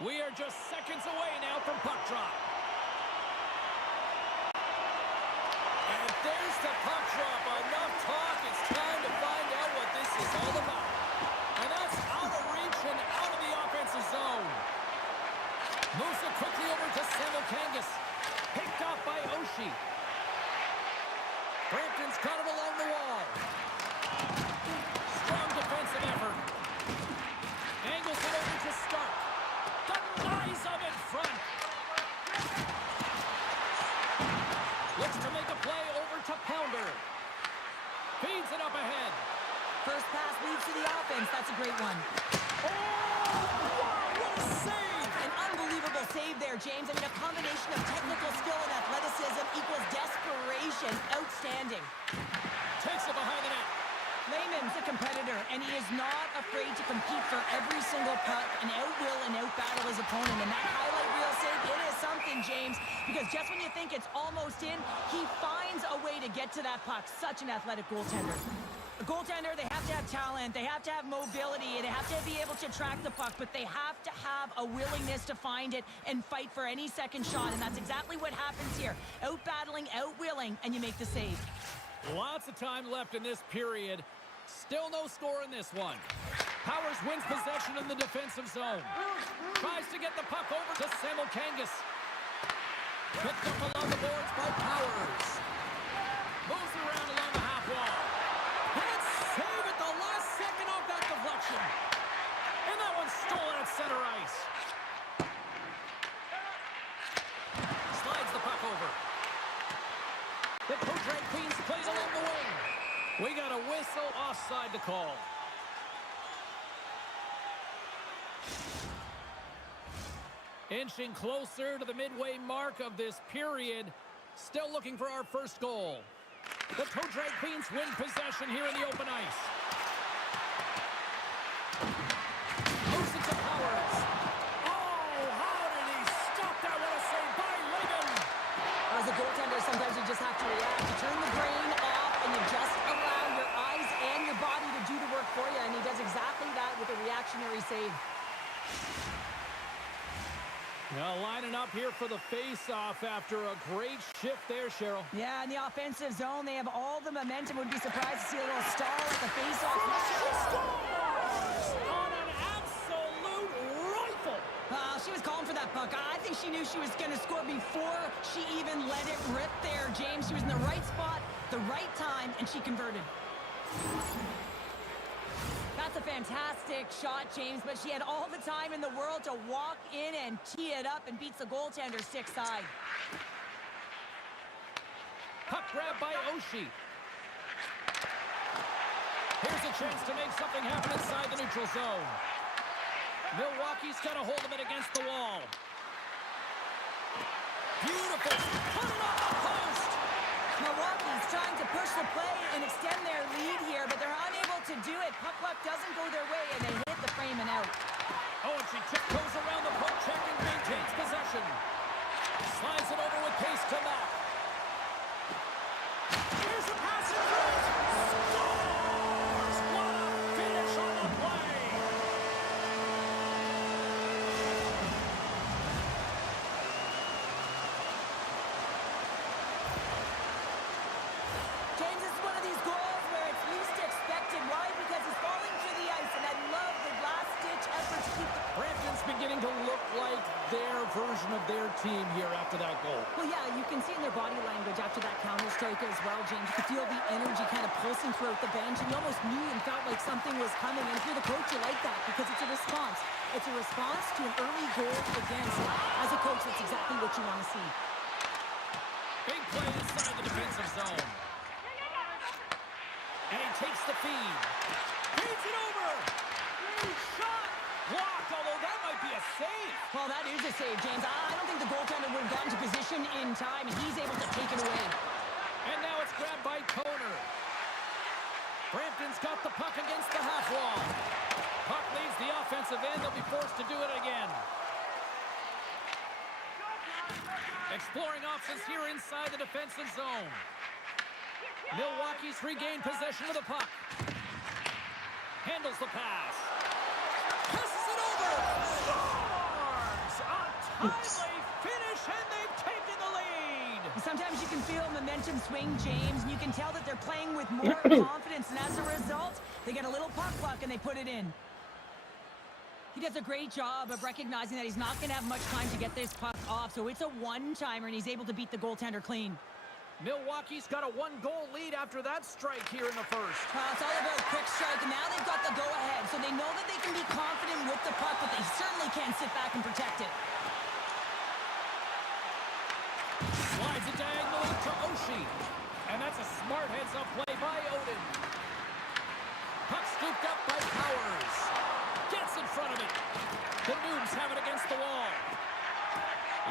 We are just seconds away now from puck drop. And there's the puck drop. Enough talk. It's time to find out what this is all about. And that's out of reach and out of the offensive zone. Moves it quickly over to Simultaneous. Picked off by Oshie. Brampton's got it along the wall. Strong defensive effort. Angles it over to Stark. Denies him in front. Looks to make a play over to Pounder. Feeds it up ahead. First pass leads to the offense. That's a great one. Oh, wow, what a save! An unbelievable save there, James. I mean, a combination of technical skill and athleticism equals desperation. Outstanding. Takes it behind the net. Lehman's a competitor, and he is not afraid to compete for every single puck and outwill and outbattle his opponent. And that highlight reel save, it is something, James, because just when you think it's almost in, he finds a way to get to that puck. Such an athletic goaltender. A goaltender, they have to have talent, they have to have mobility, they have to be able to track the puck, but they have to have a willingness to find it and fight for any second shot, and that's exactly what happens here. Out-battling, out-willing, and you make the save. Lots of time left in this period. Still no score in this one. Powers wins possession in the defensive zone. Tries to get the puck over to Simultaneous. Picked up along the boards by Powers. Moves around along the half wall. And save at the last second off that deflection. And that one's stolen at center ice. Slides the puck over. The Coach Queens plays along the wing. We got a whistle offside to call. Inching closer to the midway mark of this period. Still looking for our first goal. The Coach Queens win possession here in the open ice. Moves it to Powers. Oh, how did he stop that? What a save by Lehman. As a goaltender, sometimes you just have to react. You turn the brain off and you just allow your eyes and your body to do the work for you, and he does exactly that with a reactionary save. Now lining up here for the face-off after a great shift there, Cheryl. Yeah, in the offensive zone, they have all the momentum. Would be surprised to see a little stall at the face-off. Scores on an absolute rifle. She was calling for that puck. I think she knew she was going to score before she even let it rip there, James. She was in the right spot, the right time, and she converted. That's a fantastic shot, James, but she had all the time in the world to walk in and tee it up and beats the goaltender stick side. Puck grab by Oshie. Here's a chance to make something happen inside the neutral zone. Milwaukee's got a hold of it against the wall. Beautiful. Put it on the post. Milwaukee's trying to push the play and extend their lead here, but they're unable to do it. Puck luck doesn't go their way, and they hit the frame and out. Oh, and she tiptoes around the poke check and maintains possession. Slides it over with pace to Matt. Here's the pass in front. Scores! What a finish on the play! James, this is one of these goals where it's least expected. Why? Because he's falling to the ice, and I love the last-ditch effort to keep the... Brampton's beginning to look like their version of their team here after that goal. Well, yeah, you can see in their body language after that counter-strike as well, James. You could feel the energy kind of pulsing throughout the bench, and you almost knew and felt like something was coming. And if you're the coach, you like that because it's a response. It's a response to an early goal against. As a coach, that's exactly what you want to see. Big play inside the defensive zone. And he takes the feed. Feeds it over. Shot. Blocked, although that might be a save. Well, that is a save, James. I don't think the goaltender would have gotten to position in time, and he's able to take it away. And now it's grabbed by Toner. Brampton's got the puck against the half wall. Puck leaves the offensive end. They'll be forced to do it again. Exploring options here inside the defensive zone. Milwaukee's regained possession of the puck. Handles the pass. Passes it over. Scores! Timely finish, and they've taken the lead. Sometimes you can feel momentum swing, James, and you can tell that they're playing with more confidence, and as a result, they get a little puck luck and they put it in. He does a great job of recognizing that he's not going to have much time to get this puck off, so it's a one-timer, and he's able to beat the goaltender clean. Milwaukee's got a one-goal lead after that strike here in the first. It's all about a quick strike, and now they've got the go-ahead, so they know that they can be confident with the puck, but they certainly can't sit back and protect it. Slides it diagonally to Oshie, and that's a smart heads-up play by Odin. Puck scooped up by Powers. Gets in front of it. The Noobs have it against the wall.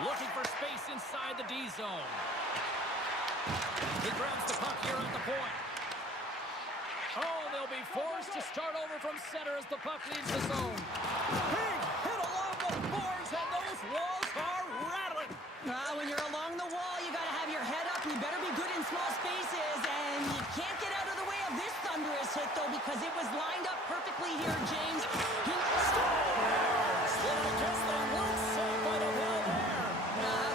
Looking for space inside the D zone. He grabs the puck here at the point. Oh, they'll be forced to start over from center as the puck leaves the zone. Big hit along the boards, and those walls are rattling. When you're along the wall, you got to have your head up, and you better be good in small spaces, and you can't get out of the way of this thunderous hit, though, because it was lined up perfectly here, James. I guess they weren't safe by the hell there.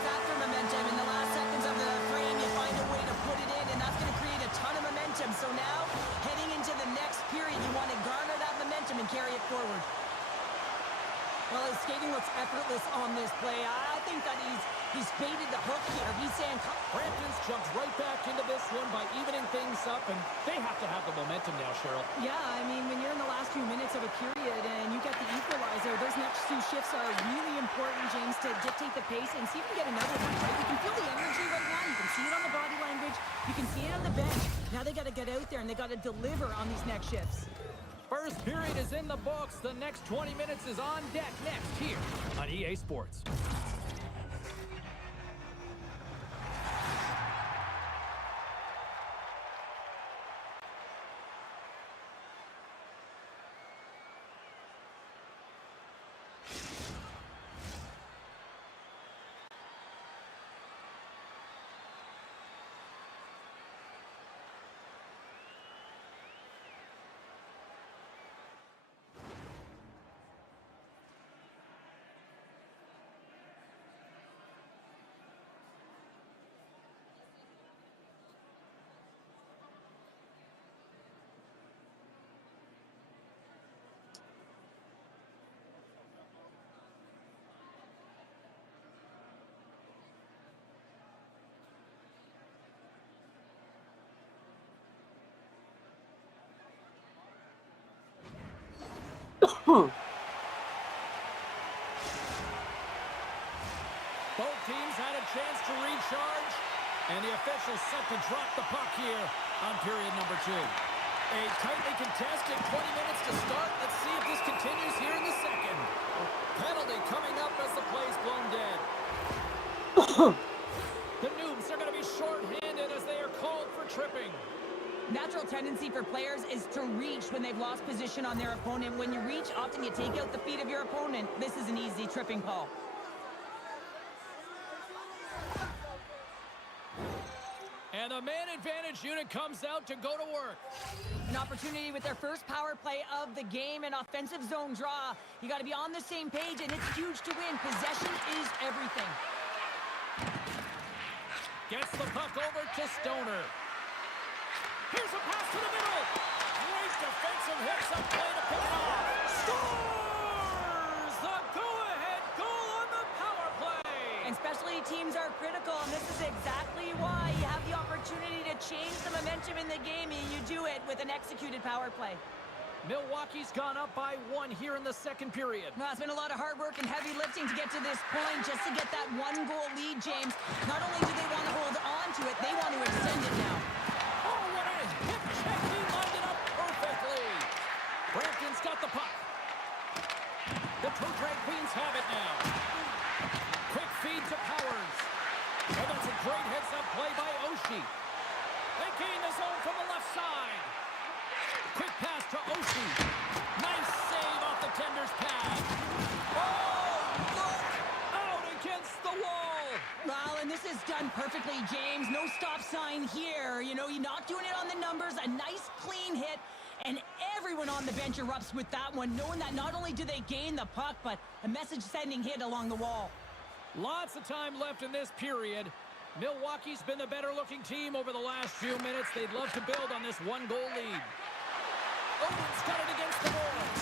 After momentum, in the last seconds of the frame, you find a way to put it in, and that's going to create a ton of momentum. So now, heading into the next period, you want to garner that momentum and carry it forward. Well, his skating looks effortless on this play. I think that he's baited the hook here. He's saying... Brampton's jumped right back into this one by evening things up, and they have to have the momentum now, Cheryl. Yeah, I mean, when you're in the last few minutes of a period and you get the equalizer, those next two shifts are really important, James, to dictate the pace and see if you can get another one, right? You can feel the energy right now. You can see it on the body language. You can see it on the bench. Now they got to get out there, and they got to deliver on these next shifts. First period is in the books. The next 20 minutes is on deck next here on EA Sports. Both teams had a chance to recharge, and the officials set to drop the puck here on period number 2. A tightly contested 20 minutes to start. Let's see if this continues here in the second. Penalty coming up as the play's blown dead. The Noobs are going to be short-handed as they are called for tripping. Natural tendency for players is to reach when they've lost position on their opponent. When you reach, often you take out the feet of your opponent. This is an easy tripping call. And the man advantage unit comes out to go to work. An opportunity with their first power play of the game, an offensive zone draw. You got to be on the same page, and it's huge to win. Possession is everything. Gets the puck over to Stoner. Here's a pass to the middle. Great defensive hits up play to pick it off. Scores the go-ahead goal on the power play. And specialty teams are critical, and this is exactly why you have the opportunity to change the momentum in the game, and you do it with an executed power play. Milwaukee's gone up by 1 here in the second period. Well, it's been a lot of hard work and heavy lifting to get to this point, just to get that one-goal lead, James. Not only do they want to hold on to it, they want to extend it now. Oh, what a hip check. He lined it up perfectly. Brampton's got the puck. The two drag queens have it now. Quick feed to Powers. And that's a great heads-up play by Oshie. They gain the zone from the left side. Quick pass to Oshie. Nice save off the tender's pad. Oh, look! Out against the wall. Well, and this is done perfectly, James. No stop sign here. You know, you're not doing it on the numbers. A nice, clean hit. And everyone on the bench erupts with that one, knowing that not only do they gain the puck, but a message-sending hit along the wall. Lots of time left in this period. Milwaukee's been the better-looking team over the last few minutes. They'd love to build on this one-goal lead. Owen's got it against the boards.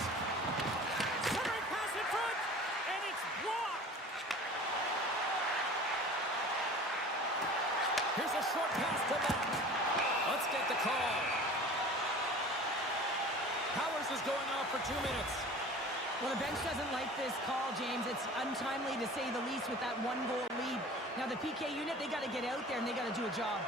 Centering pass in front, and it's blocked. Here's a short pass to left. Let's get the call. Powers is going off for 2 minutes. Well, the bench doesn't like this call, James. It's untimely to say the least with that one-goal lead. Now, the PK unit, they got to get out there and they got to do a job.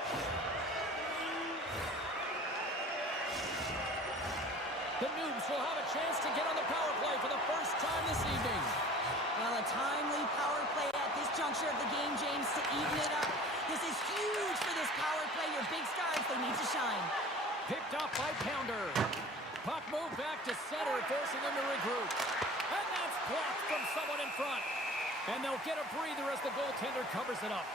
The Noobs will have a chance to get on the power play for the first time this evening. Well, a timely power play at this juncture of the game, James, to even it up. This is huge for this power play. Your big stars, they need to shine. Picked up by Pounder. Puck moved back to center, forcing them to regroup. And that's blocked from someone in front. And they'll get a breather as the goaltender covers it up.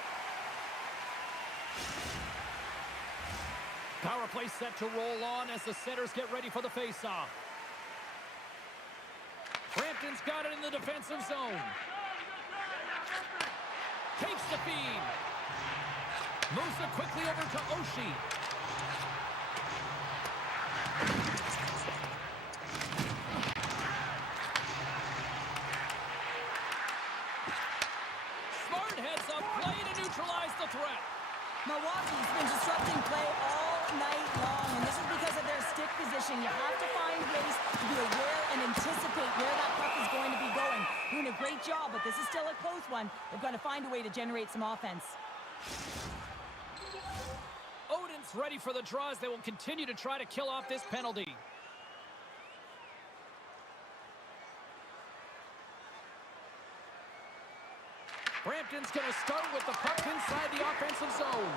Power play set to roll on as the centers get ready for the faceoff. Brampton's got it in the defensive zone. Takes the feed. Moves it quickly over to Oshie. Smart heads up play to neutralize the threat. Milwaukee's been disrupting play all night long, and this is because of their stick position. You have to find ways to be aware and anticipate where that puck is going to be going. Doing a great job, but this is still a close one. They've got to find a way to generate some offense. Odin's ready for the draws. They will continue to try to kill off this penalty. Brampton's going to start with the puck inside the offensive zone.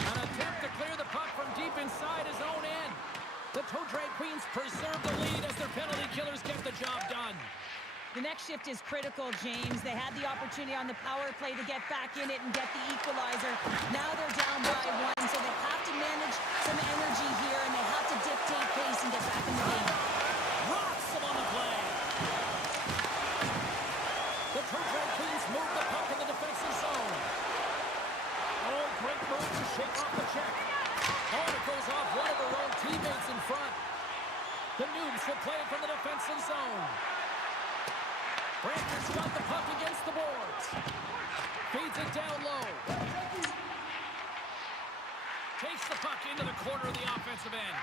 An attempt to clear the puck from deep inside his own end. The Toe Drag Queens preserve the lead as their penalty killers get the job done. The next shift is critical, James. They had the opportunity on the power play to get back in it and get the equalizer. Now they're down by one, so they have to manage some energy here, and they have to dictate pace and get back in the game. Rocks them on the play. The Toe Drag Queens move the puck in the defensive zone. Oh, great move to shake off the check. Oh, it goes off one of their own teammates in front. The Noobs will play it from the defensive zone. Brampton's got the puck against the boards. Feeds it down low. Takes the puck into the corner of the offensive end.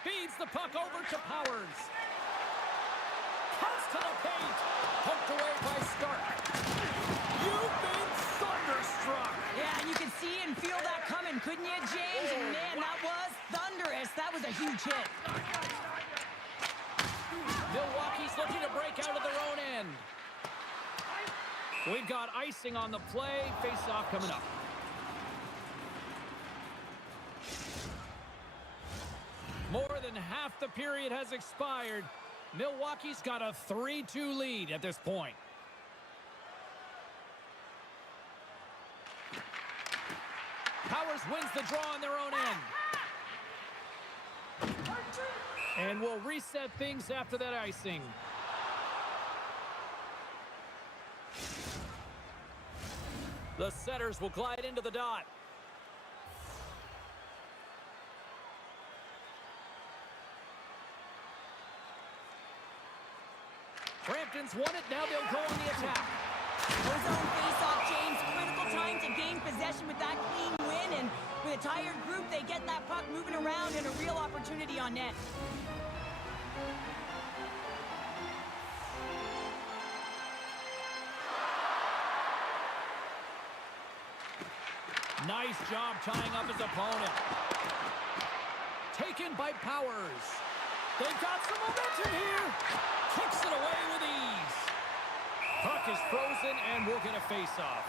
Feeds the puck over to Powers. Cuts to the paint. Poked away by Stark. You've been thunderstruck. Yeah, and you can see and feel that coming, couldn't you, James? And man, that was thunderous. That was a huge hit. Milwaukee's looking to break out of their own end. We've got icing on the play. Face-off coming up. More than half the period has expired. Milwaukee's got a 3-2 lead at this point. Powers wins the draw on their own end. And we'll reset things after that icing. The setters will glide into the dot. Brampton's won it. Now they'll go on the attack. Ozone face-off, James. Critical time to gain possession with that clean win. And with a tired group, they get that puck moving around and a real opportunity on net. Nice job tying up his opponent. Taken by Powers. They've got some momentum here. Kicks it away with ease. Puck is frozen and we'll get a face-off.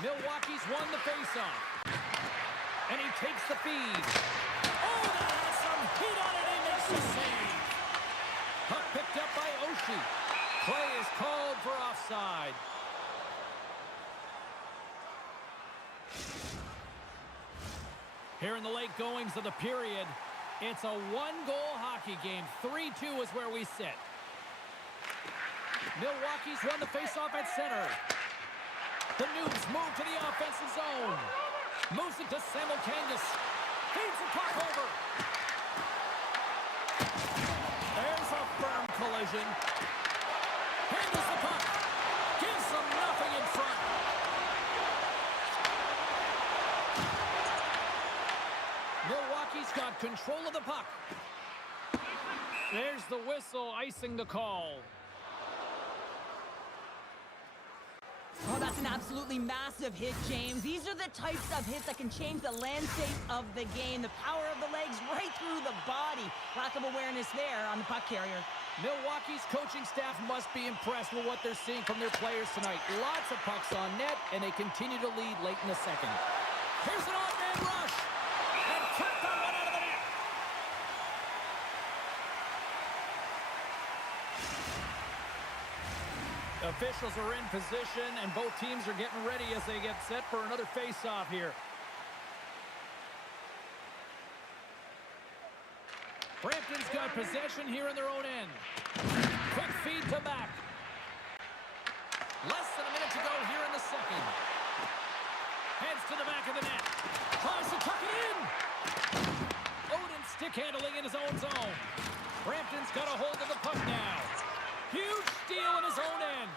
Milwaukee's won the faceoff. And he takes the feed. Oh, that has some heat on it. He makes the save. Puck picked up by Oshie. Play is called for offside. late goings of the period. It's a one-goal hockey game. 3-2 is where we sit. Milwaukee's won the faceoff at center. The Noobs move to the offensive zone. Moves it to Kangas. Feeds the puck over. There's a firm collision. Handles the puck. Gives them nothing in front. Milwaukee's got control of the puck. There's the whistle, icing the call. Oh, that's an absolutely massive hit, James. These are the types of hits that can change the landscape of the game. The power of the legs right through the body. Lack of awareness there on the puck carrier. Milwaukee's coaching staff must be impressed with what they're seeing from their players tonight. Lots of pucks on net, and they continue to lead late in the second. Here's an odd-man rush. And kept on one out of the net. Officials are in position, and both teams are getting ready as they get set for another face-off here. Brampton's got possession here in their own end. Quick feed to back. Less than a minute to go here in the second. Heads to the back of the net. Tries to tuck it in. Odin stick handling in his own zone. Brampton's got a hold of the puck now. Huge steal in his own end.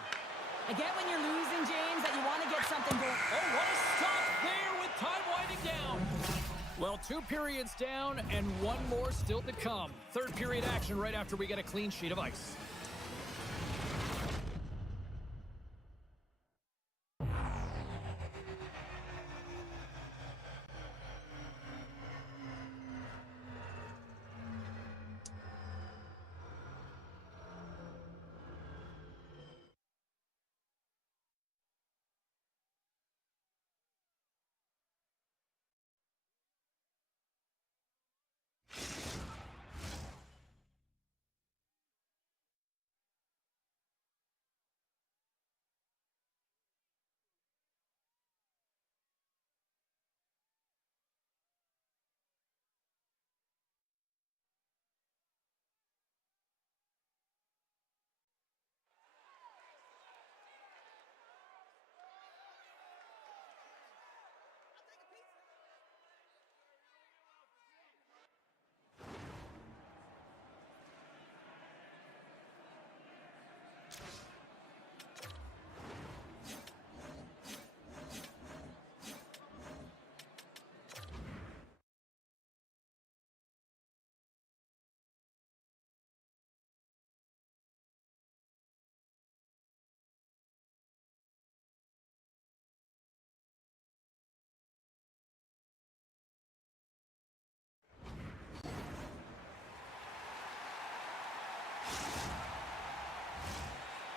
I get when you're losing, James, that you want to get something going. Oh, what a stop there with time winding down. Well, 2 periods down and 1 more still to come. Third period action right after we get a clean sheet of ice.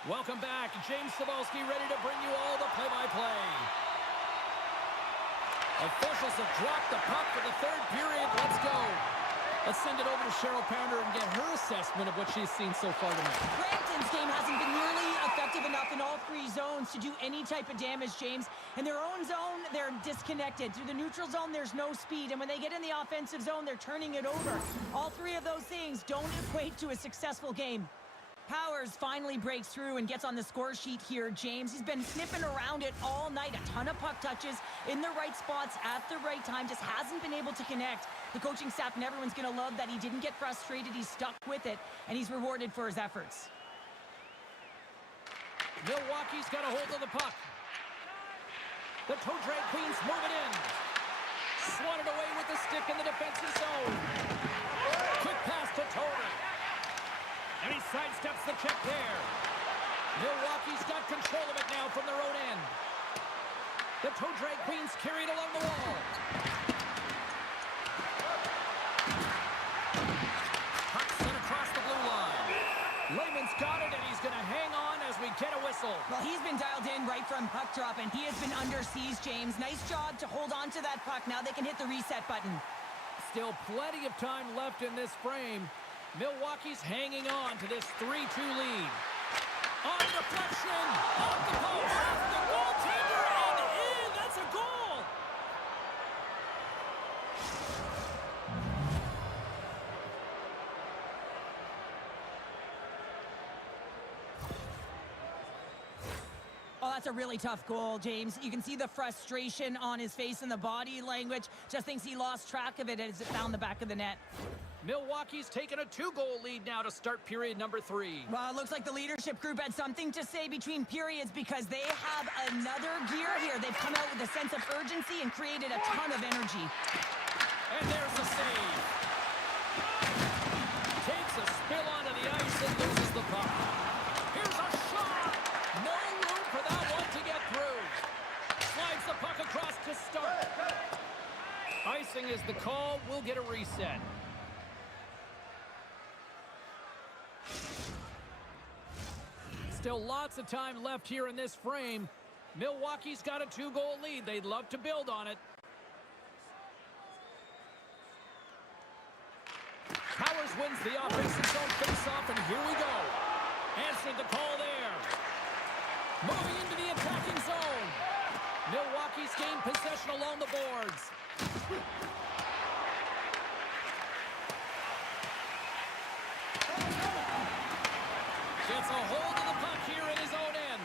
Welcome back. James Cybulski ready to bring you all the play-by-play. Officials have dropped the puck for the third period. Let's go. Let's send it over to Cheryl Pounder and get her assessment of what she's seen so far tonight. Brampton's game hasn't been nearly effective enough in all 3 zones to do any type of damage, James. In their own zone, they're disconnected. Through the neutral zone, there's no speed. And when they get in the offensive zone, they're turning it over. All 3 of those things don't equate to a successful game. Powers finally breaks through and gets on the score sheet here, James. He's been sniffing around it all night. A ton of puck touches in the right spots at the right time. Just hasn't been able to connect. The coaching staff and everyone's going to love that he didn't get frustrated. He stuck with it, and he's rewarded for his efforts. Milwaukee's got a hold of the puck. The Toe Drag Queens move it in. Swatted away with the stick in the defensive zone. Quick pass to Toder. And he sidesteps the check there. Milwaukee's got control of it now from their own end. The Toe Drag Queens carried along the wall. Puck sent across the blue line. Lehman's got it, and he's going to hang on as we get a whistle. Well, he's been dialed in right from puck drop, and he has been under siege, James. Nice job to hold on to that puck. Now they can hit the reset button. Still plenty of time left in this frame. Milwaukee's hanging on to this 3-2 lead. On deflection, off the post, off the goaltender, and in! That's a goal! That's a really tough goal, James. You can see the frustration on his face and the body language. Just thinks he lost track of it as it found the back of the net. Milwaukee's taken a 2-goal lead now to start period number 3. Well, it looks like the leadership group had something to say between periods because they have another gear here. They've come out with a sense of urgency and created a ton of energy. And there's the save. Takes a spill onto the ice and loses the puck. Here's a shot. No room for that one to get through. Slides the puck across to start. Icing is the call. We'll get a reset. Still lots of time left here in this frame. Milwaukee's got a 2-goal lead. They'd love to build on it. Powers wins the offensive zone face-off, and here we go. Answered the call there. Moving into the attacking zone. Milwaukee's gained possession along the boards. Gets a hold of the puck here in his own end.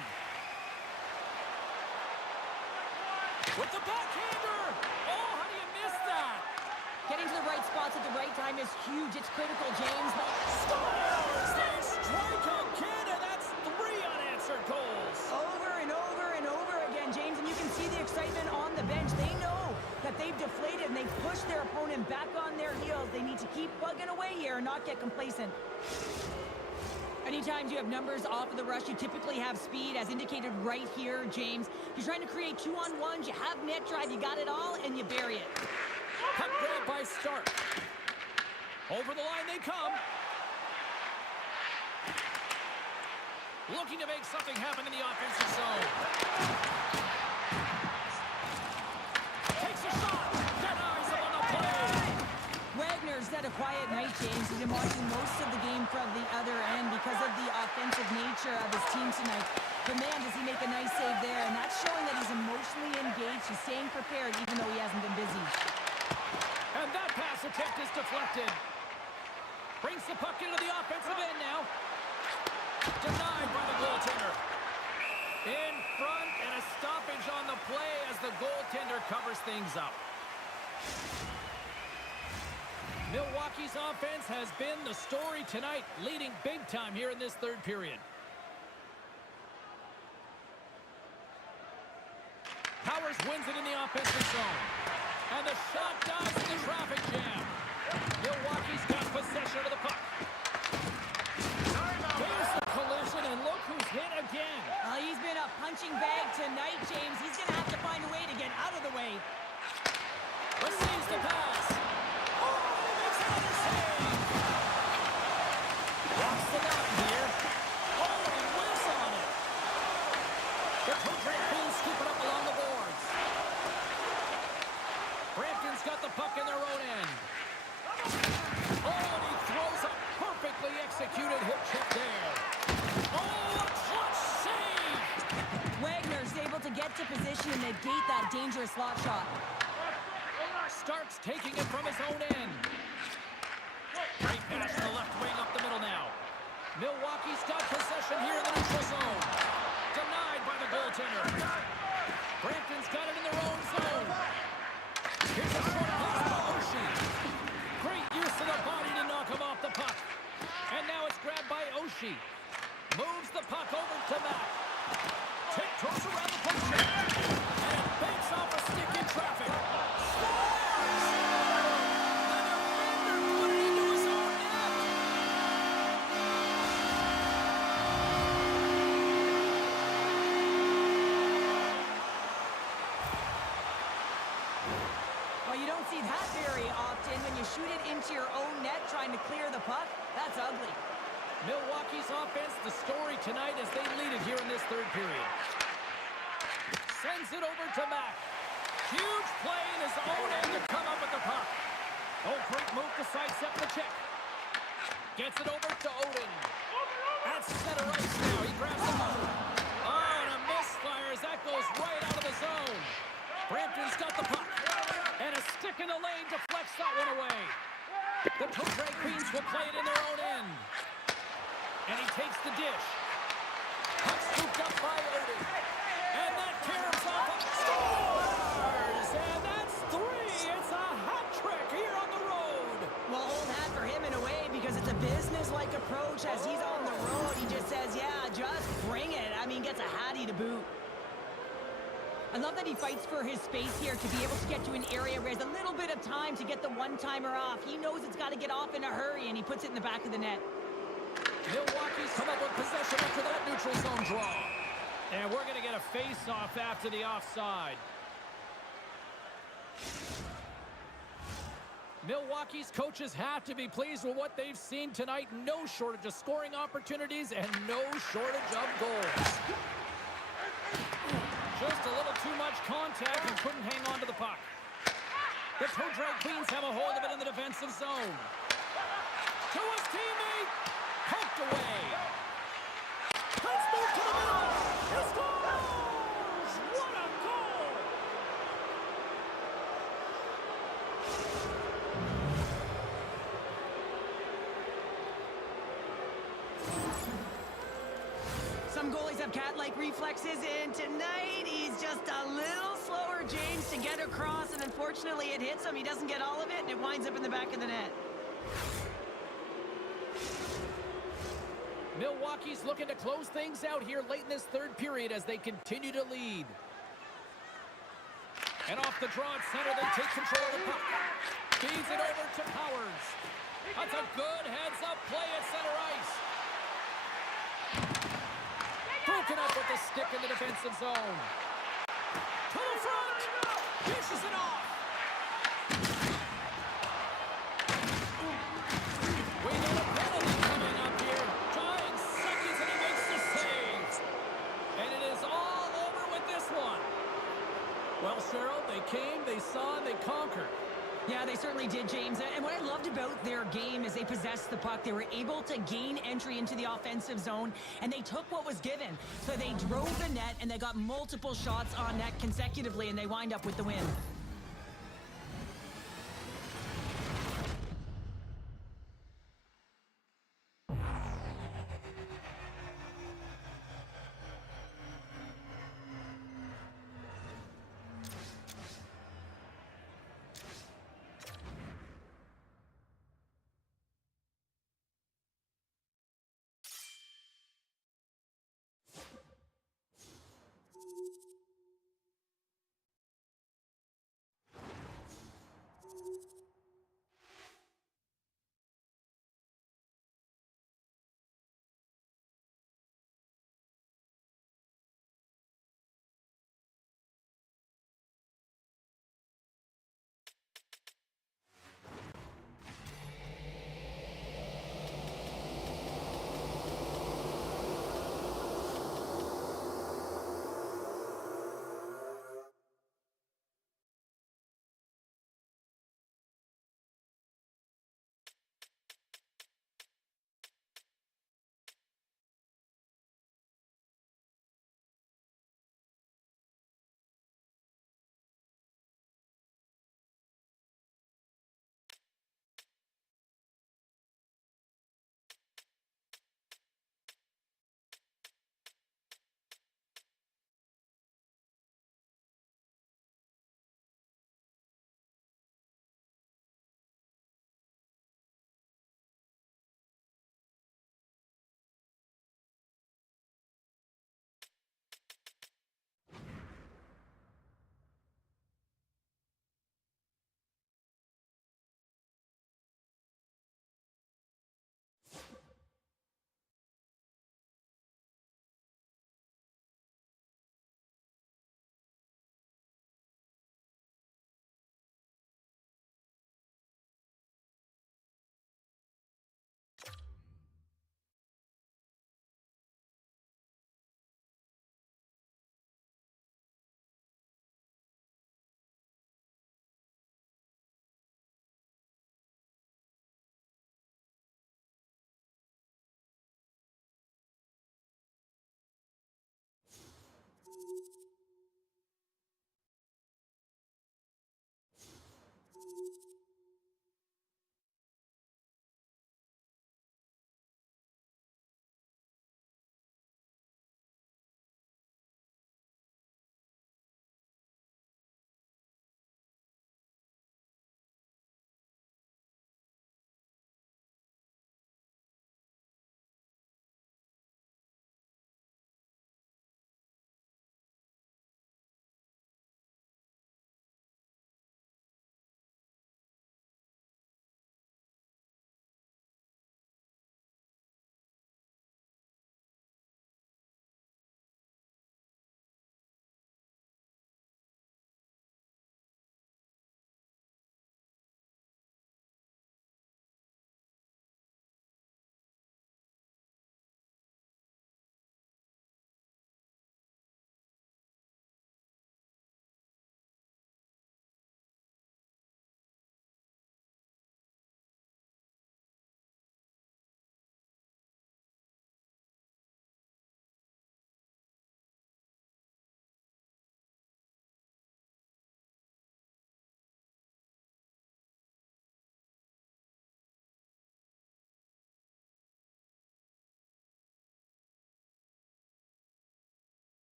With the backhander! Oh, how do you miss that? Getting to the right spots at the right time is huge. It's critical, James. But Scores! They strike again, and that's 3 unanswered goals. over and over and over again, James, and you can see the excitement on the bench. They know that they've deflated and they've pushed their opponent back on their heels. They need to keep plugging away here and not get complacent. Anytime you have numbers off of the rush, you typically have speed, as indicated right here, James. You're trying to create 2-on-1s, you have net drive, you got it all, and you bury it. Puck grab by Stark. Over the line they come. Looking to make something happen in the offensive zone. Takes a shot. Denies him on the play. Wagner's had a quiet night, James. He's been watching most of the game from the other end because of the offensive nature of his team tonight. But man, does he make a nice save there, and that's showing that he's emotionally engaged. He's staying prepared even though he hasn't been busy. And that pass attempt is deflected. Brings the puck into the offensive end now. Denied by the goaltender. In front, and a stoppage on the play as the goaltender covers things up. Milwaukee's offense has been the story tonight, leading big time here in this third period. Powers wins it in the offensive zone. And the shot dies in the traffic jam. Milwaukee's got possession of the puck. There's the collision, and look who's hit again. He's been a punching bag tonight, James. He's going to have to find a way to get out of the way. Receives the pass. Oh, he makes another save. Walks the line here. Oh, he whiffs on it. The two-track Bulls scoop it up along the boards. Brampton's got the puck in their own end. Oh, and he throws a perfectly executed hip check there. Oh, a clutch save! Wagner's able to get to position and negate that dangerous slot shot. Starks taking it from his own end. Great pass to the left wing up the middle now. Milwaukee's got possession here in the neutral zone. Denied by the goaltender. Brampton's got it in their own zone. Here's a short pass to Oshie. Great use of the body to knock him off the puck. And now it's grabbed by Oshie. Moves the puck over to Matt. Tiptoes around the puck check. And it banks off a stick in traffic. Scores! The defender put it into his own net. Well, you don't see that very often when you shoot it into your own net trying to clear the puck. That's ugly. Milwaukee's offense, the story tonight as they lead it here in this third period. Sends it over to Mack. Huge play in his own end to come up with the puck. Oh, great move to sidestep the check. Gets it over to Odin. At center ice now. He grabs the puck. Oh, and a misfire as that goes right out of the zone. Brampton's got the puck. And a stick in the lane deflects that one away. The Coatbray Queens will play it in their own end. And he takes the dish. Puck scooped up by Odin. And that caroms off. Scores! And that's three. It's a hat trick here on the road. Well, old hat for him in a way because it's a business-like approach as he's on the road. He just says, yeah, just bring it. I mean, gets a hattie to boot. I love that he fights for his space here to be able to get to an area where he has a little bit of time to get the one-timer off. He knows it's got to get off in a hurry, and he puts it in the back of the net. Milwaukee's come up with possession after that neutral zone draw. And we're going to get a face-off after the offside. Milwaukee's coaches have to be pleased with what they've seen tonight. No shortage of scoring opportunities and no shortage of goals. Just a little too much contact and couldn't hang on to the puck. The toe drag Queens have a hold of it in the defensive zone. To his teammate. Poked away. Let's move to the middle. He scores! What a goal! Some goalies have cat-like reflexes, and tonight he's just a little slower, James, to get across, and unfortunately it hits him. He doesn't get all of it, and it winds up in the back of the net. Milwaukee's looking to close things out here late in this third period as they continue to lead. And off the draw at center, they take control of the puck. Feeds it over to Powers. That's a good heads-up play at center ice. Broken up with the stick in the defensive zone. To the front. Dishes it off. We got a penalty coming up here. Dying seconds and he makes the save. And it is all over with this one. Well, Cheryl, they came, they saw, and they conquered. Yeah, they certainly did, James. And what I loved about their game is they possessed the puck. They were able to gain entry into the offensive zone, and they took what was given. So they drove the net, and they got multiple shots on net consecutively, and they wind up with the win.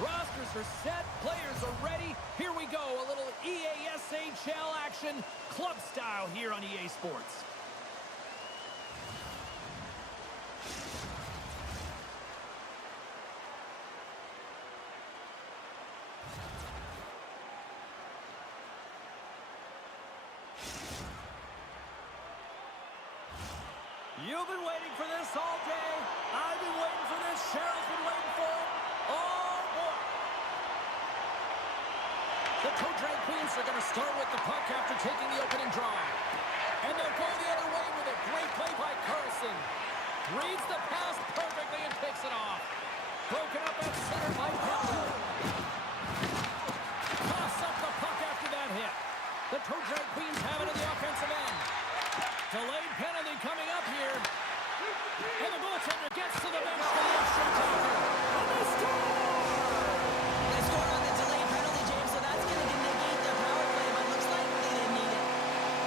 Rosters are set, players are ready. Here we go, a little EASHL action, club style here on EA Sports. You've been waiting for this all day. I've been waiting for this. Cheryl's been waiting for it. Oh, boy. The Toe Drag Queens are going to start with the puck after taking the opening draw. And they'll go the other way with a great play by Carlson. Reads the pass perfectly and picks it off. Broken up at center by Powell. Toss up the puck after that hit. The Toe Drag Queens have it in the offensive end. Delayed penalty coming up here. And the goaltender gets to the bench for the extra time. And they score! They scored on the delayed penalty, James, so that's going to negate the power play, but looks like they didn't need it.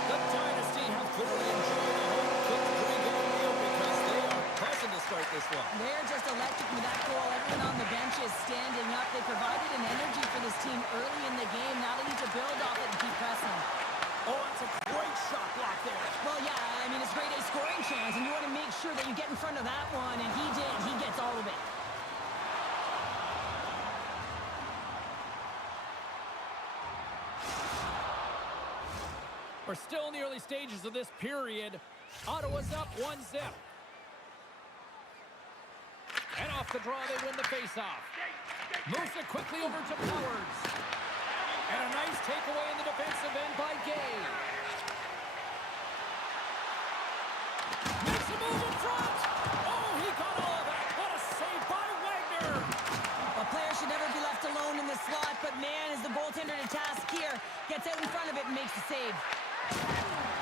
The Dynasty have clearly enjoyed a home-cooked pre-game meal because they are present to start this one. They're just electric with that goal. Everyone on the bench is standing up. They provided an energy for this team early in the game. Now they need to build off it and keep pressing. Oh, it's a great shot block there. Well, yeah, I mean, it's grade A scoring chance, and you want to make sure that you get in front of that one, and he did. He gets all of it. We're still in the early stages of this period. Ottawa's up 1-0. And off the draw, they win the faceoff. Moves it quickly over to Powers. And a nice takeaway in the defensive end by Gay. Makes a move in front. Oh, he got all of that. What a save by Wagner. A player should never be left alone in the slot, but man, is the goaltender to task here. Gets out in front of it and makes the save.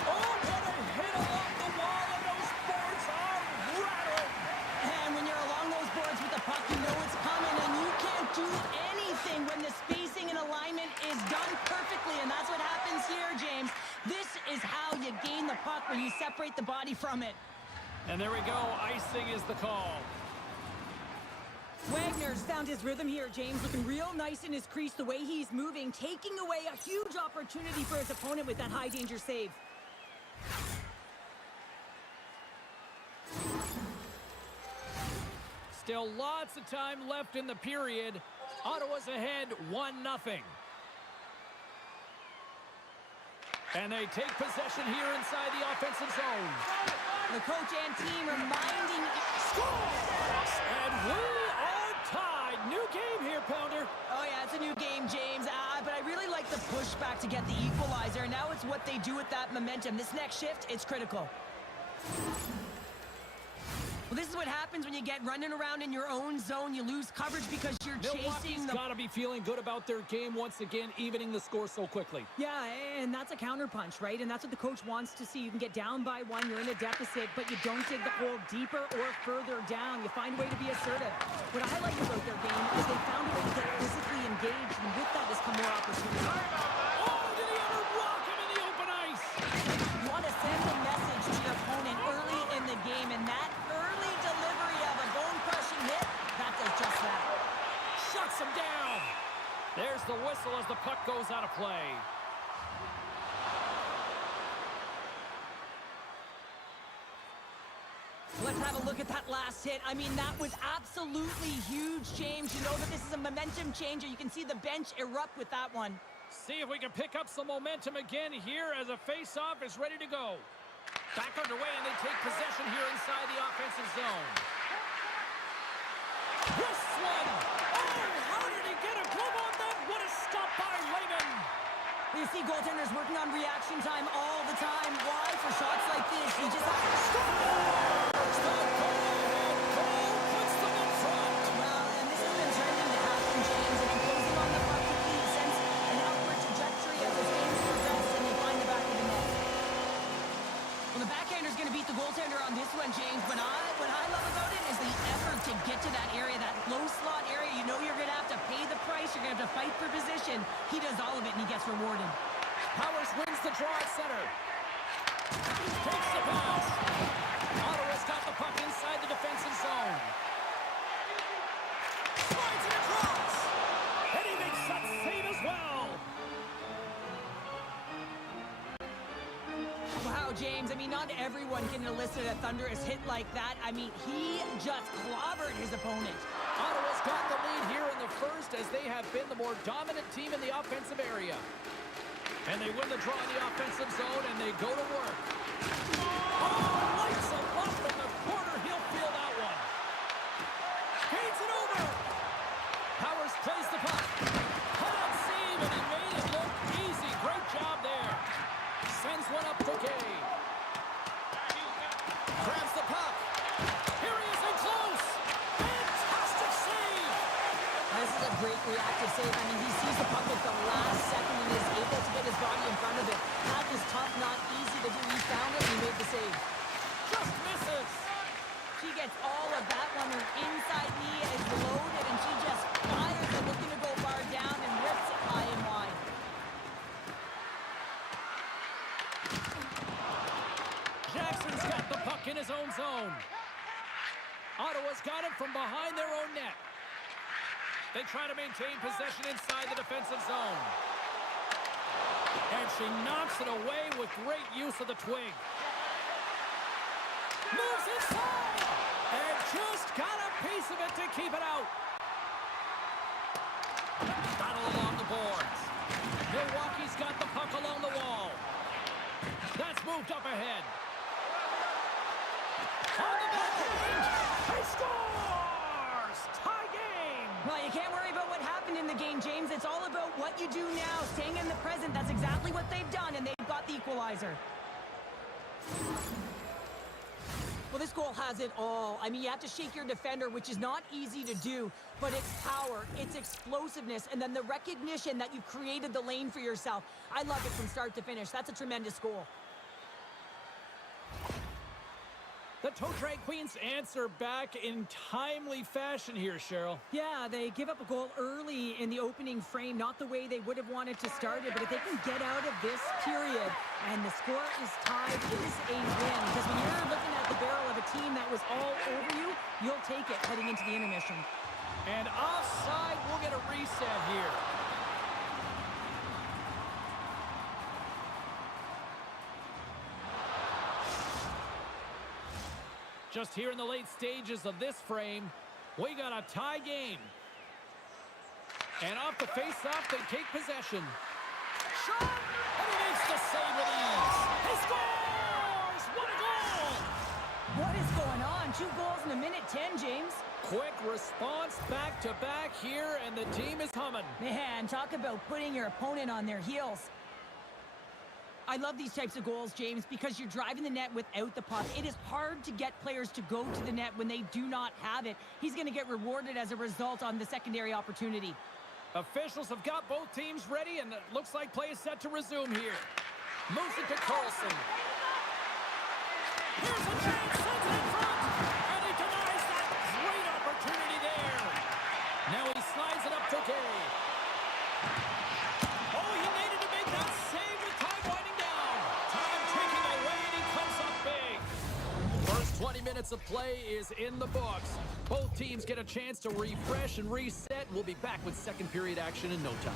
Oh, what a hit along the wall, and those boards are rattled. And when you're along those boards with the puck, you know it's coming, and you can't do anything when the spacing and alignment is done perfectly, and that's what happens here, James. This is how you gain the puck, when you separate the body from it. And there we go. Icing is the call. Wagner's found his rhythm here, James, looking real nice in his crease the way he's moving, taking away a huge opportunity for his opponent with that high-danger save. Still lots of time left in the period. Ottawa's ahead 1-0. And they take possession here inside the offensive zone. The coach and team reminding... Scores! And we are tied. New game here, Pounder. Oh, yeah, it's a new game, James. But I really like the pushback to get the equalizer. Now it's what they do with that momentum. This next shift, it's critical. Well, this is what happens when you get running around in your own zone. You lose coverage because you're chasing the... Milwaukee's got to be feeling good about their game once again, evening the score so quickly. Yeah, and that's a counterpunch, right? And that's what the coach wants to see. You can get down by one, you're in a deficit, but you don't dig the hole deeper or further down. You find a way to be assertive. What I like about their game is they found a way to get physically engaged, and with that has come more opportunity. Oh, did he ever rock him in the open ice? You want to send a message to your opponent early in the game, and that early delivery of a bone-crushing hit, that does just that. Shuts him down. There's the whistle as the puck goes out of play. Let's have a look at that last hit. I mean, that was absolutely huge, James. You know that this is a momentum changer. You can see the bench erupt with that one. See if we can pick up some momentum again here as a face-off is ready to go. Back underway, and they take possession here inside the offensive zone. This one! Oh, how did he get a glove on that? What a stop by Lehman! You see goaltenders working on reaction time all the time. Why? For shots like this, you just have to Scores! The go-ahead goal puts them in front. Well, and this has been turning to happen, James, and closing on the puck quickly sends an upward trajectory as the games progress and they find the back of the net. Well, the backhander's going to beat the goaltender on this one, James, but what I love about it is the effort to get to that area, that low slot area. You know you're going to have to pay the price. You're going to have to fight for position. He does all of it, and he gets rewarded. Powers wins the draw at center. Takes the pass. Ottawa's got the puck inside the defensive zone. Slides it across. And he makes that save as well. Wow, James, I mean, not everyone can elicit a thunderous hit like that. I mean, he just clobbered his opponent. Ottawa's got the lead here in the first as they have been the more dominant team in the offensive area. And they win the draw in the offensive zone, and they go to work. Oh, lights him up from the corner. He'll feel that one. Feeds it over. Powers plays the puck. Hot save, and he made it look easy. Great job there. Sends one up to Gay. Grabs the puck. Here he is in close. Fantastic save. This is a great reactive save. I mean, he sees the puck at the last second and is able to get his body in front of it. That was tough, not easy to do. He found it and he made the save. Just misses. She gets all of that one. Her inside knee is loaded and she just fires it, looking to go far down and rips it high and wide. Jackson's got the puck in his own zone. Ottawa's got it from behind their own net. They try to maintain possession inside the defensive zone. And she knocks it away with great use of the twig. Moves inside! And just got a piece of it to keep it out. Battle along the boards. Milwaukee's got the puck along the wall. That's moved up ahead. On the backhand! He scores! Tie game! Well, you can't worry about what happened in the game, James. It's all about what you do now, staying in the present. That's exactly what they've done, and they've got the equalizer. Well, this goal has it all. I mean, you have to shake your defender, which is not easy to do, but it's power, it's explosiveness, and then the recognition that you've created the lane for yourself. I love it from start to finish. That's a tremendous goal. The Toe Drag Queens answer back in timely fashion here, Cheryl. Yeah, they give up a goal early in the opening frame, not the way they would have wanted to start it, but if they can get out of this period and the score is tied, it is a win. Because when you're looking at the barrel of a team that was all over you, you'll take it heading into the intermission. And offside, we'll get a reset here. Just here in the late stages of this frame, we got a tie game. And off the face-off, they take possession. Shot! And he makes the save with ease. He scores! What a goal! What is going on? 2 goals in a minute 10, James. Quick response back-to-back here, and the team is humming. Man, talk about putting your opponent on their heels. I love these types of goals, James, because you're driving the net without the puck. It is hard to get players to go to the net when they do not have it. He's going to get rewarded as a result on the secondary opportunity. Officials have got both teams ready, and it looks like play is set to resume here. Moves it to Carlson. Here's a chance, sends it in front, and he denies that great opportunity there. Now he slides it up to Gay. Oh, he needed to make that save with time winding down. Time ticking away, and he comes up big. First 20 minutes of play is in the books. Both teams get a chance to refresh and reset. We'll be back with second period action in no time.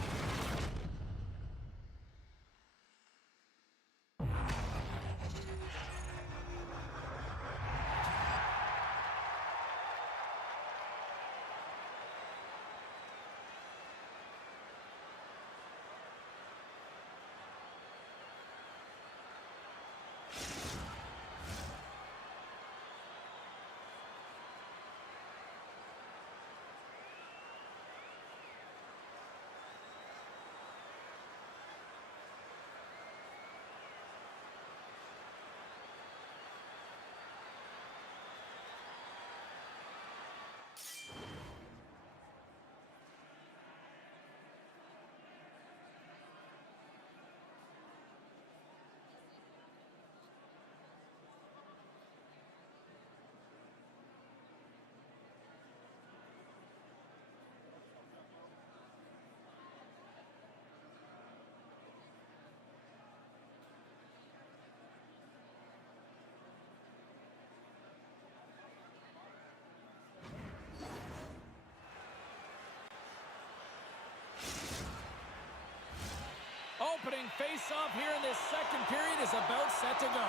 opening face-off here in this second period is about set to go.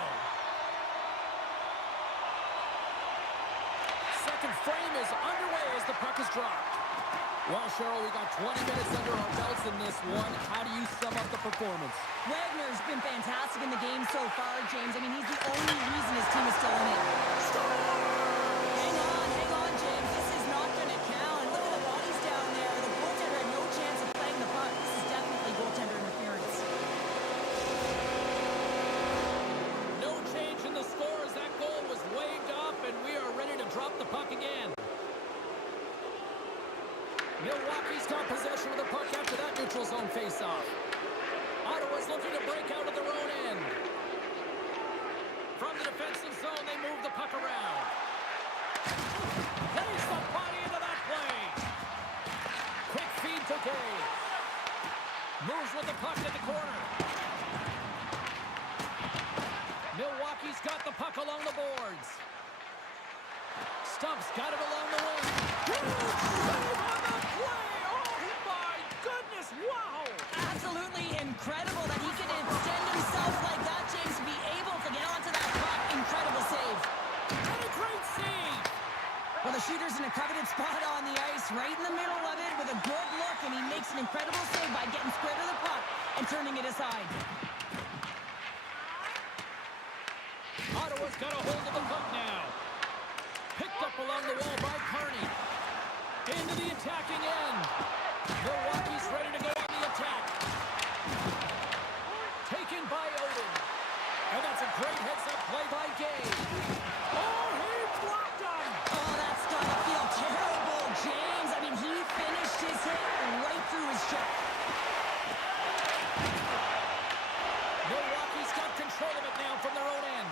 Second frame is underway as the puck is dropped. Well, Cheryl, we got 20 minutes under our belts in this one. How do you sum up the performance? Wagner's been fantastic in the game so far, James. I mean, he's the only reason his team is still in it. Hang on, James. This is not going to count. Look at the bodies down there. The goaltender had no chance of playing the puck. This is definitely goaltender interference. No change in the score as that goal was waved off, and we are ready to drop the puck again. Milwaukee's got possession of the puck after that neutral zone face-off. Ottawa's looking to break out of their own end. From the defensive zone, they move the puck around. Lays the body into that play. Quick feed to Gay. Moves with the puck in the corner. Milwaukee's got the puck along the boards. Stump's got it along the wing. Huge save on the play! Oh my goodness, wow! Absolutely incredible that he can extend himself like that, James, to be able to get onto that puck. Incredible save. And a great save! Well, the shooter's in a coveted spot on the ice, right in the middle of it with a good look, and he makes an incredible save by getting square to the puck and turning it aside. Ottawa's got a hold of the puck now. Picked up along the wall by Kearney. Into the attacking end. Milwaukee's ready to go on the attack. Taken by Odin. And that's a great heads-up play by Gay. Oh, he blocked him! Oh, that's gotta feel terrible, James. I mean, he finished his hit right through his check. Milwaukee's got control of it now from their own end.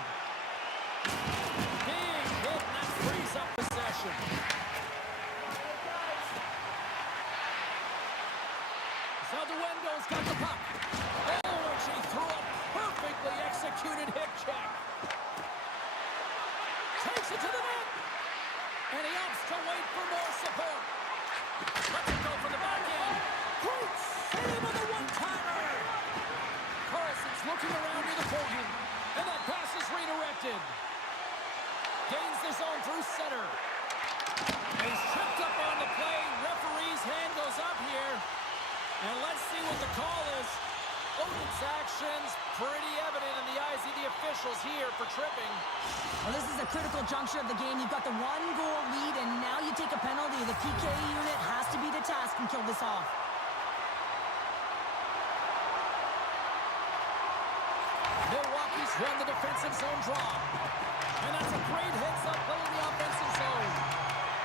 Big hit, and that frees up possession. Zaduendo's got the puck. Oh, and she threw a perfectly executed hip check. Takes it to the net. And he opts to wait for more support. Lets it go from the back end. Great save on the one-timer. Carlson's looking around near the point. And that pass is redirected. Gains the zone through center. And he's tripped up on the play. Referee's hand goes up here. And let's see what the call is. Odin's actions pretty evident in the eyes of the officials here for tripping. Well, this is a critical juncture of the game. You've got the one-goal lead, and now you take a penalty. The PK unit has to be the task and kill this off. Milwaukee's won the defensive zone draw. And that's a great heads-up play in the offensive zone.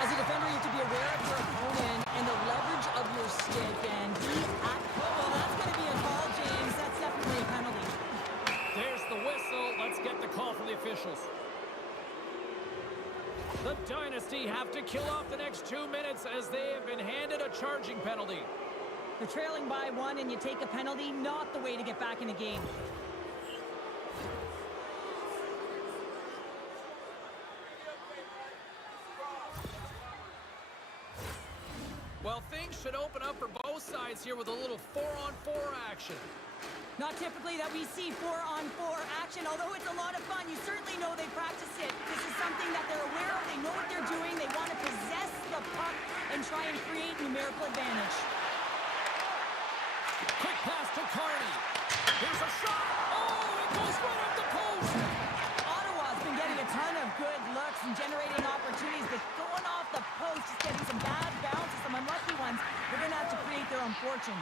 As a defender, you have to be aware of your opponent and the leverage of your stick. And well, that's going to be a call, James. That's definitely a penalty. There's the whistle. Let's get the call from the officials. The Dynasty have to kill off the next 2 minutes as they have been handed a charging penalty. You're trailing by one and you take a penalty, not the way to get back in a game. Well, things should open up for both sides here with a little 4-on-4 action. Not typically that we see 4-on-4 action, although it's a lot of fun. You certainly know they practice it. This is something that they're aware of. They know what they're doing. They want to possess the puck and try and create numerical advantage. Quick pass to Kearney. Here's a shot. Oh, it goes right up the post. Ottawa's been getting a ton of good looks and generating opportunities, but going off the post, just getting some bad bounces, some unlucky ones. They're going to have to create their own fortune.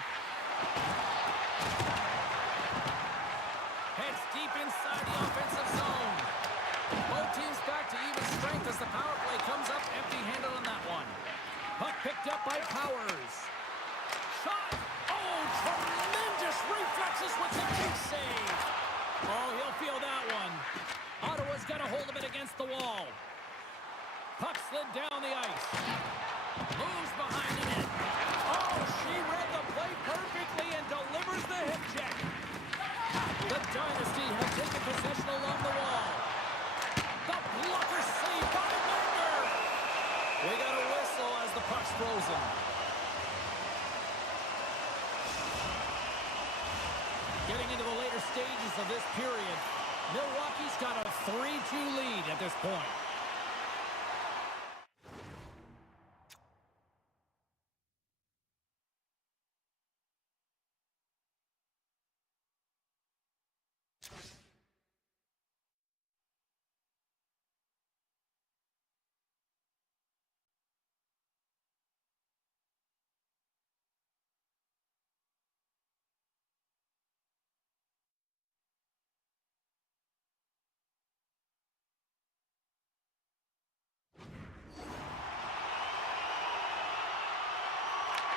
Heads deep inside the offensive zone. Both teams back to even strength as the power play comes up empty-handed on that one. Puck picked up by Powers. Shot! Oh, tremendous reflexes with the big save. Oh, he'll feel that one. Ottawa's got a hold of it against the wall. Puck slid down the ice. Moves behind the net. Oh, she read the play perfectly and delivers the hip check. The Dynasty have taken possession along the wall. The blocker saved by Wagner. We got a whistle as the puck's frozen. Heading into the later stages of this period, Milwaukee's got a 3-2 lead at this point.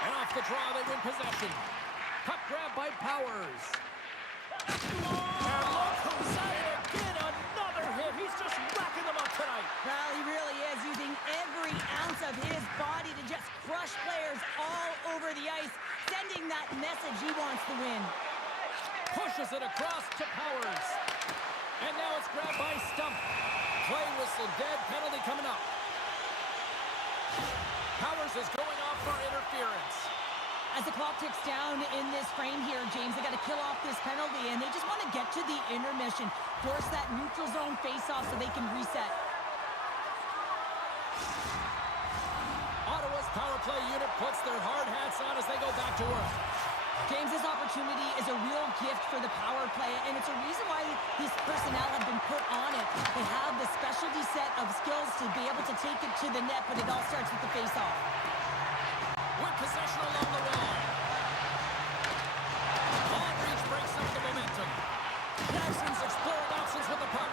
And off the draw, they win possession. Puck grab by Powers. And look who's at it again. Another hit. He's just racking them up tonight. Well, he really is using every ounce of his body to just crush players all over the ice, sending that message he wants to win. Pushes it across to Powers. And now it's grabbed by Stump. Play whistle dead. Penalty coming up. Powers is going off for interference. As the clock ticks down in this frame here, James, they got to kill off this penalty, and they just want to get to the intermission, force that neutral zone face-off so they can reset. Ottawa's power play unit puts their hard hats on as they go back to work. James, this opportunity is a real gift for the power play, and it's a reason why these personnel have been put on it. They have the specialty set of skills to be able to take it to the net, but it all starts with the face-off. With possession along the wall. Long reach breaks up the momentum. Jackson's exploring options with the puck.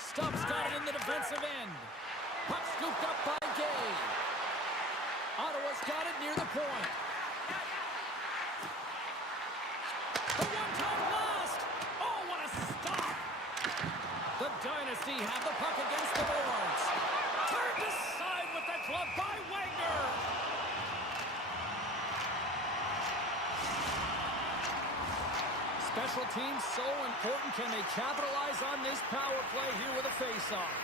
Stubbs got it in the defensive end. Puck scooped up by Gay. Ottawa's got it near the point. The one-time blast! Oh, what a stop! The Dynasty have the puck against the boards. Turned aside with the glove by Wagner. Special teams so important. Can they capitalize on this power play here with a face-off?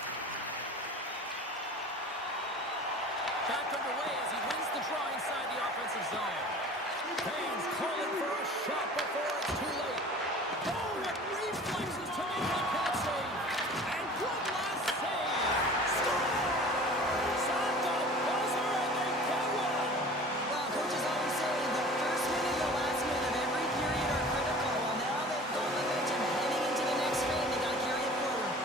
Back underway as he wins the draw inside the offensive zone. Kane's calling for a shot before it's too late. Oh, what reflexes to make that pass save. And good last save. Scores! On the buzzer, and they get one. Well, coaches always say the first minute and the last minute of every period are critical. Well, now they've got momentum heading into the next frame. They got to carry it forward.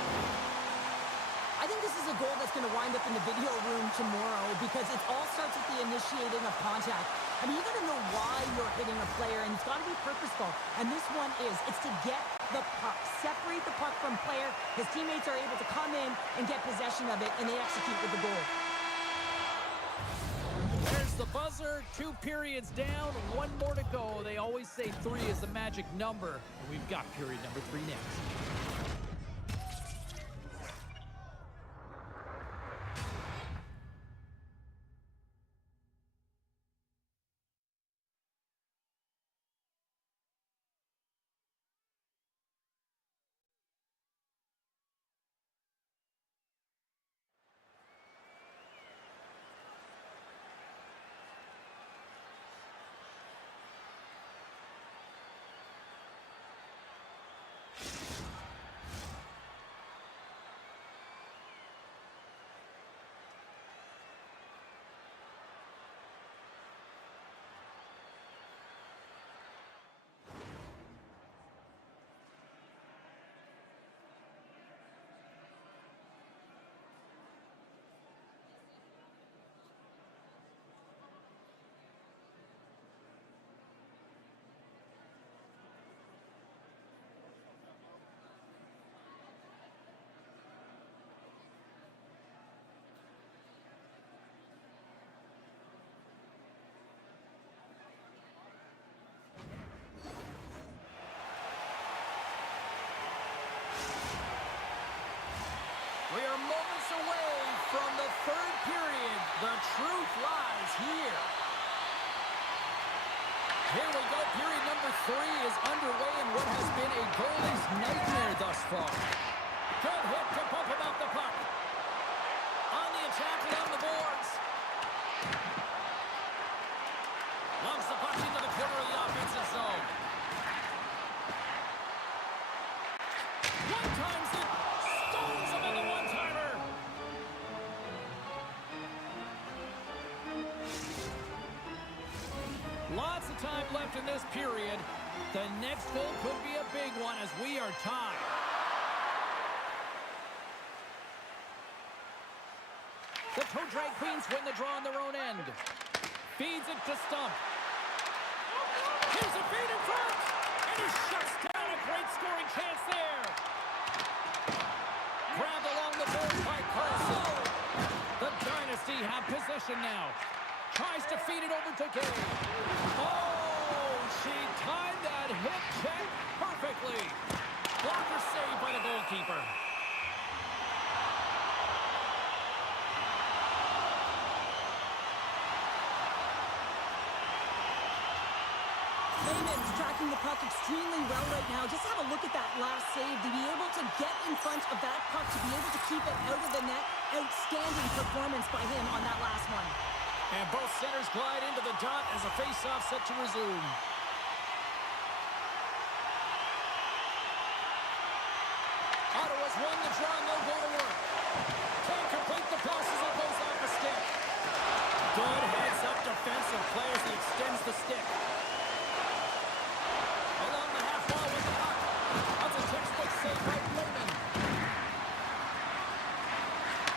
I think this is a goal that's going to wind up in the video room tomorrow because it all starts with the initiating of contact. I mean, you got to know why you're hitting a player, and it's got to be purposeful. And this one is. It's to get the puck, separate the puck from player. His teammates are able to come in and get possession of it, and they execute with the goal. There's the buzzer. 2 periods down, 1 more to go. They always say 3 is the magic number. And we've got period number 3 next. We are moments away from the 3rd period. The truth lies here. Here we go. Period number 3 is underway in what has been a goalie's nightmare thus far. Good hit to bump about the puck. On the attack along the boards. Lumps the puck into the corner of the offensive zone. of time left in this period. The next goal could be a big one as we are tied. The toe drag queens win the draw on their own end. Feeds it to Stump. Here's a feed in front. And he shuts down a great scoring chance there. Grabbed along the board by Carlson. The Dynasty have possession now. Tries to feed it over to Gay. Oh, she timed that hip check perfectly. Blocker saved by the goalkeeper. Layman's tracking the puck extremely well right now. Just have a look at that last save. To be able to get in front of that puck, to be able to keep it out of the net. Outstanding performance by him on that last one. And both centers glide into the dot as a face-off set to resume. Ottawa's won the draw, no goal to work. Can't complete the pass as it goes off the stick. Good heads-up defensive play as he extends the stick. Along the half wall with the puck. That's a textbook save by Layman.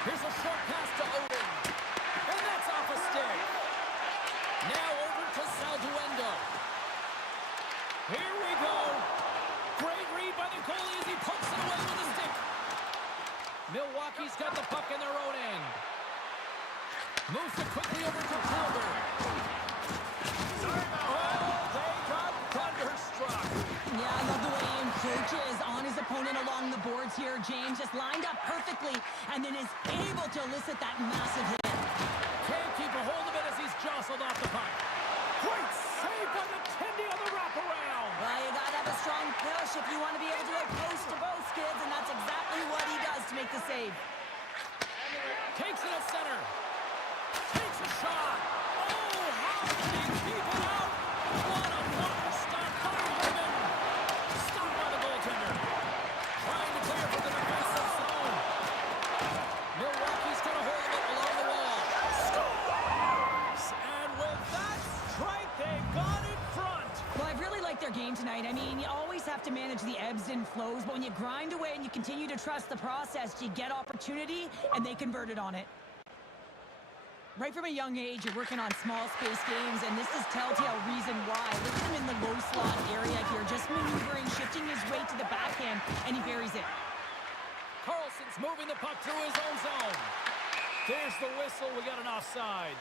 Here's a short pass to Odin. And that's off a stick. Now over to Salduendo. Here we go. Great read by the goalie as he pokes it away with a stick. Milwaukee's got the puck in their own end. Moves it quickly over to Calder. Oh, they got thunderstruck. Yeah, I love the way he encroaches on his opponent along the boards here. James just lined up perfectly and then is able to elicit that massive hit. Can't keep a hold of it as he's jostled off the puck. Great save by the Tendy on the wraparound. Well, you gotta have a strong push if you want to be able to go coast to both skids, and that's exactly what he does to make the save. Takes it at center. Takes a shot. Oh, how did he keep it out? What a blocker stop by Layman. Stopped by the goaltender. Trying to clear from the defensive zone. Milwaukee's got a hold of it along the wall. Scores! And with that strike, they've got in front. Well, I've really liked their game tonight. I mean, you always have to manage the ebbs and flows, but when you grind away and you continue to trust the process, you get opportunity, and they converted on it. Right from a young age, you're working on small space games, and this is telltale reason why. Look at him in the low slot area here, just maneuvering, shifting his weight to the backhand, and he buries it. Carlson's moving the puck through his own zone. There's the whistle. We got an offside.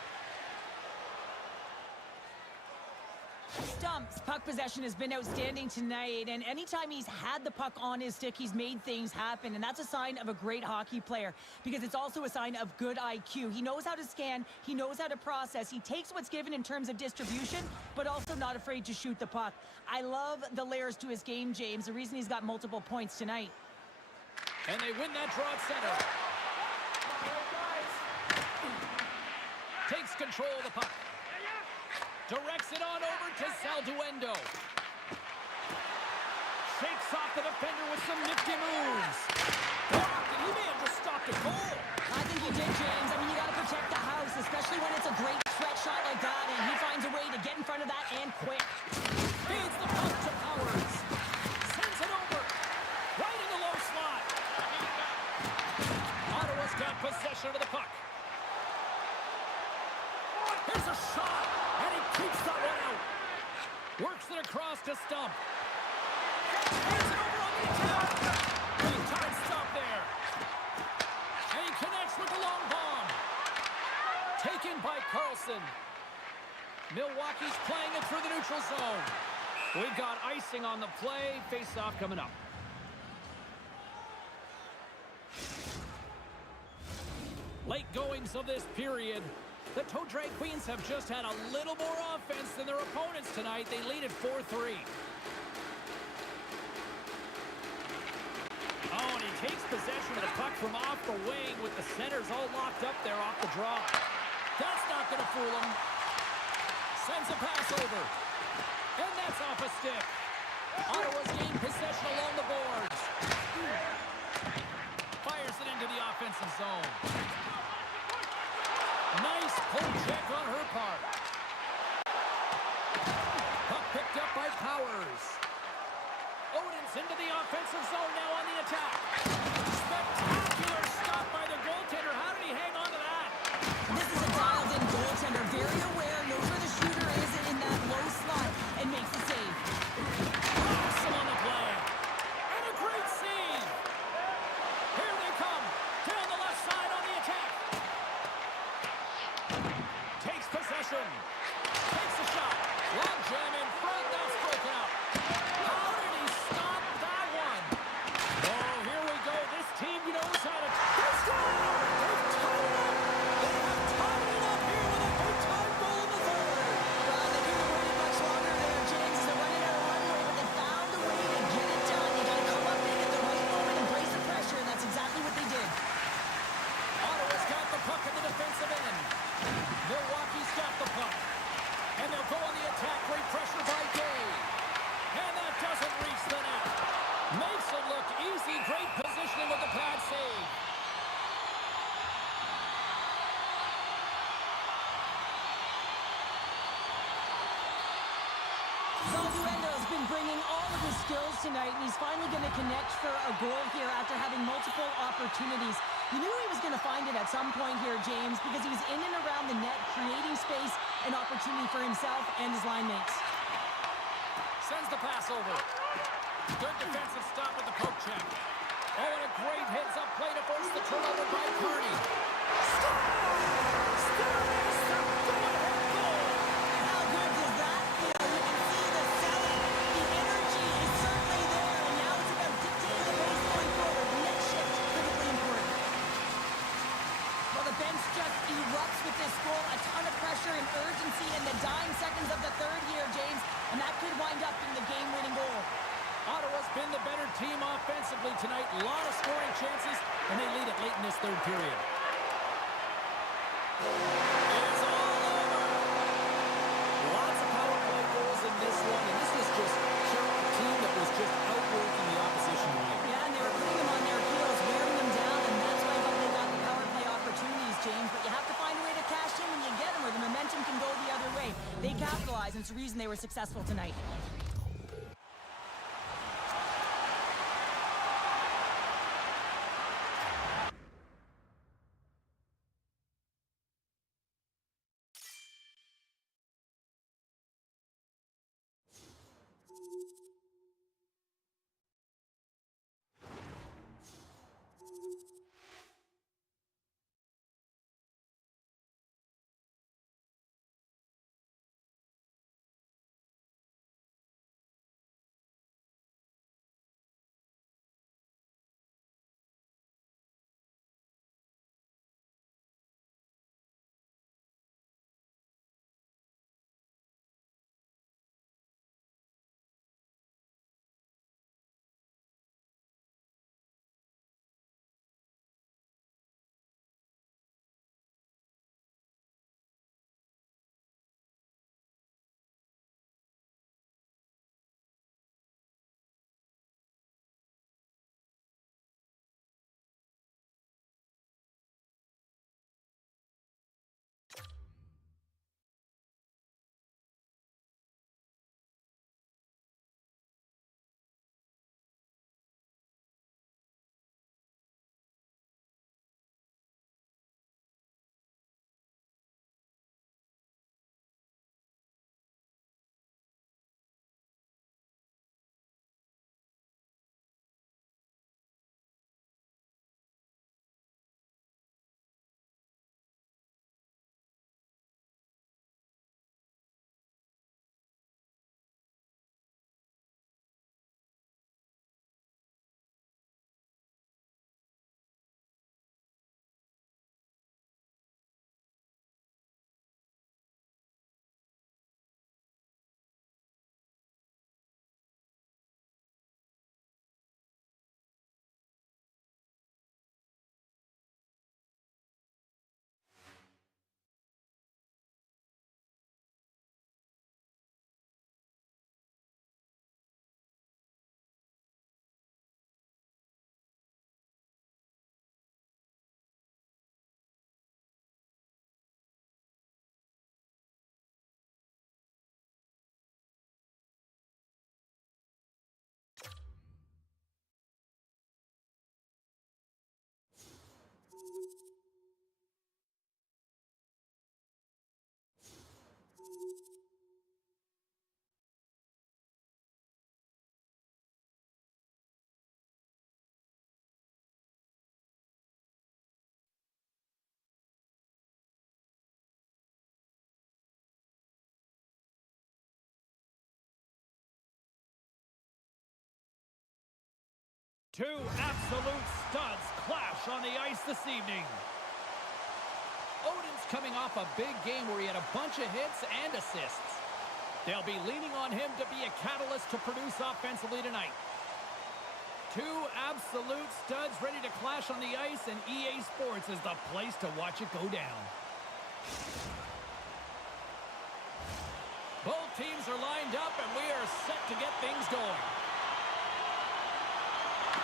Stump's puck possession has been outstanding tonight, and anytime he's had the puck on his stick, he's made things happen, and that's a sign of a great hockey player because it's also a sign of good IQ. He knows how to scan, he knows how to process, he takes what's given in terms of distribution, but also not afraid to shoot the puck. I love the layers to his game, James, the reason he's got multiple points tonight. And they win that draw at center. Takes control of the puck. Directs it on over to Salduendo. Shakes off the defender with some nifty moves. Blocked, and he may have just stopped a goal. I think he did, James. I mean, you got to protect the house, especially when it's a great threat shot like that, and he finds a way to get in front of that and quick. Feeds the puck to Powers. Sends it over. Right in the low slot. Ottawa's got possession of the puck. Here's a shot, and he keeps that one out. Works it across to Stump. Hands it over on the attack. Big time stop there. And he connects with the long bomb. Taken by Carlson. Milwaukee's playing it through the neutral zone. We've got icing on the play. Face-off coming up. Late goings of this period. The Toe Drag Queens have just had a little more offense than their opponents tonight. They lead at 4-3. Oh, and he takes possession of the puck from off the wing with the centers all locked up there off the draw. That's not going to fool him. Sends a pass over. And that's off a stick. Ottawa's gained possession along the boards. Fires it into the offensive zone. Nice pull check on her part. Picked up by Powers. Odin's into the offensive zone now on the attack. Spectacular stop by the goaltender. How did he hang on to that? This is a dialed-in goaltender, very aware, knows where the shooter is in that low slot, and makes the save. Awesome on the play. And a great save. Here they come. Down the left side on the attack. Takes possession. Takes the shot. Long jam in front. That's broken up. How did he stop that one? Oh, here we go. This team knows how to... They score! They've tied it up! They have tied it up here with a big-time goal in the third. Well, they couldn't have waited much longer there, James. They're running out of runway, but they found a way to get it done. You got to come up big at the right moment and brace the pressure, and that's exactly what they did. Ottawa's got the puck in the defensive end. Milwaukee's got the puck. And they'll go on the attack. Great pressure by Gay. And that doesn't reach the net. Makes it look easy. Great positioning with the pad save. Zalduendo's been bringing all of his skills tonight, and he's finally going to connect for a goal here after having multiple opportunities. You knew he was going to find it at some point here, James, because he was in and around the net, creating space and opportunity for himself and his line mates. Sends the pass over. Good defensive stop with the poke check. Oh, and a great heads-up play to force the turnover by Carney. Stop! How good does that feel? You can see the selling. The energy is certainly there, and now it's about dictating the pace going forward. The next shift, critically important. Well, the bench just erupts with this goal. A ton of pressure and urgency in the dying seconds of the third here, James, and that could wind up being the game-winning goal. Ottawa's been the better team offensively tonight. A lot of scoring chances, and they lead it late in this third period. It's all over. Lots of power play goals in this one, and this was just a team that was just outworking the opposition tonight. Yeah, and they were putting them on their heels, wearing them down, and that's why they got the power play opportunities, James. But you have to find a way to cash in when you get them, or the momentum can go the other way. They capitalized, and it's the reason they were successful tonight. Two absolute studs clash on the ice this evening. Odin's coming off a big game where he had a bunch of hits and assists. They'll be leaning on him to be a catalyst to produce offensively tonight. Two absolute studs ready to clash on the ice, and EA Sports is the place to watch it go down. Both teams are lined up, and we are set to get things going.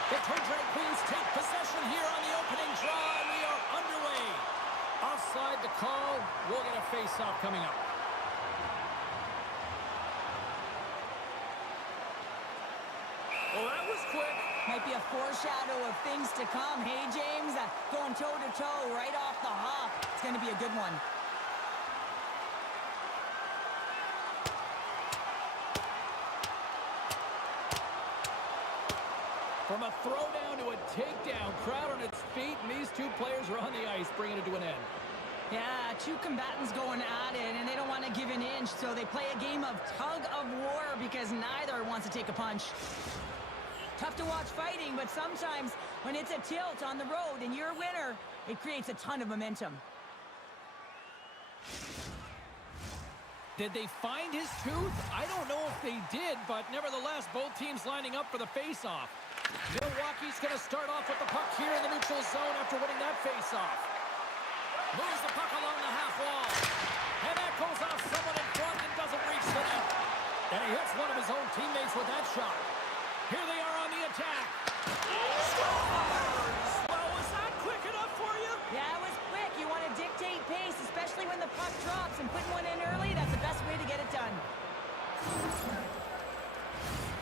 The Tundra Queens take possession here on the opening draw, and we are underway. Offside the call. We'll get a face-off coming up. Well, that was quick. Might be a foreshadow of things to come. Hey, James, going toe-to-toe right off the hop. It's going to be a good one. From a throwdown to a takedown, crowd on its feet, and these two players are on the ice, bringing it to an end. Yeah, two combatants going at it, and they don't want to give an inch, so they play a game of tug-of-war because neither wants to take a punch. Tough to watch fighting, but sometimes when it's a tilt on the road and you're a winner, it creates a ton of momentum. Did they find his tooth? I don't know if they did, but nevertheless, both teams lining up for the face-off. Milwaukee's going to start off with the puck here in the neutral zone after winning that face-off. Moves the puck along the half wall. And that goes off someone in front and doesn't reach the net. And he hits one of his own teammates with that shot. Here they are on the attack. Scores! Well, was that quick enough for you? Yeah, it was quick. You want to dictate pace, especially when the puck drops, and putting one in early, that's the best way to get it done.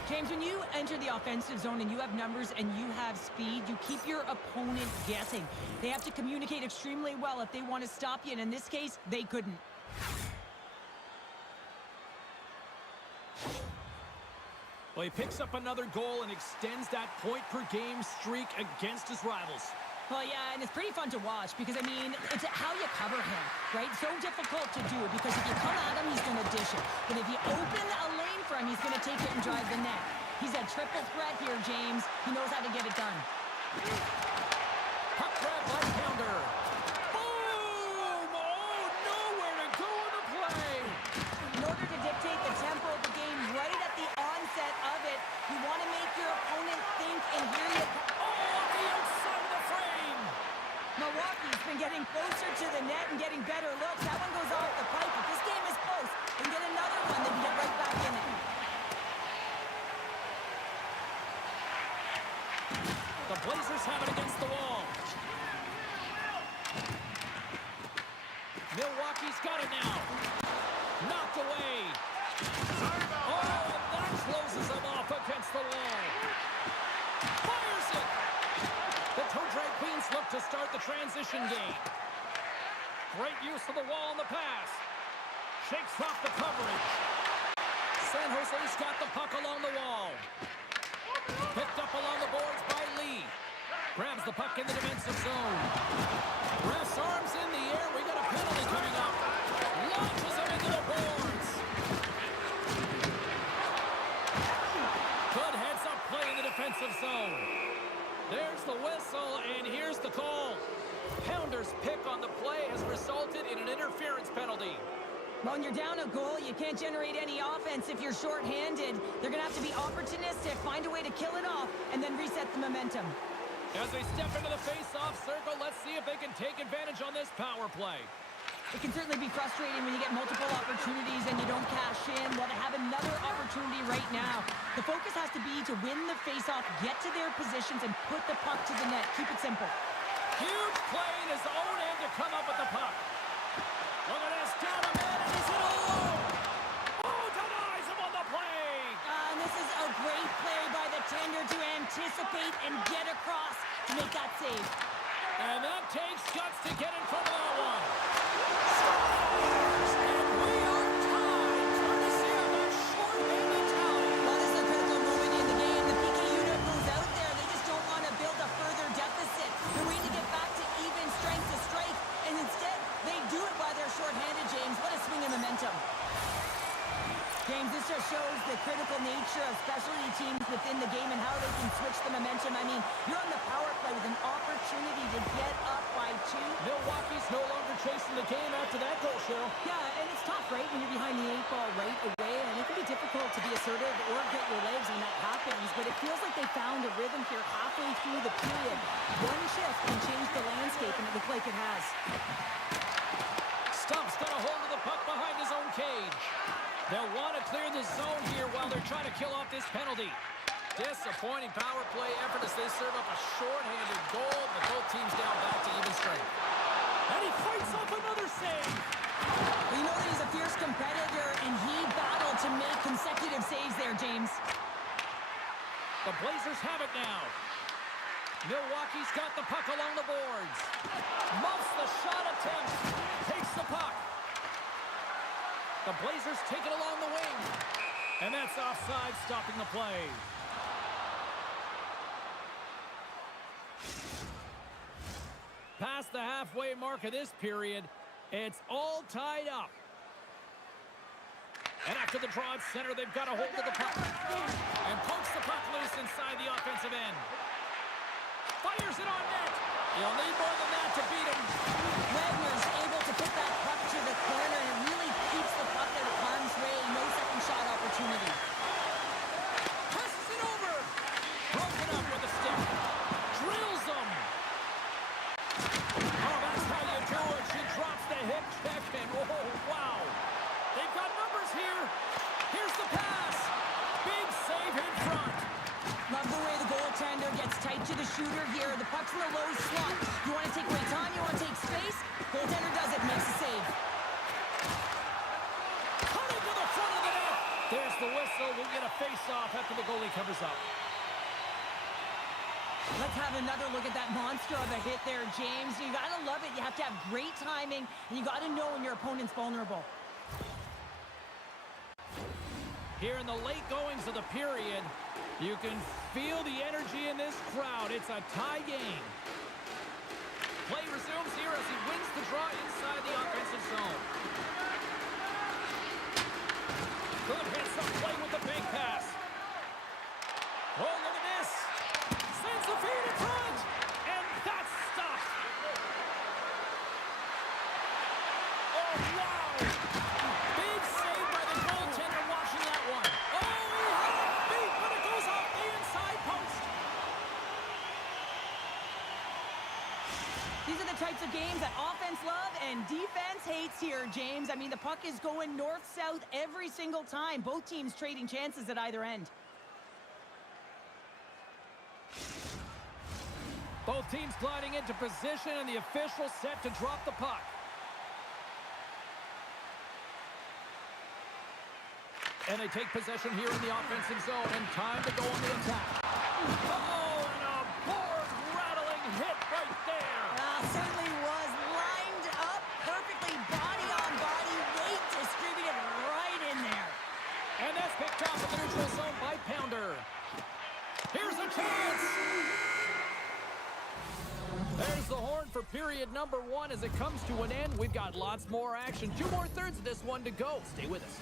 James, when you enter the offensive zone and you have numbers and you have speed, you keep your opponent guessing. They have to communicate extremely well if they want to stop you, and in this case, they couldn't. Well, he picks up another goal and extends that point-per-game streak against his rivals. Well, yeah, and it's pretty fun to watch because, I mean, it's how you cover him, right? So difficult to do it because if you come at him, he's going to dish it. But if you open a lane for him, he's going to take it and drive the net. He's a triple threat here, James. He knows how to get it done. Puck grab by Pounder. Boom! Oh, nowhere to go in the play. In order to dictate the tempo of the game right at the onset of it, you want to make your opponent think and hear you. Milwaukee's been getting closer to the net and getting better looks. That one goes off the pipe. If this game is close, they can get another one. They can get right back in it. The Blazers have it against the wall. Milwaukee's got it now. Knocked away. Oh, and that closes him off against the wall. Fires it. The Tundra Queens look to start the transition game. Great use of the wall on the pass. Shakes off the coverage. San Jose's got the puck along the wall. Picked up along the boards by Lee. Grabs the puck in the defensive zone. Ref's arms in the air. We got a penalty coming up. Launches him into the boards. Good heads-up play in the defensive zone. There's the whistle, and here's the call. Pounder's pick on the play has resulted in an interference penalty. When you're down a goal, you can't generate any offense if you're shorthanded. They're going to have to be opportunistic, find a way to kill it off, and then reset the momentum. As they step into the face-off circle, let's see if they can take advantage on this power play. It can certainly be frustrating when you get multiple opportunities and you don't cash in. Well, they have another opportunity right now. The focus has to be to win the face-off, get to their positions, and put the puck to the net. Keep it simple. Huge play in his own end to come up with the puck. Look at this, down a man, and he's in alone. Oh, denies him on the play. And this is a great play by the tender to anticipate and get across to make that save. And that takes guts to get in front of that one. Scores! And we are tied. Courtesy of that short-handed talent. Well, this is a critical moment in the game. The PK unit goes out there. They just don't want to build a further deficit. They're waiting to get back to even strength to strike. And instead, they do it while they're short-handed, James. What a swing of momentum. James, this just shows the critical nature of specialty teams within the game and how they can switch the momentum. I mean, you're on the power play with an opportunity to get up by 2. Milwaukee's no longer chasing the game after that goal, Cheryl. Yeah, and it's tough, right, when you're behind the 8 ball right away, and it can be difficult to be assertive or get your legs when that happens, but it feels like they found a rhythm here halfway through the period. One shift can change the landscape, and it looks like it has. Stump's got a hold of the puck behind his own cage. They'll want to clear the zone here while they're trying to kill off this penalty. Disappointing power play effort as they serve up a short-handed goal, but both teams down back to even strength. And he fights off another save. Well, you know that he's a fierce competitor, and he battled to make consecutive saves there, James. The Blazers have it now. Milwaukee's got the puck along the boards. Muffs the shot attempt. Takes the puck. The Blazers take it along the wing. And that's offside, stopping the play. Past the halfway mark of this period, it's all tied up. And after the draw at center, they've got a hold of the puck. And pokes the puck loose inside the offensive end. Fires it on net. You'll need more than that to beat him. Wagner's able to put that puck to the corner, and it really keeps the puck out of harm's way. No second shot opportunity. Passes it over. Broken up with a stick. Drills him. Oh, that's how you do it. She drops the hip check, and oh, wow. They've got numbers here. Here's the pass. Big save in front. Love the way the goaltender gets tight to the shooter here. The puck's in the low slot. You want to take away time, you want to take space. Goaltender does it, makes a save. Cutting to the front of the net. There's the whistle. We'll get a face-off after the goalie covers up. Let's have another look at that monster of a hit there, James. You got to love it. You have to have great timing, and you got to know when your opponent's vulnerable. Here in the late goings of the period, you can feel the energy in this crowd. It's a tie game. Play resumes here as he wins the draw inside the offensive zone. Good heads-up play with the big pass. Oh, look at this. Sends the feed in front, and that's stopped. Oh, wow. Big save by the goaltender watching that one. Oh, he had it beat, but it goes off the inside post. These are the types of games that offense love and defense hates here, James. I mean, the puck is going north-south every single time. Both teams trading chances at either end. Both teams gliding into position, and the official set to drop the puck. And they take possession here in the offensive zone, and time to go on the attack. Oh, and a board-rattling hit right there. Certainly was lined up perfectly, body on body, weight distributed right in there. And that's picked off in the neutral zone by Pounder. Here's a chance. There's the horn for period number 1 as it comes to an end. We've got lots more action. 2 more thirds of this one to go. Stay with us.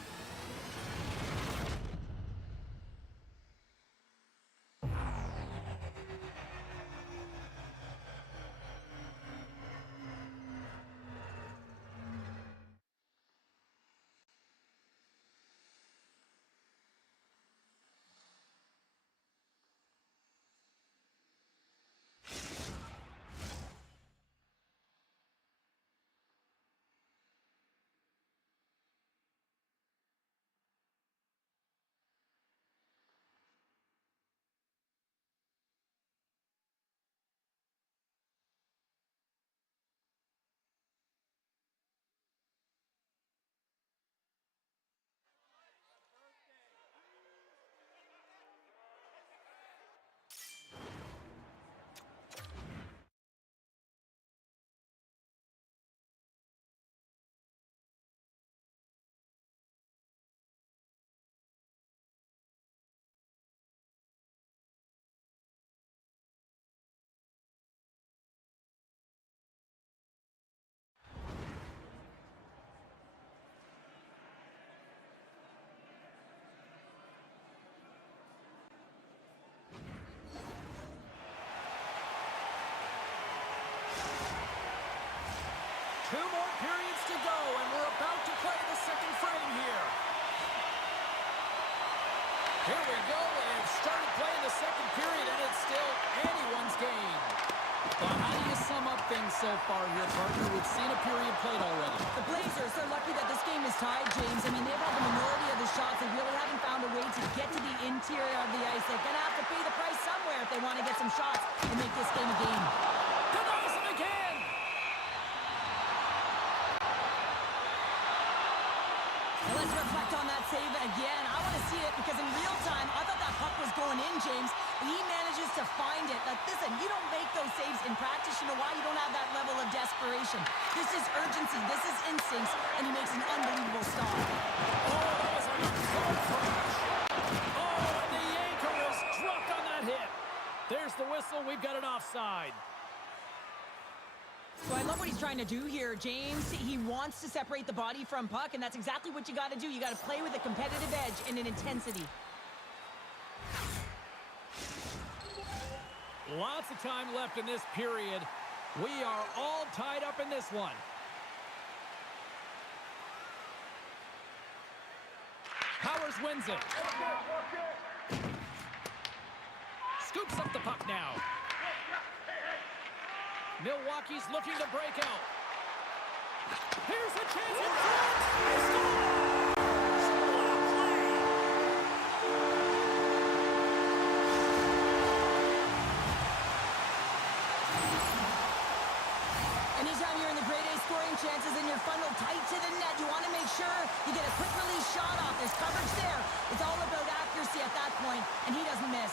things so far here, partner. We've seen a period played already. The Blazers are lucky that this game is tied, James. I mean, they've had the minority of the shots. They really haven't found a way to get to the interior of the ice. They're going to have to pay the price somewhere if they want to get some shots and make this game a game. Denies him again! Well, let's reflect on that save again. I want to see it because in real time, I thought that puck was going in, James. He manages to find it. Like, listen, you don't make those saves in practice. You know why? You don't have that level of desperation. This is urgency. This is instincts, and he makes an unbelievable stop. Oh, that was a good crash. Oh, and the anchor was dropped on that hit. There's the whistle. We've got an offside. So I love what he's trying to do here, James. He wants to separate the body from puck, and that's exactly what you got to do. You got to play with a competitive edge and an intensity. Lots of time left in this period. We are all tied up in this one. Powers wins it. Scoops up the puck now. Milwaukee's looking to break out. Here's a chance in front. Anytime you're in the grade A scoring chances and you're funneled tight to the net, you want to make sure you get a quick release shot off. There's coverage there. It's all about accuracy at that point, and he doesn't miss.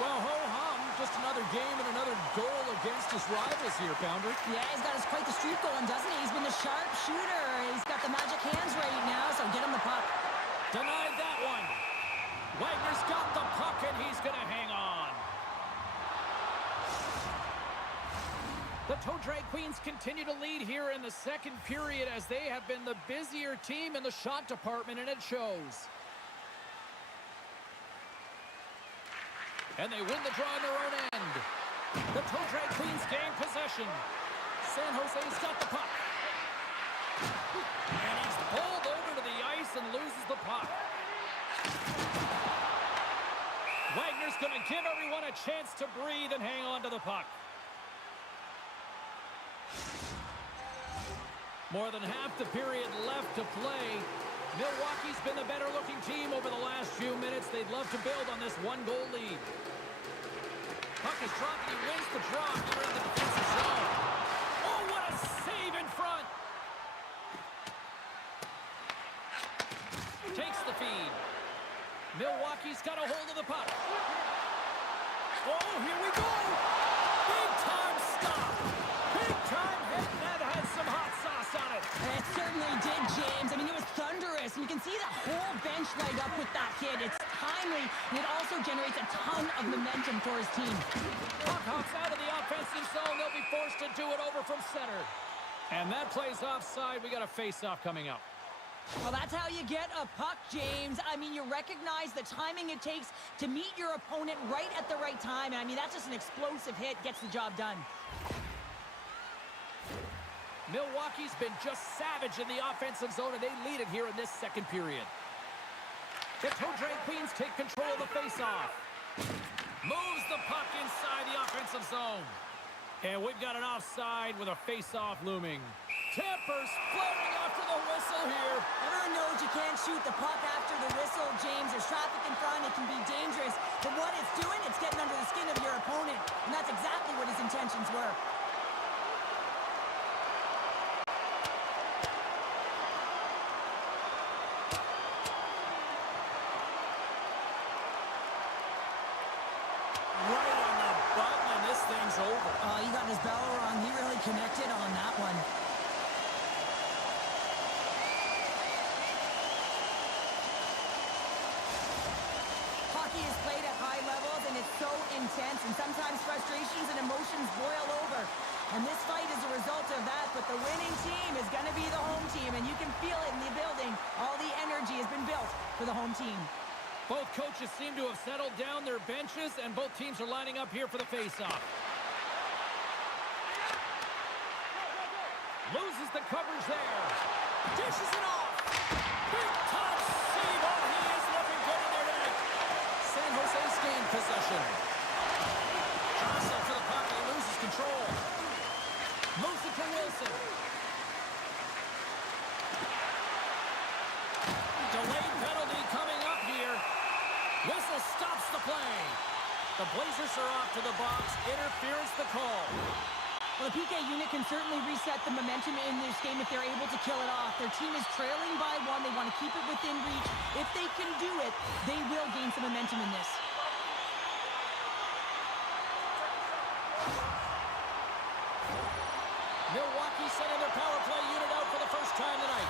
Well, ho-hum, just another game and another goal against his rivals here, Pounder. Yeah, he's got quite the streak going, doesn't he? He's been a sharp shooter. He's got the magic hands right now, so get him the puck. Denied that one. Wagner's got the puck, and he's going to hang on. The Toe Drag Queens continue to lead here in the second period as they have been the busier team in the shot department, and it shows. And they win the draw on their own end. The Toe Drag Queens gain possession. San Jose's got the puck. And he's pulled over to the ice and loses the puck. Wagner's going to give everyone a chance to breathe and hang on to the puck. More than half the period left to play. Milwaukee's been the better-looking team over the last few minutes. They'd love to build on this one-goal lead. Puck is dropped, and he wins the draw here in the defensive zone. Oh, what a save in front! Takes the feed. Milwaukee's got a hold of the puck. Oh, here we go! Big-time stop! Big-time hit, and that had some hot sauce on it. It certainly did, James. I mean, it was thunderous. And you can see the whole bench light up with that hit. It's timely, and it also generates a ton of momentum for his team. Puck hops out of the offensive zone. They'll be forced to do it over from center. And that plays offside. We got a face-off coming up. Well, that's how you get a puck, James. I mean, you recognize the timing it takes to meet your opponent right at the right time. And I mean, that's just an explosive hit. Gets the job done. Milwaukee's been just savage in the offensive zone, and they lead it here in this second period. The Toe Drag Queens take control of the faceoff. Moves the puck inside the offensive zone. And we've got an offside with a faceoff looming. Tampers floating after the whistle here. Everyone knows you can't shoot the puck after the whistle, James. There's traffic in front. It can be dangerous. But what it's doing, it's getting under the skin of your opponent. And that's exactly what his intentions were. Right on the button, and this thing's over. Oh, he got his bell wrong. He really connected on that one. Hockey is played at high levels, and it's so intense, and sometimes frustrations and emotions boil over. And this fight is a result of that, but the winning team is going to be the home team, and you can feel it in the building. All the energy has been built for the home team. Both coaches seem to have settled down their benches, and both teams are lining up here for the faceoff. Loses the coverage there. Dishes it off. Big top save. Oh, he is looking good in there tonight. San Jose's gained possession. Jostle for the puck. He loses control. The Blazers are off to the box. Interference the call. Well, the PK unit can certainly reset the momentum in this game if they're able to kill it off. Their team is trailing by 1. They want to keep it within reach. If they can do it, they will gain some momentum in this. Milwaukee sending their power play unit out for the first time tonight.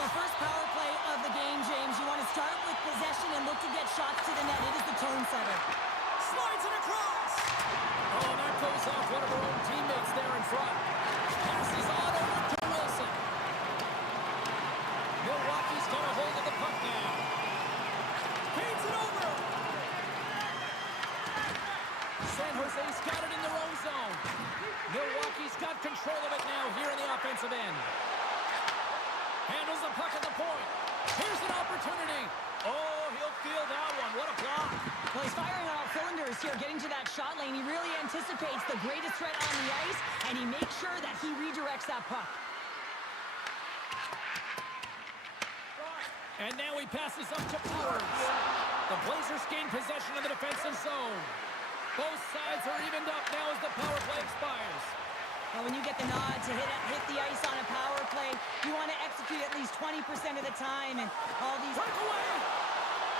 Well, first power play of the game, James. You want to start with possession and look to get shots to the net. It is the tone setter. Slides it across. Oh, that goes off one of our own teammates there in front. Passes on over to Wilson. Milwaukee's got a hold of the puck now. Feeds it over. San Jose's got it in their own zone. Milwaukee's got control of it now here in the offensive end. Handles the puck at the point. Here's an opportunity. Oh, he'll feel that one. What a block. Well, he's firing on all cylinders here, getting to that shot lane. He really anticipates the greatest threat on the ice, and he makes sure that he redirects that puck. And now he passes up to Powers. The Blazers gain possession of the defensive zone. Both sides are evened up now as the power play expires. Well, when you get the nod to hit the ice on a power play, you want to execute at least 20% of the time, and all these... Breakaway!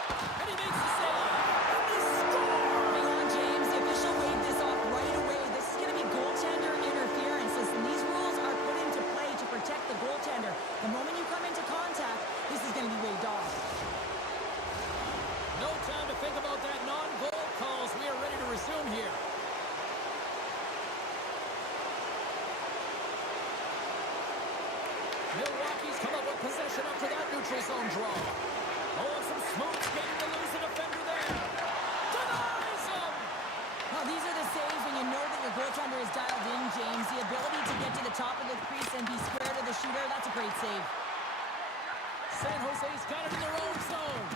And he makes the save. And they score! Hang on, James. The official waved this off right away. This is going to be goaltender interference. Listen, these rules are put into play to protect the goaltender. The moment you come into contact, this is going to be waved off. No time to think about that non-goal calls. We are ready to resume here. Milwaukee's come up with possession after that neutral zone draw. Oh, some smooth skating to lose the defender there. Denies him! Well, these are the saves when you know that your goaltender is dialed in, James. The ability to get to the top of the crease and be square to the shooter, that's a great save. San Jose's got it in their own zone.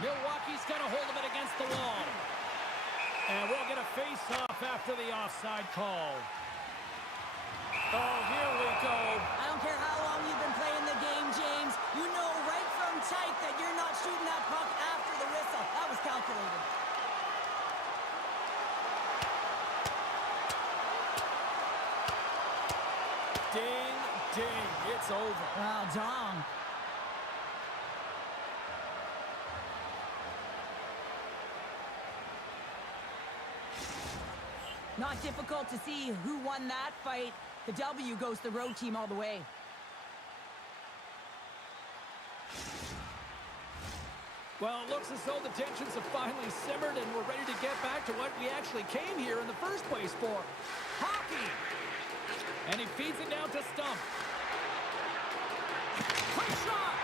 Milwaukee's got a hold of it against the wall. And we'll get a face-off after the offside call. Oh, here we go. I don't care how long you've been playing the game, James. You know right from tight that you're not shooting that puck after the whistle. That was calculated. Ding, ding. It's over. Wow, Dom. Not difficult to see who won that fight. The W goes to the road team all the way. Well, it looks as though the tensions have finally simmered and we're ready to get back to what we actually came here in the first place for. Hockey! And he feeds it down to Stump. Quick shot!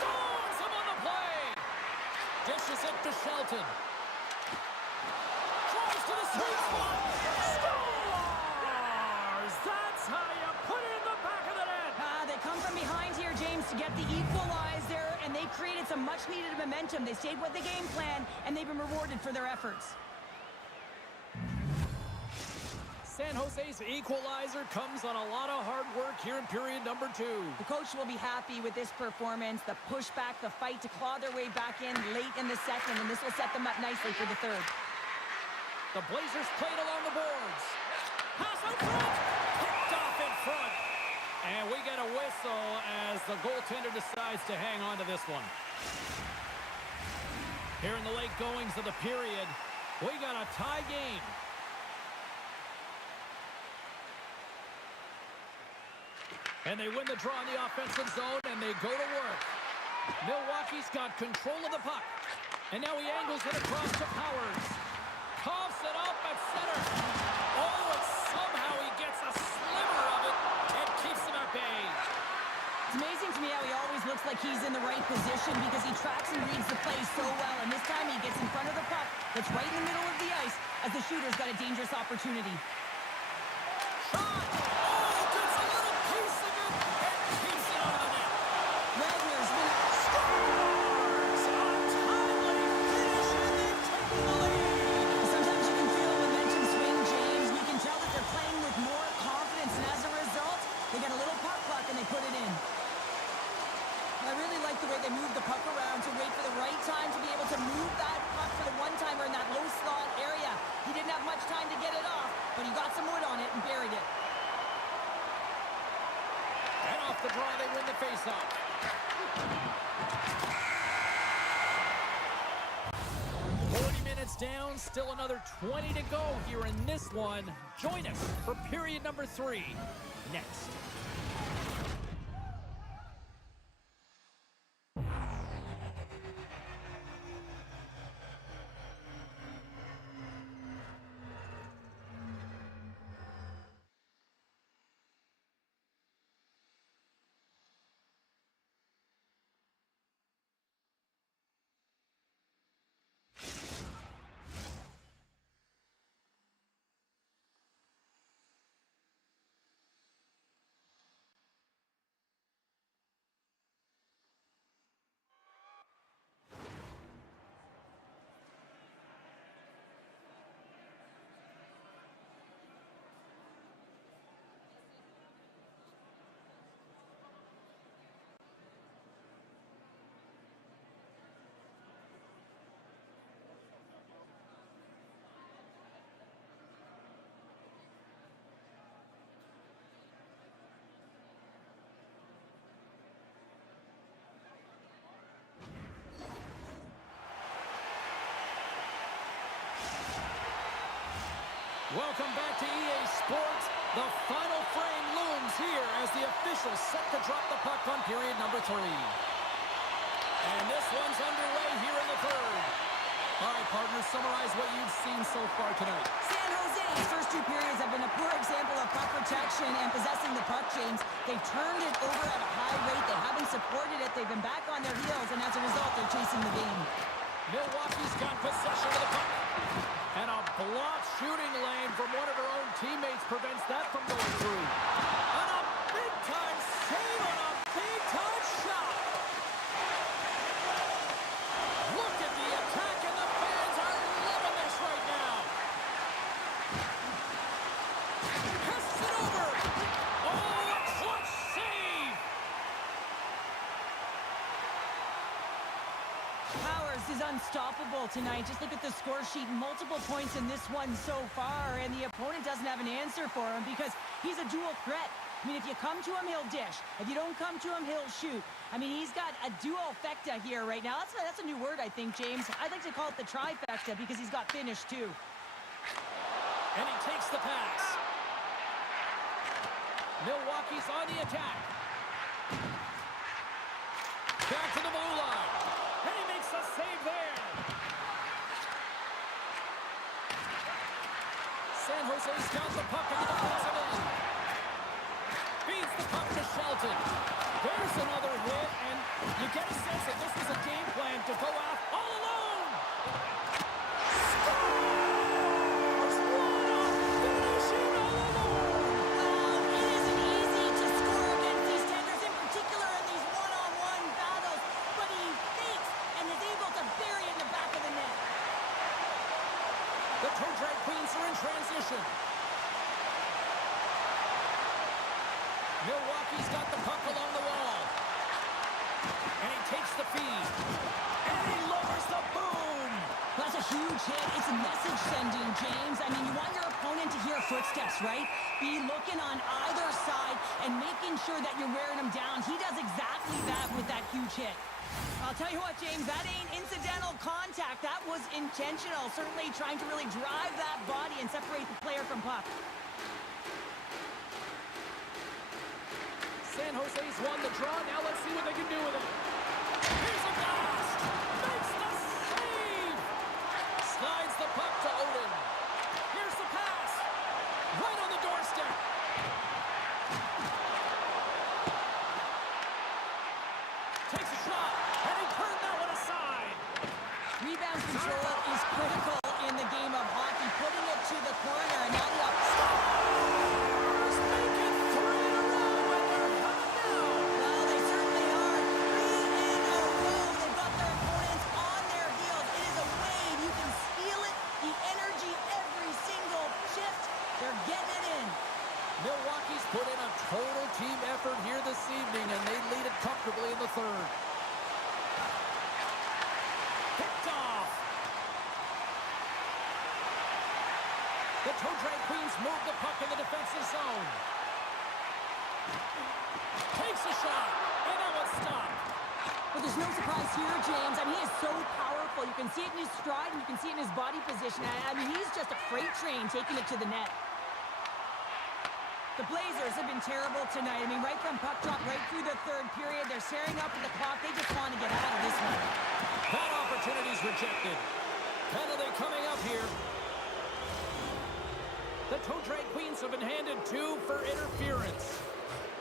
Stones him on the play! Dishes it to Shelton. Drives to the sweet spot! Scores! That's how you put it in the back of the net! They come from behind here, James, to get the equalizer, and they created some much-needed momentum. They stayed with the game plan, and they've been rewarded for their efforts. San Jose's equalizer comes on a lot of hard work here in period number 2. The coach will be happy with this performance, the pushback, the fight to claw their way back in late in the second, and this will set them up nicely for the third. The Blazers played along the boards. Pass out front! Picked off in front. And we get a whistle as the goaltender decides to hang on to this one. Here in the late goings of the period, we got a tie game. And they win the draw in the offensive zone, and they go to work. Milwaukee's got control of the puck. And now he angles it across to Powers. Coughs it up at center. Oh, and somehow he gets a sliver of it and keeps him at bay. It's amazing to me how he always looks like he's in the right position because he tracks and reads the play so well. And this time he gets in front of the puck that's right in the middle of the ice as the shooter's got a dangerous opportunity. Shot! Oh, he gets a little piece of it and keeps it out of the net. Wagner's been Scores! A timely finish, and they've taken the lead. Sometimes you can feel a momentum swing, James. You can tell that they're playing with more confidence, and as a result, they get a little puck luck and they put it in. I really like the way they move the puck around to wait for the right time to be able to move that puck for the one-timer in that low slot area. he got some wood on it and buried it. And off the draw, they win the faceoff. 40 minutes down, still another 20 to go here in this one. Join us for period number 3 next. Welcome back to EA Sports. The final frame looms here as the officials set to drop the puck on period number 3. And this one's underway here in the 3rd. All right, partners, summarize what you've seen so far tonight. San Jose's first 2 periods have been a poor example of puck protection and possessing the puck, James. They've turned it over at a high rate. They haven't supported it. They've been back on their heels, and as a result, they're chasing the game. Milwaukee's got possession of the puck. And a blocked shooting lane from one of her own teammates prevents that from going through. And a big-time save on a big-time shot. Look at the attack, and the fans are loving this right now. Passes it over. Oh, a clutch save. Powers is unstoppable tonight. Just look at the score sheet. Multiple points in this one so far, and the opponent doesn't have an answer for him because he's a dual threat. I mean, if you come to him, he'll dish. If you don't come to him, he'll shoot. I mean, he's got a duofecta here right now. That's a new word, I think, James. I'd like to call it the trifecta because he's got finish, too. And he takes the pass. Milwaukee's on the attack. Back to the blue line. And he makes a save there. San Jose's got the puck in the defensive end. Feeds the puck to Shelton. There's another hit, and you get a sense that this was a game plan to go out all alone. Scores! What a finishing all alone! It isn't easy to score against these tenders, in particular in these one-on-one battles, but he fakes and is able to bury it in the back of the net. The toe drag queens are in transition. Milwaukee's got the puck along the wall. And he takes the feed. And he lowers the boom. That's a huge hit. It's message sending, James. I mean, you want your opponent to hear footsteps, right? Be looking on either side and making sure that you're wearing them down. He does exactly that with that huge hit. I'll tell you what, James, that ain't incidental contact. That was intentional. Certainly trying to really drive that body and separate the player from puck. San Jose's won the draw. Now let's see what they can do with it. Here's a blast. Makes the save. Slides the puck to Odin. Here's the pass. Right on the doorstep. Takes a shot. And he turned that one aside. Rebound control is critical in the game of hockey. Putting it to the corner, and now the up. Well, they certainly are. 3 in a row. They've got their opponents on their heels. It is a wave. You can feel it. The energy The Toe Drag Queens move the puck in the defensive zone. Takes a shot, and that one's stopped. But there's no surprise here, James. I mean, he is so powerful. You can see it in his stride, and you can see it in his body position. I mean, he's just a freight train taking it to the net. The Blazers have been terrible tonight. I mean, right from puck drop, right through the third period, they're staring up at the clock. They just want to get out of this one. That opportunity's rejected. Penalty coming up here. The Toe Drag Queens have been handed 2 for interference.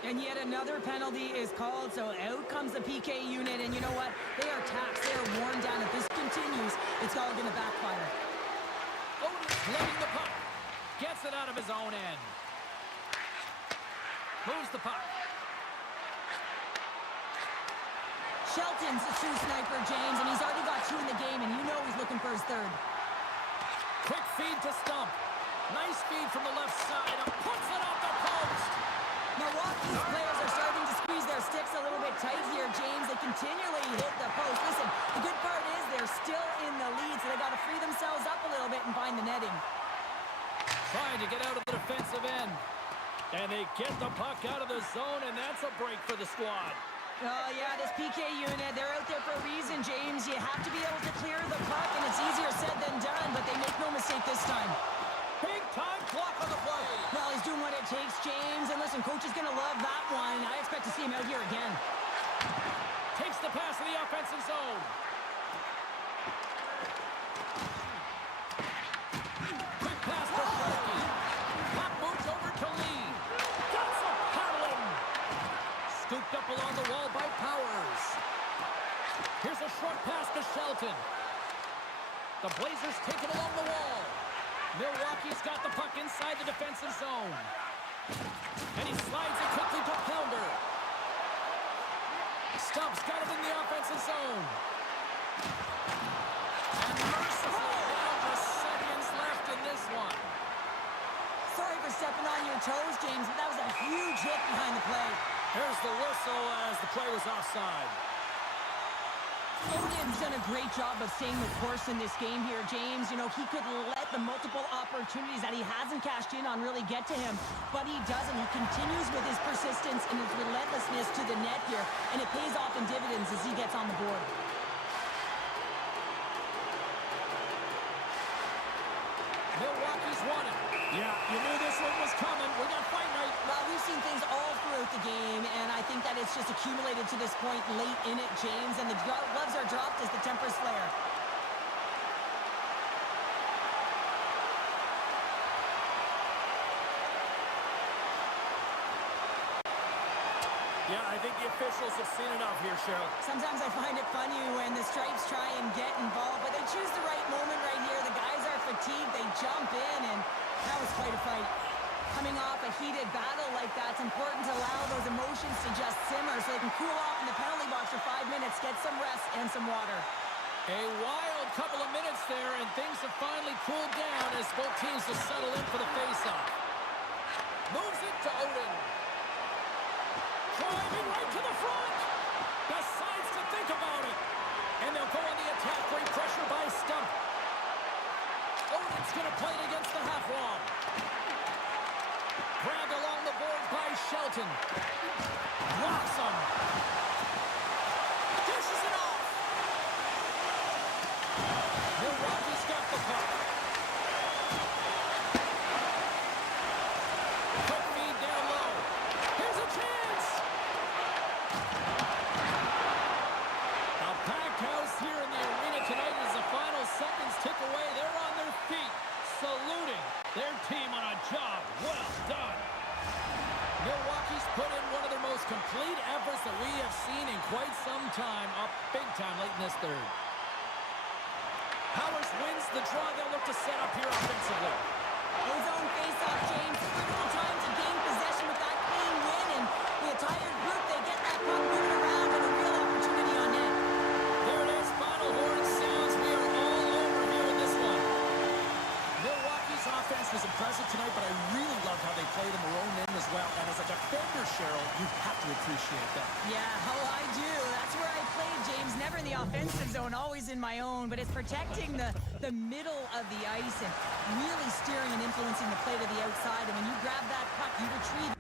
And yet another penalty is called, so out comes the PK unit. And you know what? They are taxed. They are worn down. If this continues, it's all going to backfire. Otis letting the puck. Gets it out of his own end. Moves the puck. Shelton's a true sniper, James, and he's already got 2 in the game, and you know he's looking for his third. Quick feed to Stump. Nice feed from the left side. And puts it off the post. Milwaukee's players are starting to squeeze their sticks a little bit tight here, James. They continually hit the post. Listen, the good part is they're still in the lead, so they got to free themselves up a little bit and find the netting. Trying to get out of the defensive end. And they get the puck out of the zone, and that's a break for the squad. Oh, yeah, this PK unit, they're out there for a reason, James. You have to be able to clear the puck, and it's easier said than done, but they make no mistake this time. Big time clock on the play. Well, he's doing what it takes, James. And listen, coach is going to love that one. I expect to see him out here again. Takes the pass in the offensive zone. Quick pass to Sharkey. Puck moves over to Lee. Got some paddling. Scooped up along the wall by Powers. Here's a short pass to Shelton. The Blazers take it along the wall. Milwaukee's got the puck inside the defensive zone. And he slides it quickly to Pounder. Stump's got it in the offensive zone. And mercifully down to seconds left in this one. Sorry for stepping on your toes, James, but that was a huge hit behind the play. Here's the whistle as the play was offside. Odin's done a great job of staying the course in this game here, James. You know, he could let the multiple opportunities that he hasn't cashed in on really get to him, but he doesn't. He continues with his persistence and his relentlessness to the net here, and it pays off in dividends as he gets on the board. Milwaukee's won it. Yeah, you knew this one was coming. We got fight night. Well, we've seen things all throughout the game, and I think that it's just accumulated to this point late in it, James, and the gloves are dropped as the tempers flare. Yeah, I think the officials have seen enough here, Cheryl. Sometimes I find it funny when the Stripes try and get involved, but they choose the right moment right here. The guys are fatigued, they jump in, and that was quite a fight. Coming off a heated battle like that, it's important to allow those emotions to just simmer so they can cool off in the penalty box for 5 minutes, get some rest and some water. A wild couple of minutes there, and things have finally cooled down as both teams have settled in for the face-off. Moves it to Odin. Driving right to the front. Decides to think about it. And they'll go on the attack. Great pressure by Stump. Odin's going to play it against the half wall. Grabbed along the boards by Shelton. Blocks him. Dishes it off. Milwaukee's got the puck. Quick feed down low. Here's a chance. A packed house here in the arena tonight as the final seconds tick away. They're on their feet, saluting their team on a job well done. Milwaukee's put in one of their most complete efforts that we have seen in quite some time, up big time late in this third. Powers wins the draw. They'll look to set up here offensively. Ozone face-off, James. Critical time to gain possession with that clean win, and with a tired group, they get that puck moving around and a real opportunity on net. There it is. Final horn sounds. We are all over here in this one. Milwaukee's offense was impressive tonight, but I really loved how they played in their own end as well. And as a defender, Cheryl, you have to appreciate that. Yeah, oh, I do. That's where I played, James. Never in the offensive zone, always in my own. But it's protecting the middle of the ice and really steering an influencing the play to the outside, and when you grab that puck, you retrieve.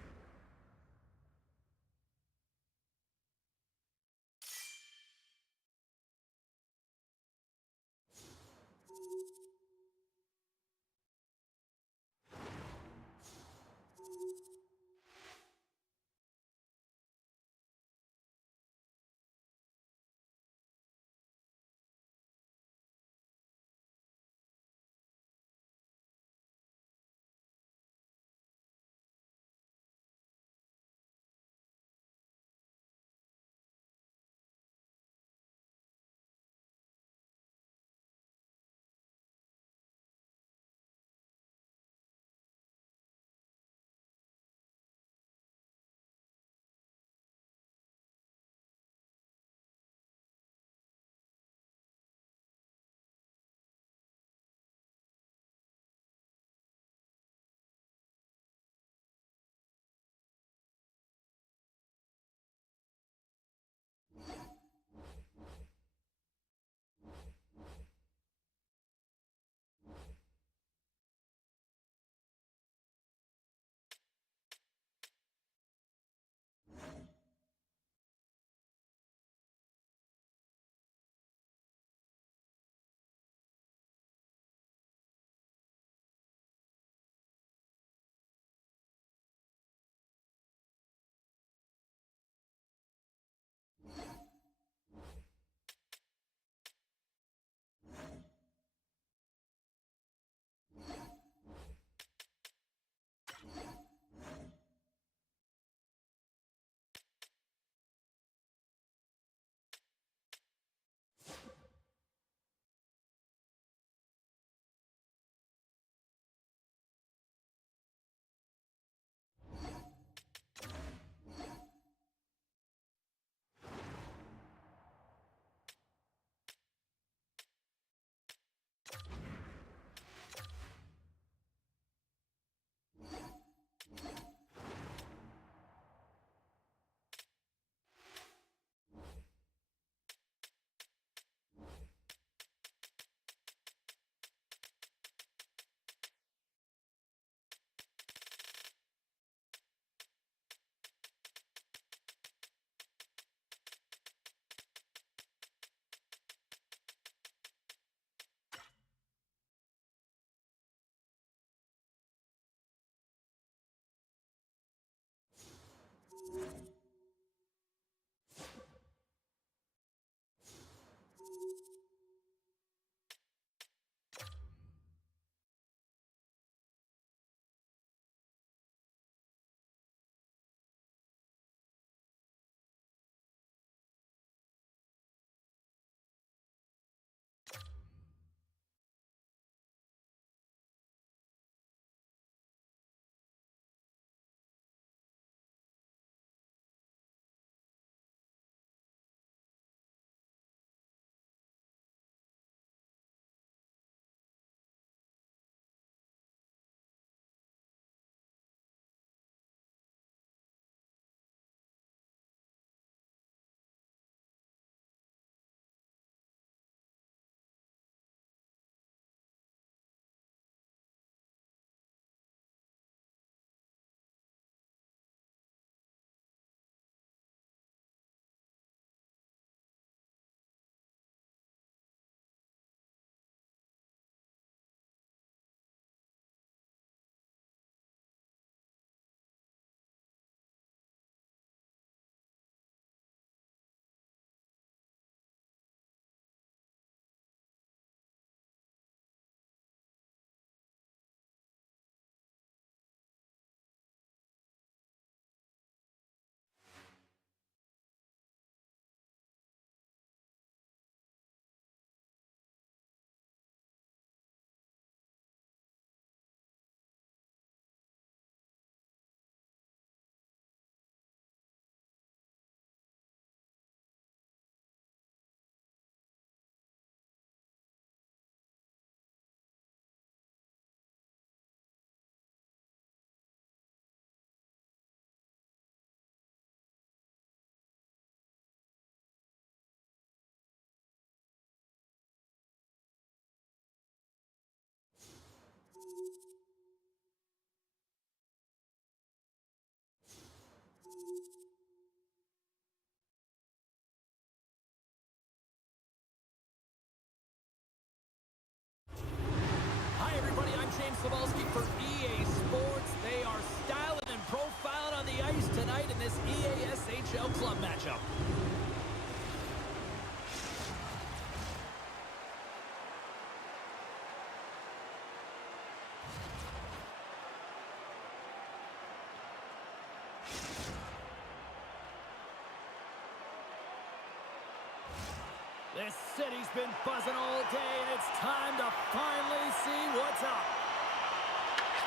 This city's been buzzing all day, and it's time to finally see what's up.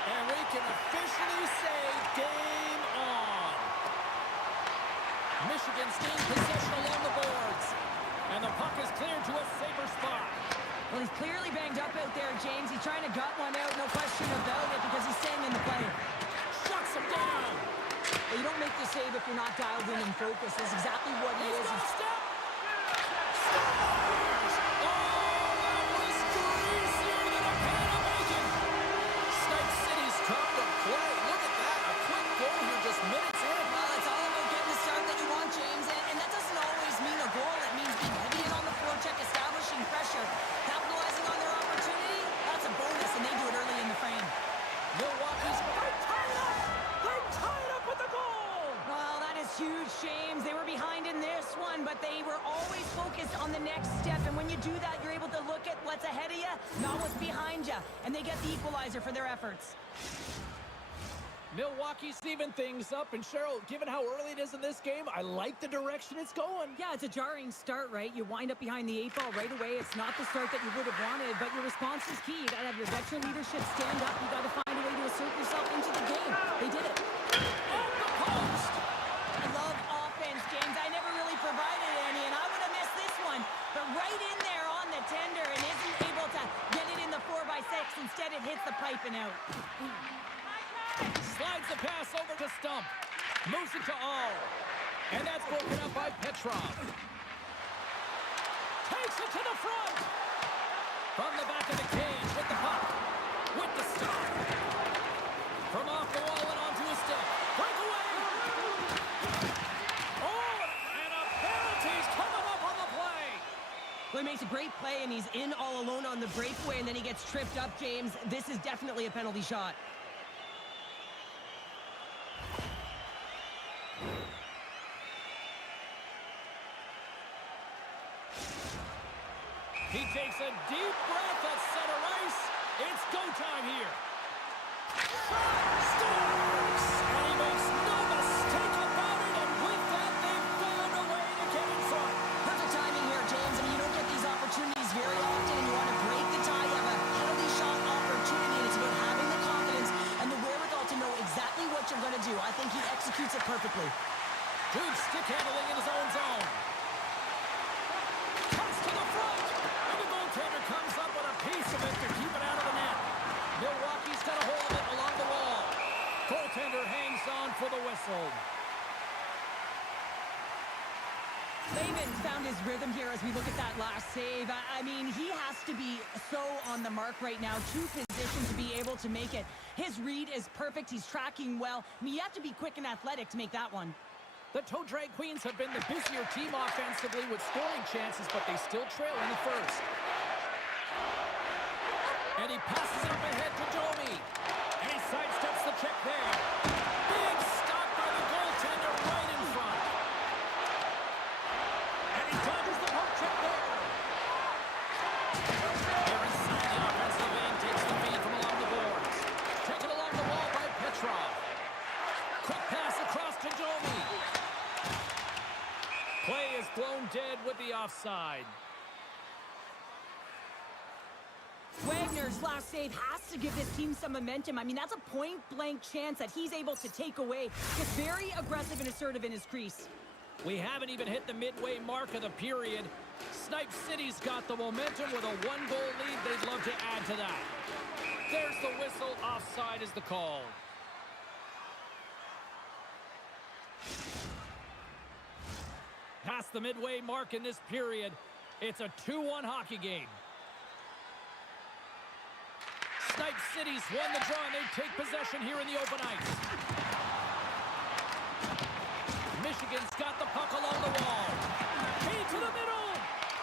And we can officially say game on. Michigan's gained possession along the boards. And the puck is cleared to a safer spot. Well, he's clearly banged up out there, James. He's trying to gut one out, no question about it, because he's staying in the play. Shuts him down. Well, you don't make the save if you're not dialed in and focused. That's exactly what he is. Got a step. Scores! Oh, that was greasier than a pan of bacon. Snipe City's dropped a play. Look at that. A quick goal here just minutes in. Well, it's all about getting the start that you want, James. And that doesn't always mean a goal. It means being heavy in on the forecheck, establishing pressure, capitalizing on their opportunity. That's a bonus, and they do it early in the frame. Milwaukee's tied up. They're tied up with the goal. Well, that is huge, James. They were behind in this one, but they were always focused on the next step. And when you do that, you're able to look at what's ahead of you, not what's behind you. And they get the equalizer for their efforts. Milwaukee's even things up. And Cheryl, given how early it is in this game, I like the direction it's going. Yeah, it's a jarring start, right? You wind up behind the 8 ball right away. It's not the start that you would have wanted, but your response is key. You got to have your veteran leadership stand up. You got to find a way to assert yourself into the game. They did it. Off the post. I love offense, James. I never really provided any, and I would have missed this one. But right in there on the tender and isn't able to get it in the 4x6. Instead, it hits the pipe and out. Slides the pass over to Stump. Moves it to All. And that's broken up by Petrov. Takes it to the front. From the back of the cage with the puck. With the stop. From off the wall and onto a stick. Breakaway. Oh, and a penalty's coming up on the play. Well, he makes a great play, and he's in all alone on the breakaway, and then he gets tripped up, James. This is definitely a penalty shot. He takes a deep breath at center ice. It's go time here. Scores! And he makes no mistake about it, and with that, they've found a way to get in front. Perfect timing here, James. I mean, you don't get these opportunities very often, and you want to break the tie. You have a penalty shot opportunity, and it's about having the confidence and the wherewithal to know exactly what you're going to do. I think he executes it perfectly. Good stick handling in his own zone. Comes to the front. And the goaltender comes up with a piece of it to keep it out of the net. Milwaukee's got a hold of it along the wall. Goaltender hangs on for the whistle. Lehman found his rhythm here as we look at that last save. I mean, he has to be so on the mark right now. True position to be able to make it. His read is perfect. He's tracking well. I mean, you have to be quick and athletic to make that one. The Toe Drag Queens have been the busier team offensively with scoring chances, but they still trail in the first. And he passes it up ahead to Domi. And he sidesteps the check there. Big stop by the goaltender right in front. And he dodges the poke check there. Aaron Son, the offensive end, takes the feed from along the boards. Taken along the wall by Petrov. Quick pass across to Domi. Play is blown dead with the offside. Wagner's last save has to give this team some momentum. I mean, that's a point-blank chance that he's able to take away. Just very aggressive and assertive in his crease. We haven't even hit the midway mark of the period. Snipe City's got the momentum with a one-goal lead. They'd love to add to that. There's the whistle. Offside is the call. Past the midway mark in this period, it's a 2-1 hockey game. Snipe City's won the draw, and they take possession here in the open ice. Michigan's got the puck along the wall. Feed to the middle,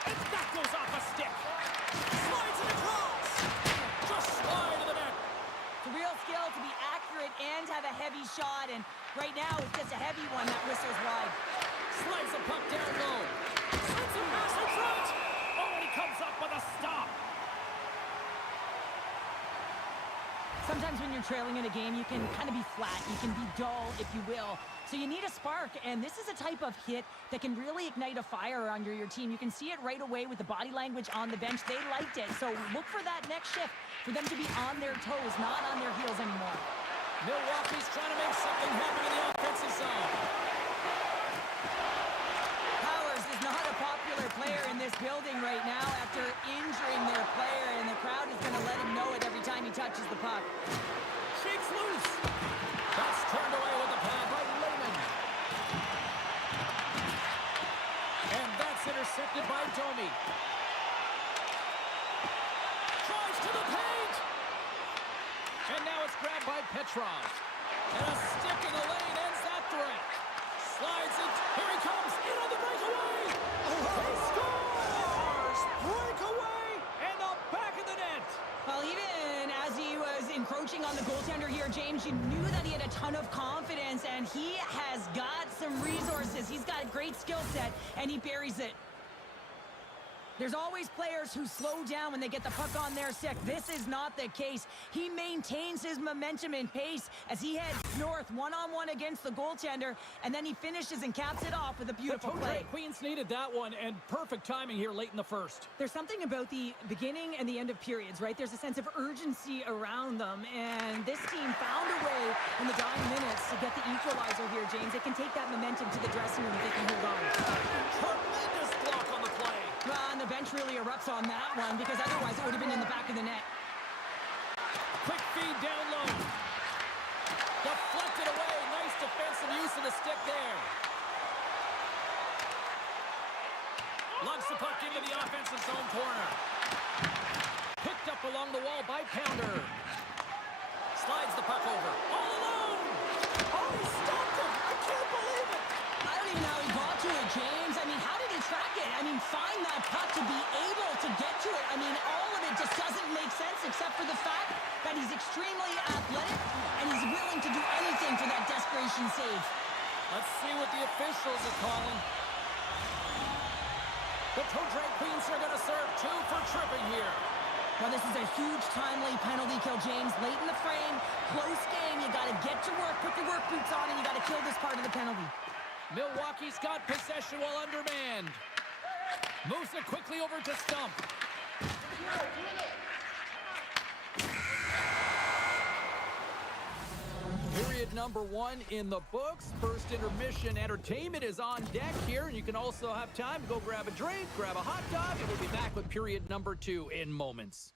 and that goes off a stick. Slides it across. Just slide to the net. It's a real skill to be accurate and have a heavy shot, and right now it's just a heavy one that whistles wide. Slides the puck down low. Sends a pass in front. Oh, and he comes up with a stop. Sometimes when you're trailing in a game, you can kind of be flat. You can be dull, if you will. So you need a spark, and this is a type of hit that can really ignite a fire under your team. You can see it right away with the body language on the bench. They liked it, so look for that next shift, for them to be on their toes, not on their heels anymore. Milwaukee's trying to make something happen in the offensive zone. Powers is not a popular player in this building right now after injuring their player, and the crowd is going to let him know it every time he touches the puck. Shakes loose. That's turned away with the pad by Lehman. And that's intercepted by Domi. Tries to the paint. And now it's grabbed by Petrov. And a stick in the lane ends that threat. Slides it. Here he comes. In on the breakaway. He scores! Breakaway. And the back of the net. Well, even as he was encroaching on the goaltender here, James, you knew that he had a ton of confidence, and he has got some resources. He's got a great skill set, and he buries it. There's always players who slow down when they get the puck on their stick. This is not the case. He maintains his momentum and pace as he heads north one-on-one against the goaltender, and then he finishes and caps it off with a beautiful play. Queens needed that one, and perfect timing here late in the first. There's something about the beginning and the end of periods, right? There's a sense of urgency around them, and this team found a way in the dying minutes to get the equalizer here, James. They can take that momentum to the dressing room if they can hold on. Tremendous block on the play. Well, and the bench really erupts on that one, because otherwise it would have been in the back of the net. Quick feed down low. Deflected away. Nice defensive use of the stick there. Lugs the puck into the offensive zone corner. Picked up along the wall by Pounder. Slides the puck over. All alone. Oh, he stopped him. I can't believe it. I don't even know how he got to it, James. I mean, how did he track it? I mean, find that puck to be able to get to it. I mean, all of it just doesn't make sense except for the fact that he's extremely athletic and he's willing to do anything for that desperation save. Let's see what the officials are calling. The toe drag Queens are going to serve 2 for tripping here. Well, this is a huge timely penalty kill, James. Late in the frame, close game. You got to get to work, put your work boots on, and you got to kill this part of the penalty. Milwaukee's got possession while undermanned. Moves it quickly over to Stump. Period number 1 in the books. First intermission entertainment is on deck here, and you can also have time to go grab a drink, grab a hot dog, and we'll be back with period number 2 in moments.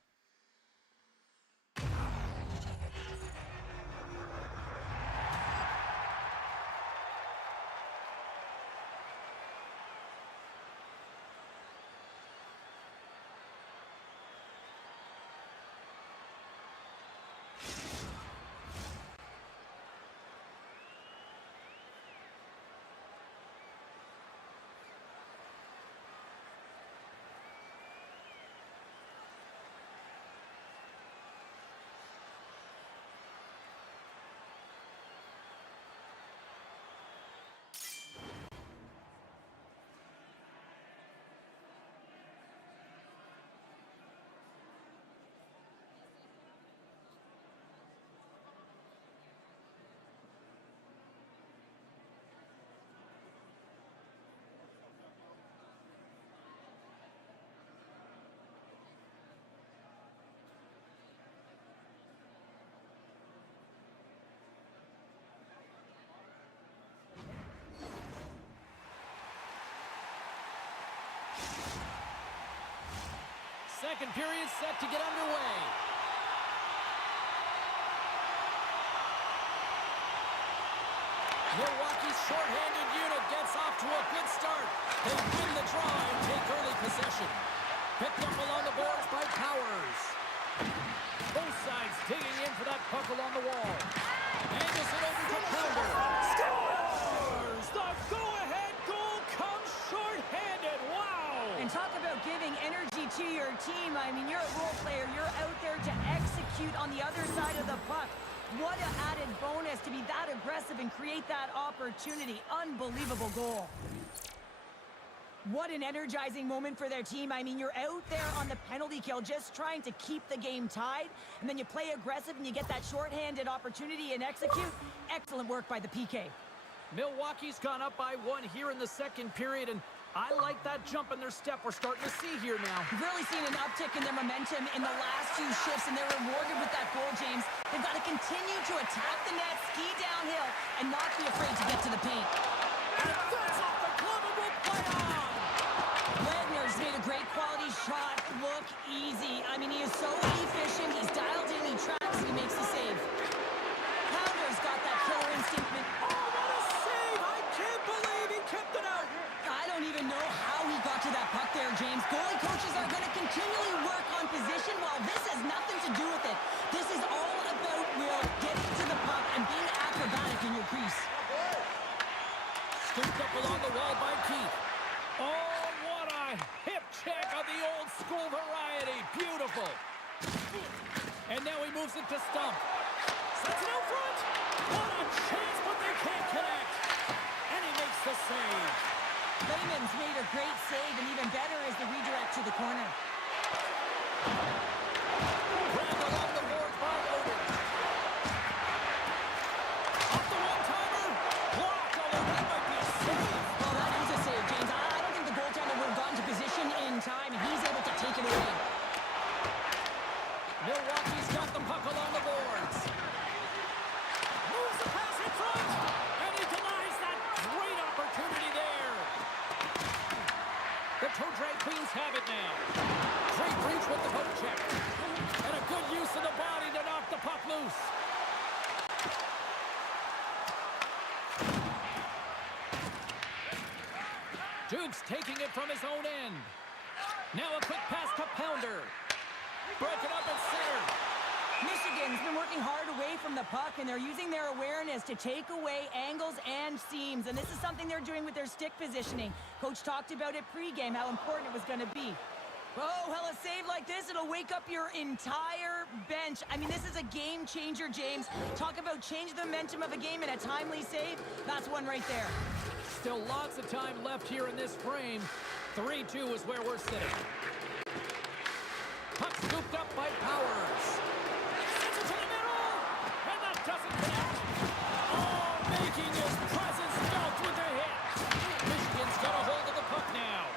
Second period set to get underway. Milwaukee's shorthanded unit gets off to a good start. They win the draw and take early possession. Picked up along the boards by Powers. Both sides digging in for that puck along the wall. Angles it over to Pounder. Scores! The go-ahead goal comes shorthanded. Wow! And talk about giving energy to your team. I mean, you're a role player. You're out there to execute on the other side of the puck. What an added bonus to be that aggressive and create that opportunity. Unbelievable goal. What an energizing moment for their team. I mean, you're out there on the penalty kill just trying to keep the game tied, and then you play aggressive and you get that shorthanded opportunity and execute. Excellent work by the PK. Milwaukee's gone up by 1 here in the second period, and I like that jump in their step we're starting to see here now. We've really seen an uptick in their momentum in the last few shifts, and they're rewarded with that goal, James. They've got to continue to attack the net, ski downhill, and not be afraid to get to the paint. And that's off the glove and will play on! Wagner's made a great quality shot look easy. I mean, he is so efficient. He's dialed in, he tracks, and he makes the save. Pounder's got that killer instinct. Oh, what a save! I can't believe he kept it out! I don't even know how he got to that puck there, James. Goalie coaches are going to continually work on position while this has nothing to do with it. This is all about Will getting to the puck and being acrobatic in your crease. Scooped up along the wall by Keith. Oh, what a hip check of the old school variety. Beautiful. And now he moves it to Stump. Sets it out front. What a chance, but they can't connect. And he makes the save. Lehman's made a great save, and even better is the redirect to the corner. Grabbed along the boards by Odin. Off the one-timer. Blocked, although that might be a save. Well, that is a save, James. I don't think the goaltender would have gotten to position in time, and he's able to take it away. Milwaukee's got the puck along the boards. Moves the pass in front. And he denies that great opportunity there. The Toe Drag Queens have it now. Great reach with the poke check. And a good use of the body to knock the puck loose. Duke's taking it from his own end. Now a quick pass to Pounder. Broken up and centered. Michigan's been working hard away from the puck, and they're using their awareness to take away angles and seams, and this is something they're doing with their stick positioning. Coach talked about it pregame, how important it was going to be. Oh, well, a save like this, it'll wake up your entire bench. I mean, this is a game changer, James. Talk about change the momentum of a game in a timely save. That's one right there. Still lots of time left here in this frame. 3-2 is where we're sitting. Puck scooped up by Powers. Sends it to the middle, and that doesn't connect. Oh, making his presence felt with the hit. Michigan's got a hold of the puck now.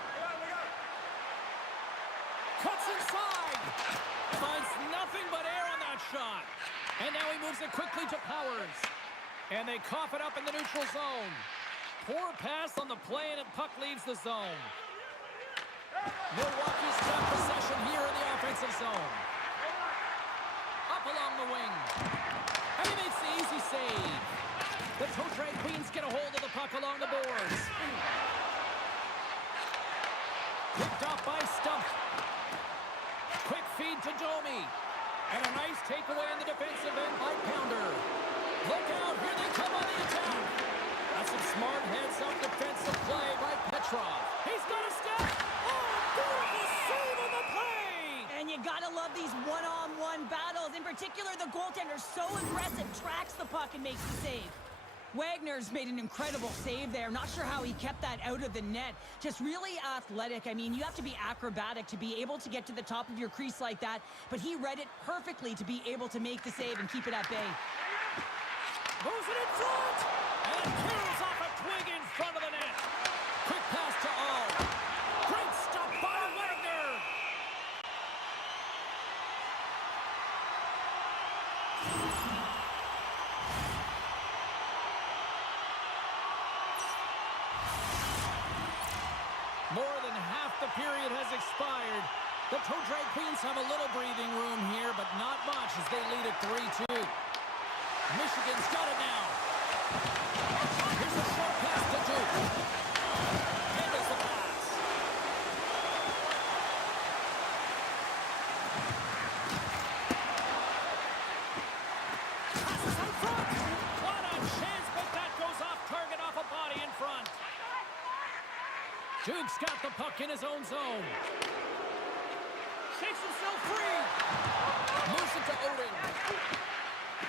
Cuts inside. Finds nothing but air on that shot. And now he moves it quickly to Powers. And they cough it up in the neutral zone. Poor pass on the play, and the puck leaves the zone. Milwaukee's got possession here in the offensive zone. Up along the wing. And he makes the easy save. The Toe Drag Queens get a hold of the puck along the boards. Picked off by Stump. Quick feed to Domi. And a nice takeaway in the defensive end by Pounder. Look out, here they come on the attack. That's some smart heads-up defensive play by Petrov. He's got a step. Beautiful save on the play! And you gotta love these one-on-one battles. In particular, the goaltender so aggressive, tracks the puck and makes the save. Wagner's made an incredible save there. Not sure how he kept that out of the net. Just really athletic. I mean, you have to be acrobatic to be able to get to the top of your crease like that, but he read it perfectly to be able to make the save and keep it at bay. Moves it in front! And kills off a twig in front of the net. Quick pass to All. Great stop by Wagner! More than half the period has expired. The Toe Drag Queens have a little breathing room here, but not much as they lead at 3-2. Michigan's got it now. Here's a short pass to Duke. Handles the pass. Passes out front. What a chance, but that goes off target, off a body in front. Duke's got the puck in his own zone. Shakes himself free. Moves it to Odin.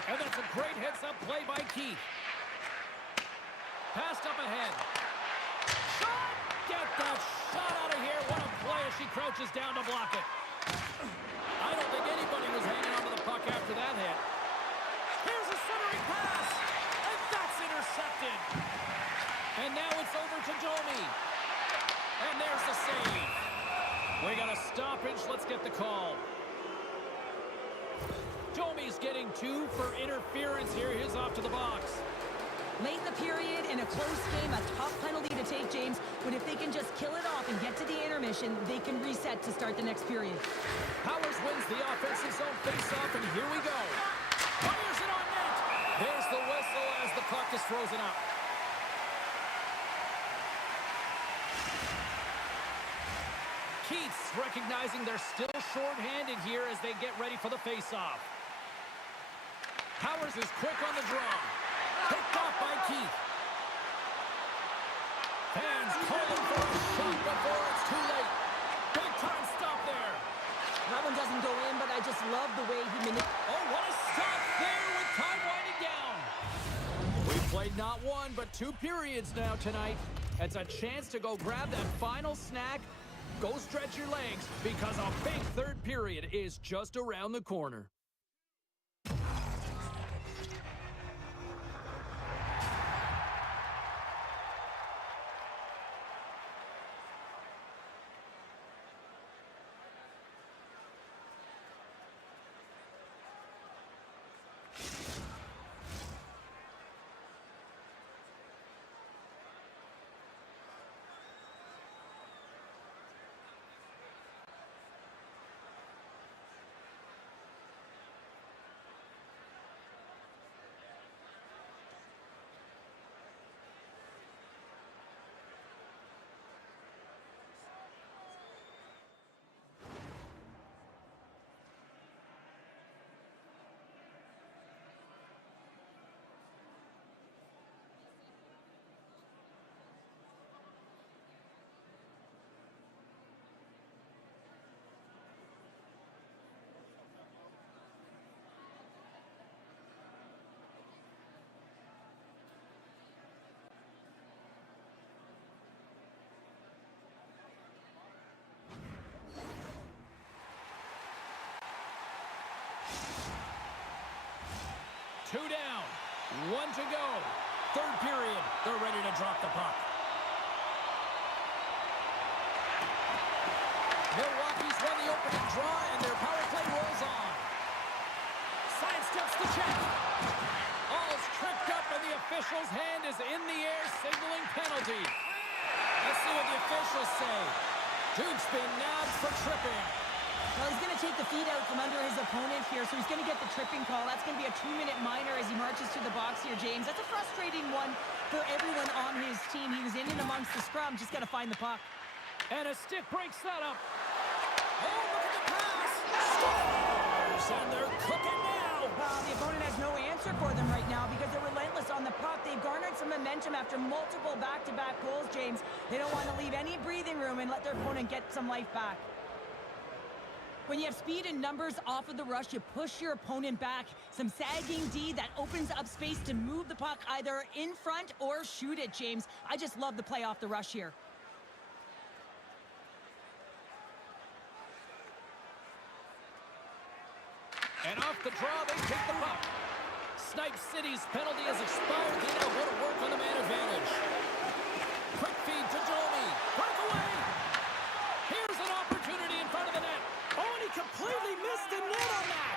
And that's a great heads-up play by Keith. Passed up ahead. Shot! Get that shot out of here. What a play as she crouches down to block it. I don't think anybody was hanging onto the puck after that hit. Here's a centering pass. And that's intercepted. intercepted. And now it's over to Domi. And there's the save. We got a stoppage. Let's get the call. Domi's getting 2 for interference here. He's off to the box. Late in the period, in a close game, a tough penalty to take, James. But if they can just kill it off and get to the intermission, they can reset to start the next period. Powers wins the offensive zone faceoff, and here we go. Fires it on net. There's the whistle as the puck is frozen up. Keith's recognizing they're still short-handed here as they get ready for the faceoff. Powers is quick on the draw. Picked off by Keith. Fans calling for a shot before it's too late. Big time stop there. That one doesn't go in, but I just love the way he Oh, what a stop there with time winding down. We've played not one, but 2 periods now tonight. It's a chance to go grab that final snack. Go stretch your legs because a big 3rd period is just around the corner. Two down, 1 to go. 3rd period, they're ready to drop the puck. Milwaukee's won the opening draw, and their power play rolls on. Sidesteps the check. All's tripped up, and the official's hand is in the air, signaling penalty. Let's see what the officials say. Duke's been nabbed for tripping. Well, he's going to take the feet out from under his opponent here, so he's going to get the tripping call. That's going to be a 2-minute minor as he marches to the box here, James. That's a frustrating one for everyone on his team. He was in and amongst the scrum, just got to find the puck. And a stick breaks that up. Oh, look at the pass! Scores! And they're cooking now! The opponent has no answer for them right now because they're relentless on the puck. They've garnered some momentum after multiple back-to-back goals, James. They don't want to leave any breathing room and let their opponent get some life back. When you have speed and numbers off of the rush, you push your opponent back. Some sagging D that opens up space to move the puck either in front or shoot it, James. I just love the play off the rush here. And off the draw, they take the puck. Snipe City's penalty has expired. They now go to work on the man advantage. Quick feed to Domi. Breakaway! Here's an opportunity in front of the net. Oh, and he completely missed the net on that.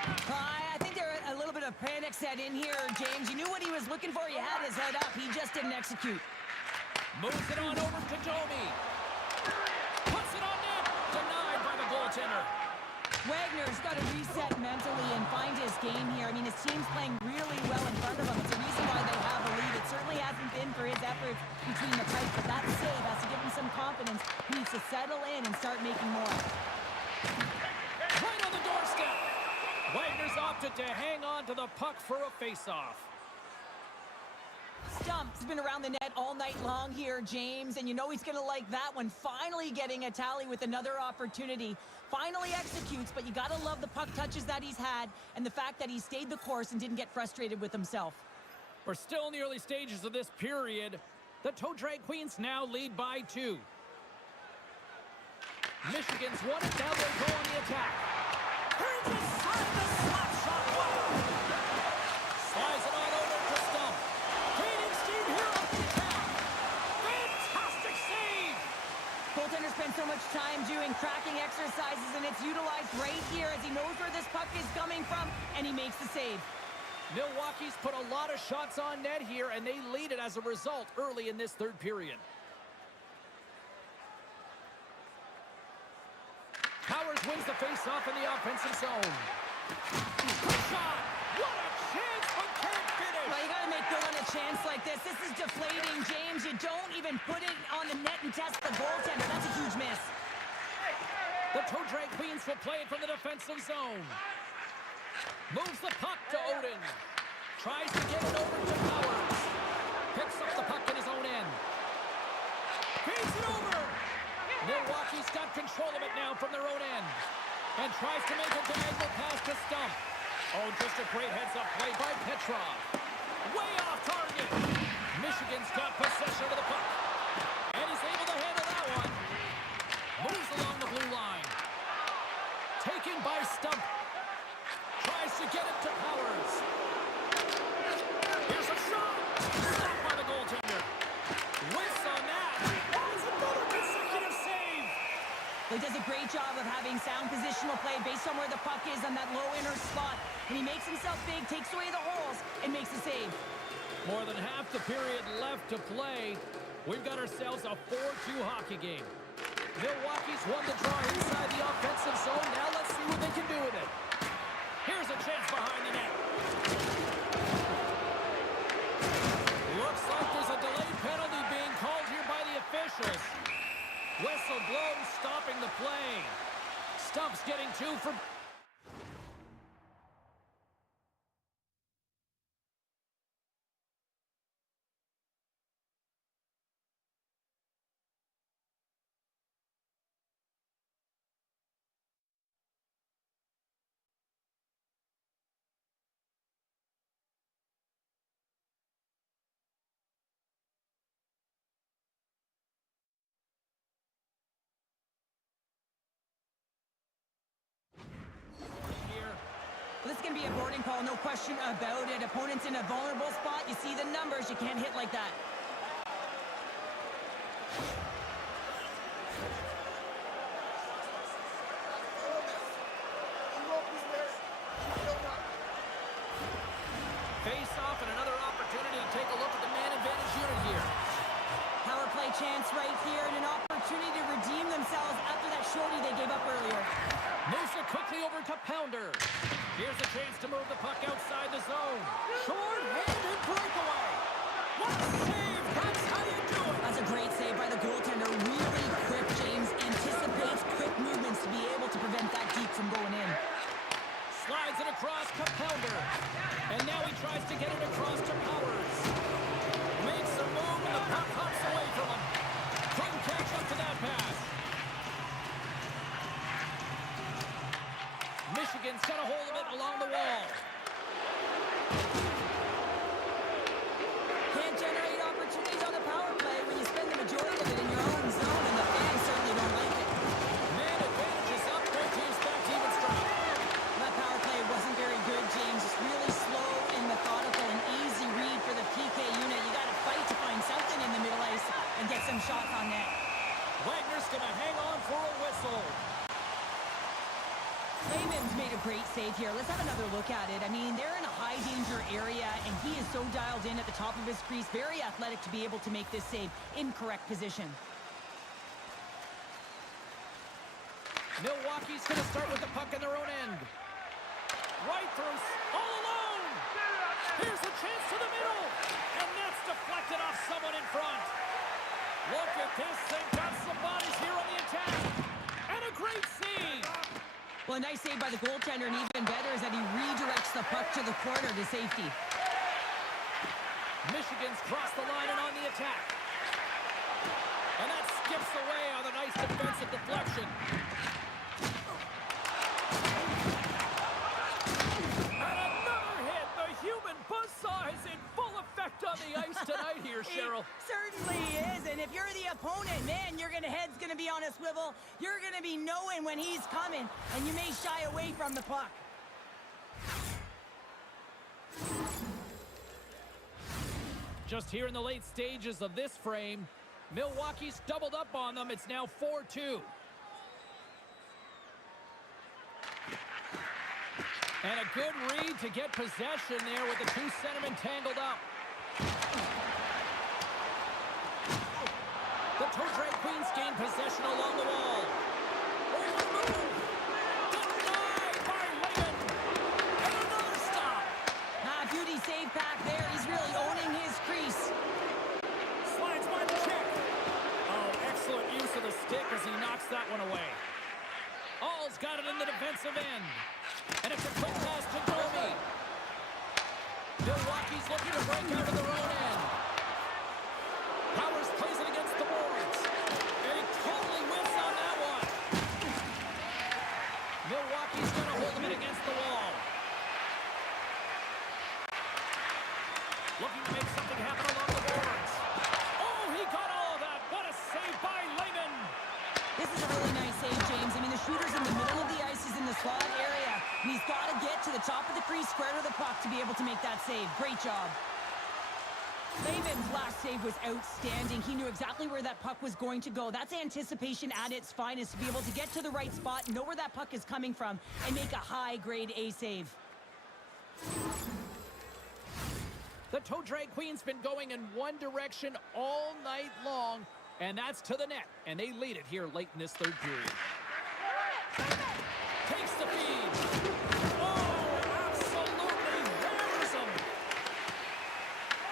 I think there a little bit of panic set in here, James. You knew what he was looking for. He had his head up. He just didn't execute. Moves it on over to Domi. Puts it on net. Denied by the goaltender. Wagner's got to reset mentally and find his game here. I mean, his team's playing really well in front of him. It's a reason why they have a lead. It certainly hasn't been for his efforts between the pipes, but that save has to give him some confidence. He needs to settle in and start making more. Right on the doorstep. Wagner's opted to hang on to the puck for a face-off. Stump's been around the net all night long here, James, and you know he's going to like that one. Finally getting a tally with another opportunity. Finally executes, but you got to love the puck touches that he's had and the fact that he stayed the course and didn't get frustrated with himself. We're still in the early stages of this period. The Toe Drag Queens now lead by 2. Michigan's won it. Now they go on the attack. Here's the slap shot. Wow. Slides it on over to Stump. Gaining steam puck is coming from, and he makes the save. Milwaukee's put a lot of shots on net here, and they lead it as a result early in this third period. Powers wins the face-off in the offensive zone. Shot! What a chance, but can't finish! Well, you got to make good on a chance like this. This is deflating, James. You don't even put it on the net and test the goaltender. That's a huge miss. The toe drag Queens will play it from the defensive zone. Moves the puck to Odin. Tries to get it over to Powers. Picks up the puck in his own end. Feeds it over. Milwaukee's got control of it now from their own end. And tries to make a diagonal pass to Stump. Oh, just a great heads-up play by Petrov. Way off target. Michigan's got possession of the puck. And he's able to handle that one. Moves along the blue line. Taken by Stump. Tries to get it to Powers. Here's a shot. Stopped by the goaltender. Whiffs on that. Oh, it's another consecutive save. He does a great job of having sound positional play based on where the puck is on that low inner spot. And he makes himself big, takes away the holes, and makes the save. More than half the period left to play. We've got ourselves a 4-2 hockey game. Milwaukee's won the draw inside the offensive zone. Now let's see what they can do with it. Here's a chance behind the net. Looks like there's a delayed penalty being called here by the officials. Whistle blows, stopping the play. Stump's getting two for... This is going to be a boarding call, no question about it. Opponent's in a vulnerable spot. You see the numbers. You can't hit like that. Face off and another opportunity to take a look at the man advantage unit here. Power play chance right here and an opportunity to redeem themselves after that shorty they gave up earlier. Moves it quickly over to Pounder. Here's a chance to move the puck outside the zone. Short-handed breakaway. What a save! That's how you do it! That's a great save by the goaltender. Really quick, James. Anticipates quick movements to be able to prevent that deep from going in. Slides it across to Pounder. And now he tries to get it across to Powers. Makes a move and the puck hops away from him. Couldn't catch up to that pass. Michigan's got a hold of it along the wall. Can't generate opportunities on the power play when you spend the majority of it in your own zone, and the fans certainly don't like it. Man advantage is up. Both teams back to even strike. That power play wasn't very good, James. Just really slow and methodical and easy read for the PK unit. You got to fight to find something in the middle ice and get some shots on net. Wagner's going to hang on for a whistle. Lehman's made a great save here. Let's have another look at it. I mean, they're in a high-danger area, and he is so dialed in at the top of his crease. Very athletic to be able to make this save in correct position. Milwaukee's going to start with the puck in their own end. Right through, all alone. Here's a chance to the middle. And that's deflected off someone in front. Look at this. They've got some bodies here on the attack. And a great save. Well, a nice save by the goaltender, and even better is that he redirects the puck to the corner to safety. Michigan's crossed the line and on the attack. And that skips away on a nice defensive deflection. And another hit. The human buzzsaw is in full effect on the ice tonight here, Cheryl. It certainly is, and if you're the opponent, man, your head's going to be on a swivel. You're going to be knowing when he's coming, and you may shy away from the puck. Just here in the late stages of this frame, Milwaukee's doubled up on them. It's now 4-2. And a good read to get possession there with the two centermen tangled up. The two drag queens gain possession along the wall. Over the move. Denied by Waitin. And another stop. Beauty save back there. He's really owning his crease. Slides by the check. Oh, excellent use of the stick as he knocks that one away. All's got it in the defensive end. And it's a quick pass to Domi. Milwaukee's looking to break out of their own end. Powers plays it against the boards. And he totally whiffs on that one. Milwaukee's going to hold him in against the wall. Looking to make something happen along the boards. Oh, he got all of that. What a save by Lehman. This is a really nice save, James. I mean, the shooter's in the middle of the ice. He's in the slot area. And he's got to get to the top of the crease, square to the puck to be able to make that save. Great job. Lehman's last save was outstanding. He knew exactly where that puck was going to go. That's anticipation at its finest, to be able to get to the right spot, know where that puck is coming from, and make a high-grade A save. The Toe Drag Queen's been going in one direction all night long, and that's to the net. And they lead it here late in this third period. Takes the feed. Oh, absolutely hammers him.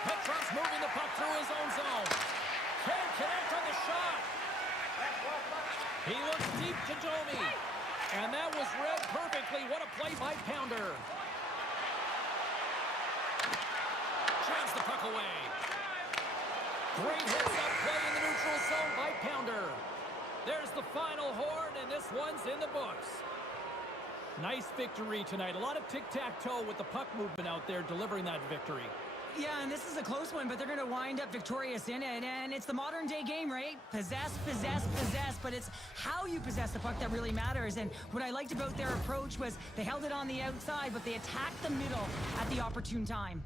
Petrov's moving the puck through his own zone. Can't connect on the shot. He looks deep to Domi. And that was read perfectly. What a play by Pounder. Drives the puck away. Great hits-up play in the neutral zone by Pounder. There's the final horn, and this one's in the books. Nice victory tonight. A lot of tic-tac-toe with the puck movement out there delivering that victory. Yeah, and this is a close one, but they're going to wind up victorious in it. And it's the modern-day game, right? Possess, possess, possess. But it's how you possess the puck that really matters. And what I liked about their approach was they held it on the outside, but they attacked the middle at the opportune time.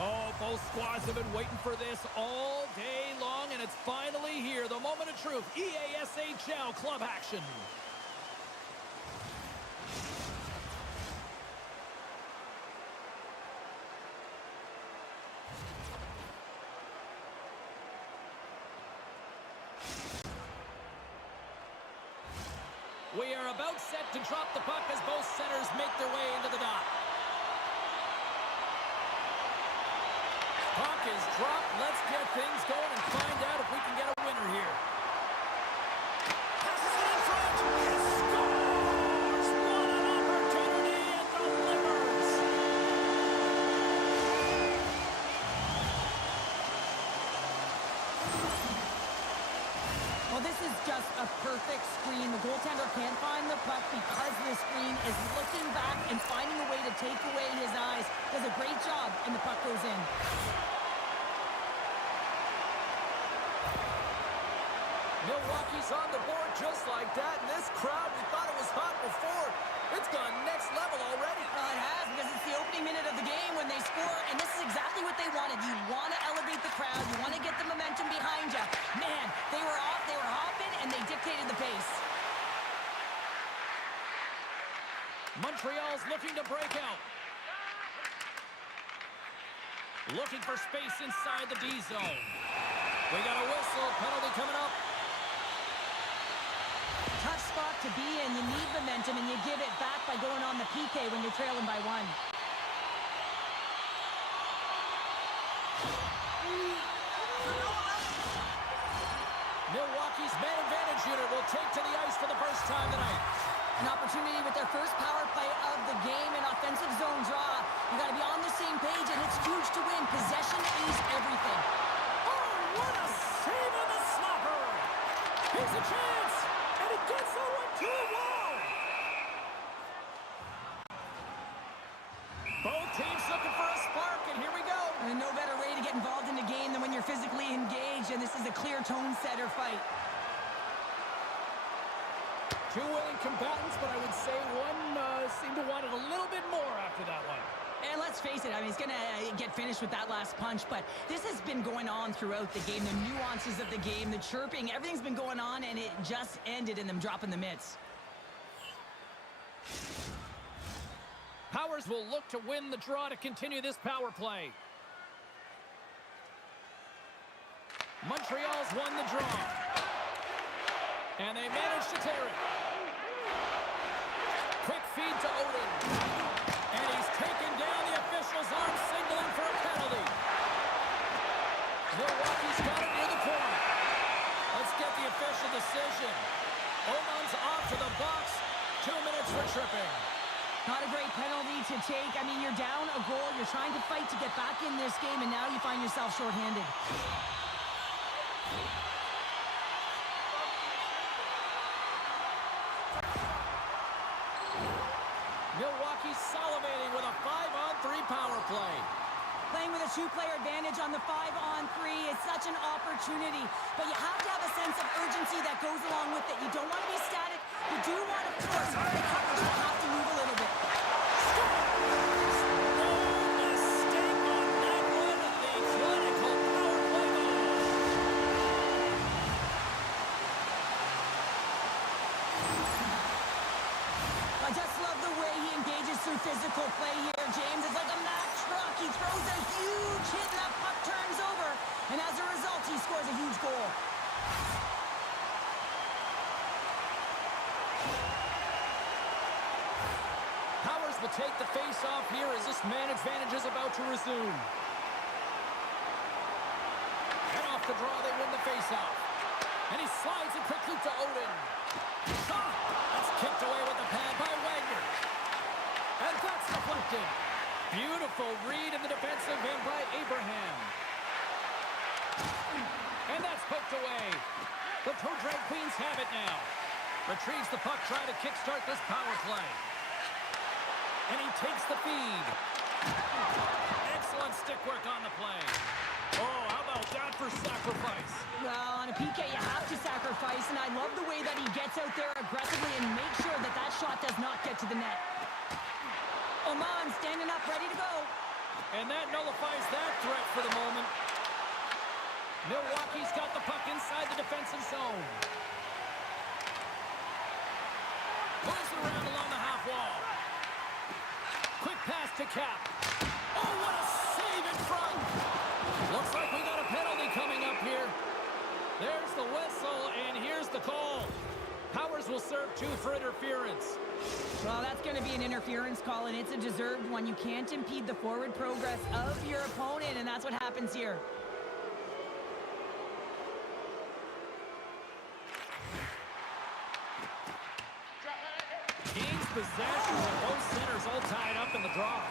Oh, both squads have been waiting for this all day long, and it's finally here. The moment of truth. EASHL club action. We are about set to drop the puck as both centers make their way into the dot. Puck is dropped. Let's get things going and find out if we can get a winner here. Passes it in front. He scores! What an opportunity and delivers! Well, this is just a perfect screen. The goaltender can't find the puck because the screen is looking back and finding a way to take away his eyes. Does a great job, and the puck goes in. Milwaukee's on the board just like that, and this crowd, we thought it was hot before. It's gone next level already. It has, because it's the opening minute of the game when they score, and this is exactly what they wanted. You want to elevate the crowd. You want to get the momentum behind you. Man, they were off, they were hopping, and they dictated the pace. Montreal's looking to break out. Looking for space inside the D zone. We got a whistle. Penalty coming up. Tough spot to be in. You need momentum, and you give it back by going on the PK when you're trailing by one. Milwaukee's man advantage unit will take to the ice for the first time tonight. An opportunity with their first power play of the game, an offensive zone draw. You got to be on the same page, and it's huge to win. Possession is everything. Oh, what a save on the slapper! Here's a chance, and he gets that one to the wall. Both teams looking for a spark, and here we go. And no better way to get involved in the game than when you're physically engaged, and this is a clear tone-setter fight. Two willing combatants, but I would say one seemed to want it a little bit more after that one. And let's face it, I mean, he's going to get finished with that last punch, but this has been going on throughout the game. The nuances of the game, the chirping, everything's been going on, and it just ended in them dropping the mitts. Powers will look to win the draw to continue this power play. Montreal's won the draw. And they managed to tear it. Quick feed to Odin. And he's taken down. The officials aren't signaling for a penalty. Milwaukee's got it near the corner. Let's get the official decision. Oman's off to the box. 2 minutes for tripping. You're trying to fight to get back in this game, and now you find yourself shorthanded. Milwaukee's salivating with a 5-on-3 power play. Playing with a two-player advantage on the 5-on-3 is such an opportunity, but you have to have a sense of urgency that goes along with it. You don't want to be static. You do want to force the coverage to have to move a little bit. Physical play here, James. It's like a Mack truck. He throws a huge hit and that puck turns over. And as a result, he scores a huge goal. Powers will take the face-off here as this man advantage is about to resume. And off the draw, they win the face-off. And he slides it quickly to Odin. That's kicked away with the pad by Wagner. And that's deflected. Beautiful read in the defensive end by Abraham. And that's poked away. The Pro Drag Queens have it now. Retrieves the puck, trying to kickstart this power play. And he takes the feed. Excellent stick work on the play. Oh, how about that for sacrifice? Well, on a PK, you have to sacrifice, and I love the way that he gets out there aggressively and makes sure that that shot does not get to the net. Oman standing up, ready to go. And that nullifies that threat for the moment. Milwaukee's got the puck inside the defensive zone. Moves it around along the half wall. Quick pass to Cap. Oh, what a save in front. Looks like we got a penalty coming up here. There's the whistle, and here's the call. Powers will serve 2 for interference. Well, that's going to be an interference call, and it's a deserved one. You can't impede the forward progress of your opponent, and that's what happens here. Kings possession with both centers all tied up in the draw.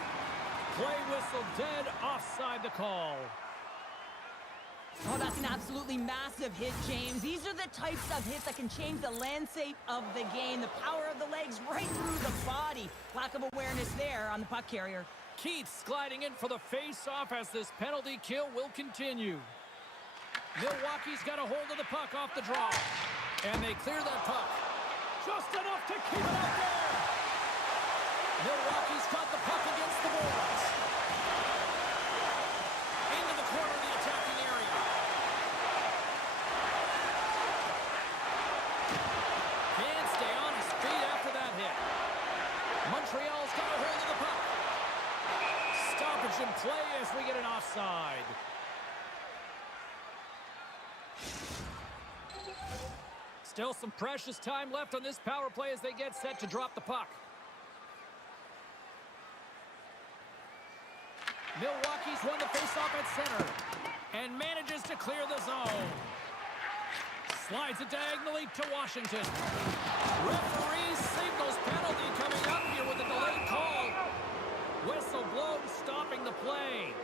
Play whistle dead, offside the call. Oh, that's an absolutely massive hit, James. These are the types of hits that can change the landscape of the game. The power of the legs right through the body. Lack of awareness there on the puck carrier. Keith's gliding in for the face-off as this penalty kill will continue. Milwaukee's got a hold of the puck off the draw. And they clear that puck. Just enough to keep it out there. Milwaukee's got the puck against the boards. Into the corner of the attacking area. Can't stay on his feet after that hit. Montreal's got a hold of the puck. Stoppage in play as we get an offside. Still some precious time left on this power play as they get set to drop the puck. Milwaukee's won the faceoff at center and manages to clear the zone. Slides it diagonally to Washington. Referee signals penalty coming up here with a delayed call. Whistle blown, stopping the play.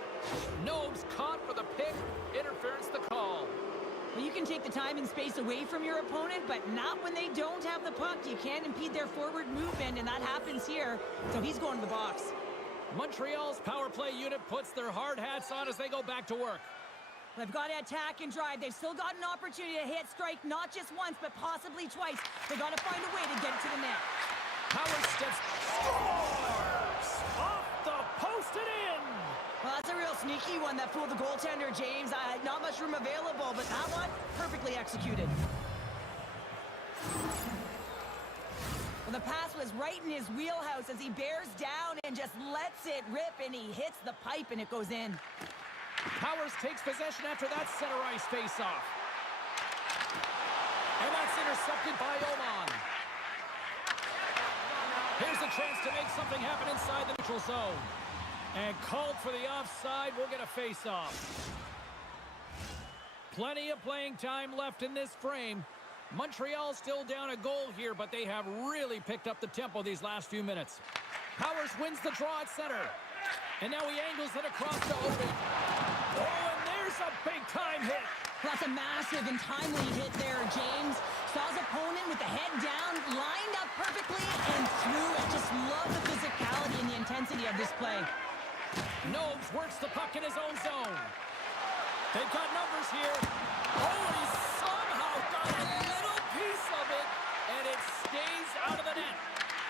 Nobes caught for the pick. Interference the call. Well, you can take the time and space away from your opponent, but not when they don't have the puck. You can't impede their forward movement, and that happens here. So he's going to the box. Montreal's power play unit puts their hard hats on as they go back to work. They've got to attack and drive. They've still got an opportunity to hit strike, not just once, but possibly twice. They've got to find a way to get it to the net. Howard steps, scores! Off the post and in! Well, that's a real sneaky one that fooled the goaltender, James. Not much room available, but that one, perfectly executed. Well, the pass was right in his wheelhouse as he bears down and just lets it rip, and he hits the pipe, and it goes in. Powers takes possession after that center ice face-off. And that's intercepted by Oman. Here's a chance to make something happen inside the neutral zone. And called for the offside, we'll get a face-off. Plenty of playing time left in this frame. Montreal still down a goal here, but they have really picked up the tempo these last few minutes. Powers wins the draw at center. And now he angles it across to Odin. Oh, and there's a big-time hit. That's a massive and timely hit there, James. Saw his opponent with the head down, lined up perfectly, and threw it. Just love the physicality and the intensity of this play. Nobes works the puck in his own zone. They've got numbers here. Oh, and he somehow got a little piece of it, and it stays out of the net.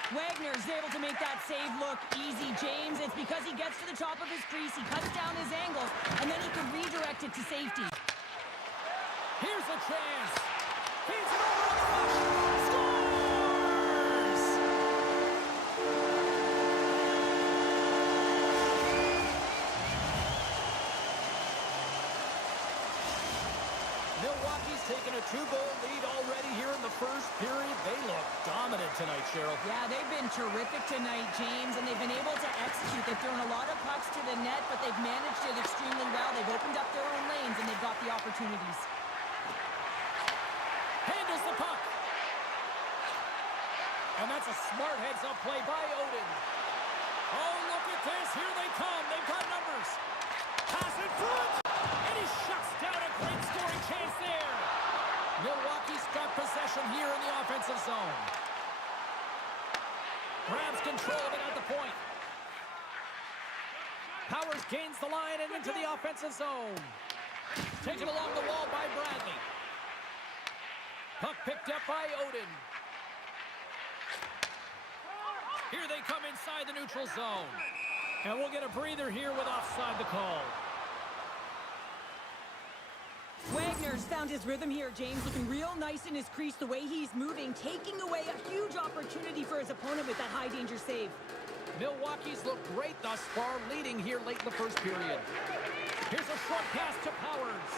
Wagner's able to make that save look easy, James. It's because he gets to the top of his crease, he cuts down his angles, and then he can redirect it to safety. Here's a chance. Feeds it over on the rush. Scores! Milwaukee's taken a 2-goal lead already here in the first period. They look dominant tonight, Cheryl. Yeah, they've been terrific tonight, James, and they've been able to execute. They've thrown a lot of pucks to the net, but they've managed it extremely well. They've opened up their own lanes, and they've got the opportunities. Handles the puck. And that's a smart heads-up play by Odin. Oh, look at this. Here they come. They've got numbers. Pass in front. And he shuts down a great scoring chance there. Milwaukee's got possession here in the offensive zone. Grabs control of it at the point. Powers gains the line and into the offensive zone. Taken along the wall by Bradley. Puck picked up by Odin. Here they come inside the neutral zone. And we'll get a breather here with offside the call. Wagner's found his rhythm here, James, looking real nice in his crease the way he's moving, taking away a huge opportunity for his opponent with that high-danger save. Milwaukee's looked great thus far, leading here late in the first period. Here's a short pass to Powers.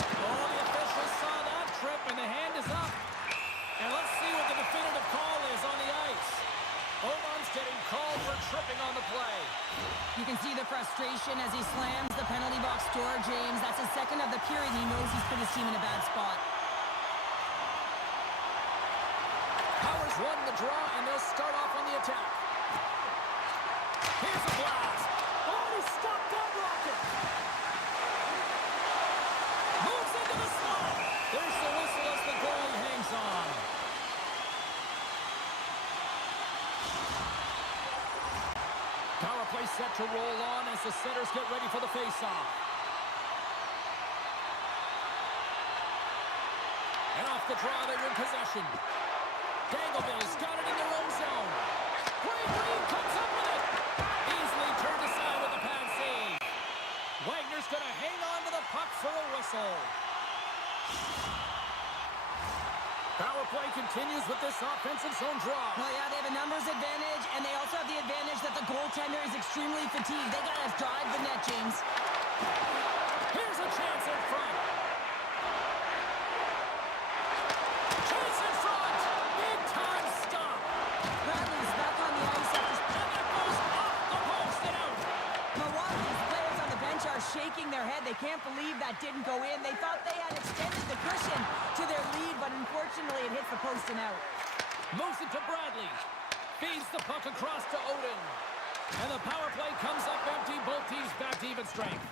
Oh, the officials saw that trip, and the hand is up. And let's see what the definitive call is on the ice. Oman's getting called for tripping on the play. You can see the frustration as he slams the penalty box door, James. That's his second of the period. He knows he's put his team in a bad spot. Powers won the draw, and they'll start off on the attack. Here's a blast. Oh, he stopped that rocket. Moves into the slot. There's the whistle as the goalie hangs on. Power play set to roll on as the setters get ready for the face-off. And off the draw, they win possession. Dangleville's got it in their own zone. Great lead, comes up with it. Easily turned aside with a pad save. Wagner's going to hang on to the puck for a whistle. Power play continues with this offensive zone draw. Well, yeah, they have a numbers advantage, and they also have the advantage that the goaltender is extremely fatigued. They got to drive the net, James. Here's a chance in front. Chance in front. Big time stop. Bradley's back on the ice after... And that goes off the post and out. Milwaukee's players on the bench are shaking their head. They can't believe that didn't go in. They thought they had extended the cushion to their lead, but unfortunately it hits the post and out. Moves it to Bradley. Feeds the puck across to Odin. And the power play comes up empty. Both teams back to even strength.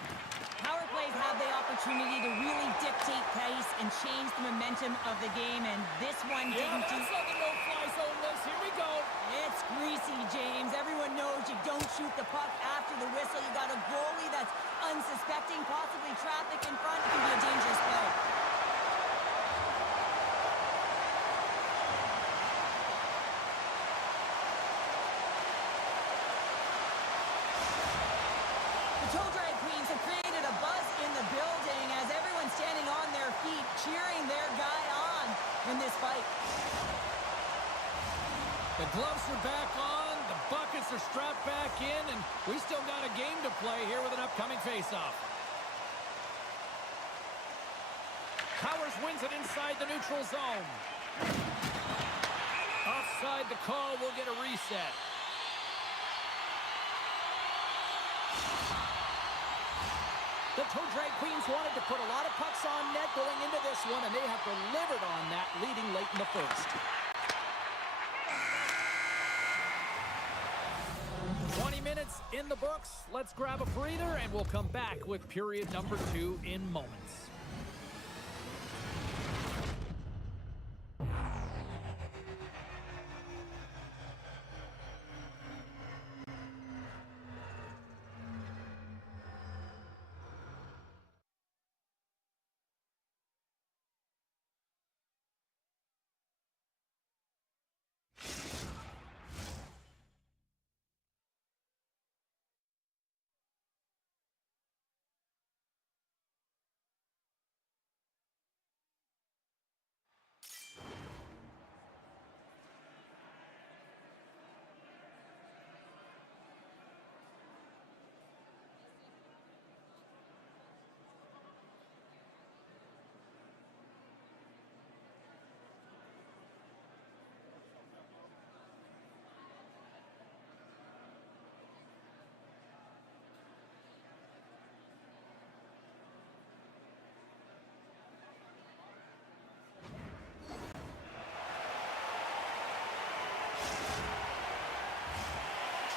Power plays have the opportunity to really dictate pace and change the momentum of the game, and this one didn't do... That's on the no-fly zone list. Here we go. It's greasy, James. Everyone knows you don't shoot the puck after the whistle. You got a goalie that's unsuspecting, possibly traffic in front. It can be a dangerous play. The Toe Drag Queens have created a buzz in the building as everyone's standing on their feet, cheering their guy on in this fight. The gloves are back on, the buckets are strapped back in, and we still got a game to play here with an upcoming face-off. Powers wins it inside the neutral zone. Offside the call, we'll get a reset. The Toe Drag Queens wanted to put a lot of pucks on net going into this one, and they have delivered on that, leading late in the first. 20 minutes minutes in the books. Let's grab a breather, and we'll come back with period number 2 in moments.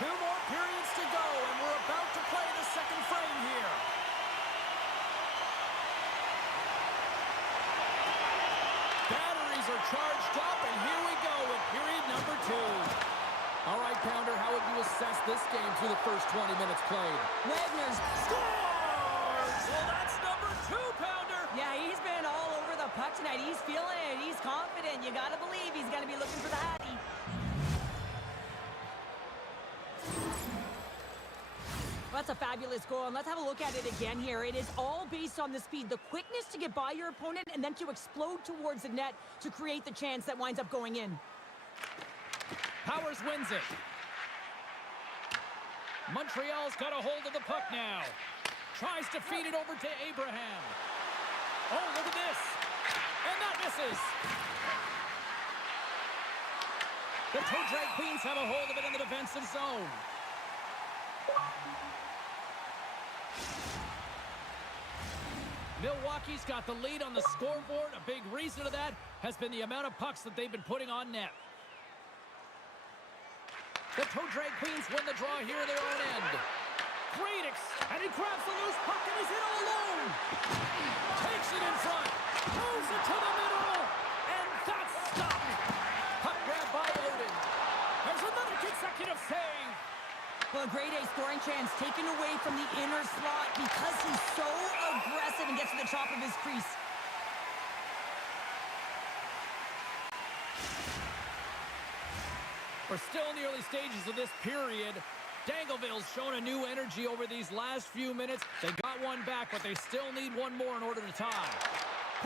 Two more periods to go, and we're about to play the second frame here. Batteries are charged up, and here we go with period number 2. All right, Pounder, how would you assess this game through the first 20 minutes played? Wagner's Scores! Well, that's number 2, Pounder. Yeah, he's been all over the puck tonight. He's feeling it. He's confident. You got to believe he's going to be looking for the Hattie. That's a fabulous goal, and let's have a look at it again here. It is all based on the speed, the quickness to get by your opponent, and then to explode towards the net to create the chance that winds up going in. Powers wins it. Montreal's got a hold of the puck now. Tries to feed it over to Abraham. Oh, look at this. And that misses. The Toe Drag Queens have a hold of it in the defensive zone. Milwaukee's got the lead on the scoreboard. A big reason of that has been the amount of pucks that they've been putting on net. The Toe Drag Queens win the draw here at their own end. Great, and he grabs the loose puck and he's in all alone. Takes it in front, moves it to the middle, and that's stopped. Puck grab by Odin. There's another consecutive save. Well, a grade A scoring chance taken away from the inner slot because he's so aggressive and gets to the top of his crease. We're still in the early stages of this period. Dangleville's shown a new energy over these last few minutes. They got one back, but they still need one more in order to tie.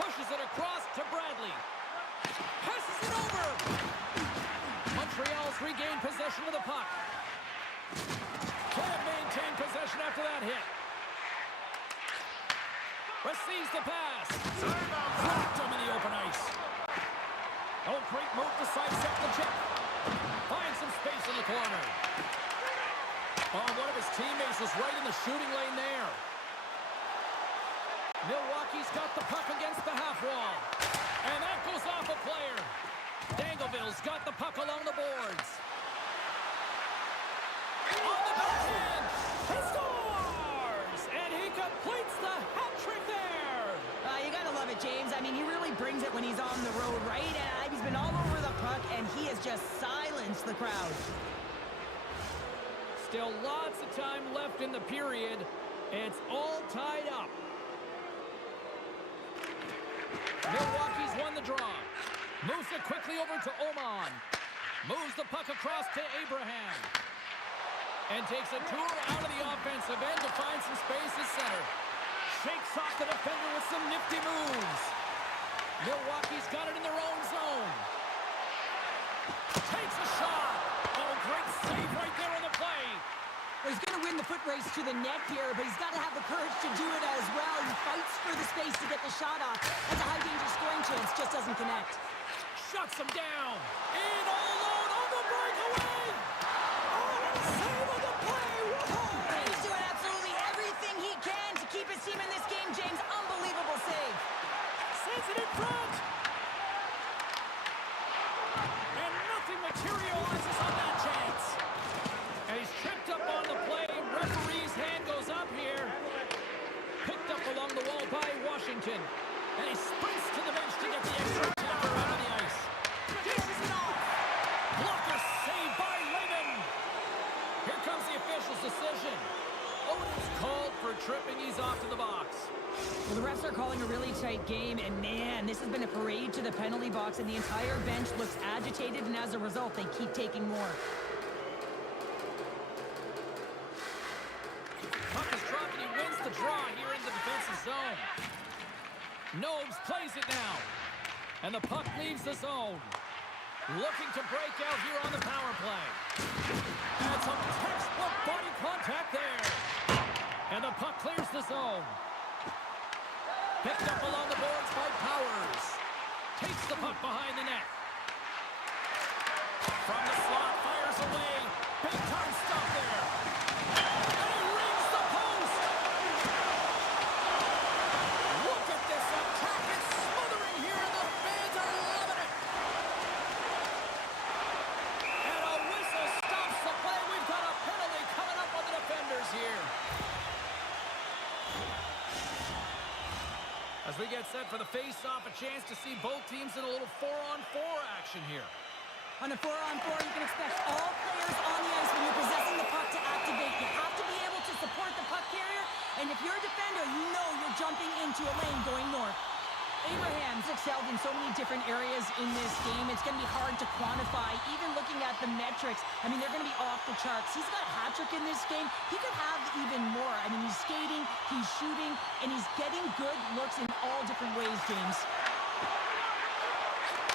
Pushes it across to Bradley. Passes it over. Montreal's regained possession of the puck. Can't maintain possession after that hit. Receives the pass. Cracked him in the open ice. Oh, great move to sidestep the chip. Finds some space in the corner. Oh, one of his teammates is right in the shooting lane there. Milwaukee's got the puck against the half wall. And that goes off a player. Dangleville's got the puck along the boards. On the backhand, he scores! And he completes the hat trick there! You gotta love it, James. I mean, he really brings it when he's on the road, right? He's been all over the puck, and he has just silenced the crowd. Still lots of time left in the period. It's all tied up. Milwaukee's won the draw. Moves it quickly over to Oman. Moves the puck across to Abraham. And takes a tour out of the offensive end to find some space at center. Shakes off the defender with some nifty moves. Milwaukee's got it in their own zone. Takes a shot. Oh, great save right there on the play. Well, he's going to win the foot race to the net here, but he's got to have the courage to do it as well. He fights for the space to get the shot off. That's a high-danger scoring chance, just doesn't connect. Shuts him down. In all alone on the breakaway. Oh, save of the play. Whoa. He's doing absolutely everything he can to keep his team in this game, James. Unbelievable save. Sends it in front. And nothing materializes on that chance. And he's tripped up on the play Washington. And he sprints to the bench to get the extra tapper out of the ice. Dishes it off. Blocker saved by Lehman. Here comes the official's decision. Owen's called for tripping. He's off to the box. Well, the refs are calling a really tight game, and man, this has been a parade to the penalty box, and the entire bench looks agitated, and as a result, they keep taking more. Puck is dropped, and he wins the draw here in the defensive zone. Nobes plays it now, and the puck leaves the zone. Looking to break out here on the power play. And some textbook body contact there. And the puck clears the zone. Picked up along the boards by Powers. Takes the puck behind the net. From the slot, fires away. Big time stop there. And he rings the post. Look at this attack. It's smothering here, and the fans are loving it. And a whistle stops the play. We've got a penalty coming up on the defenders here. As we get set for the face-off, a chance to see both teams in a little 4-on-4 action here. On a 4-on-4, you can expect all players on the ice when you're possessing the puck to activate. You have to be able to support the puck carrier, and if you're a defender, you know you're jumping into a lane going north. Abraham's excelled in so many different areas in this game. It's going to be hard to quantify, even looking at the metrics. I mean, they're going to be off the charts. He's got a hat trick in this game. He could have even more. I mean, he's skating, he's shooting, and he's getting good looks in all different ways, James.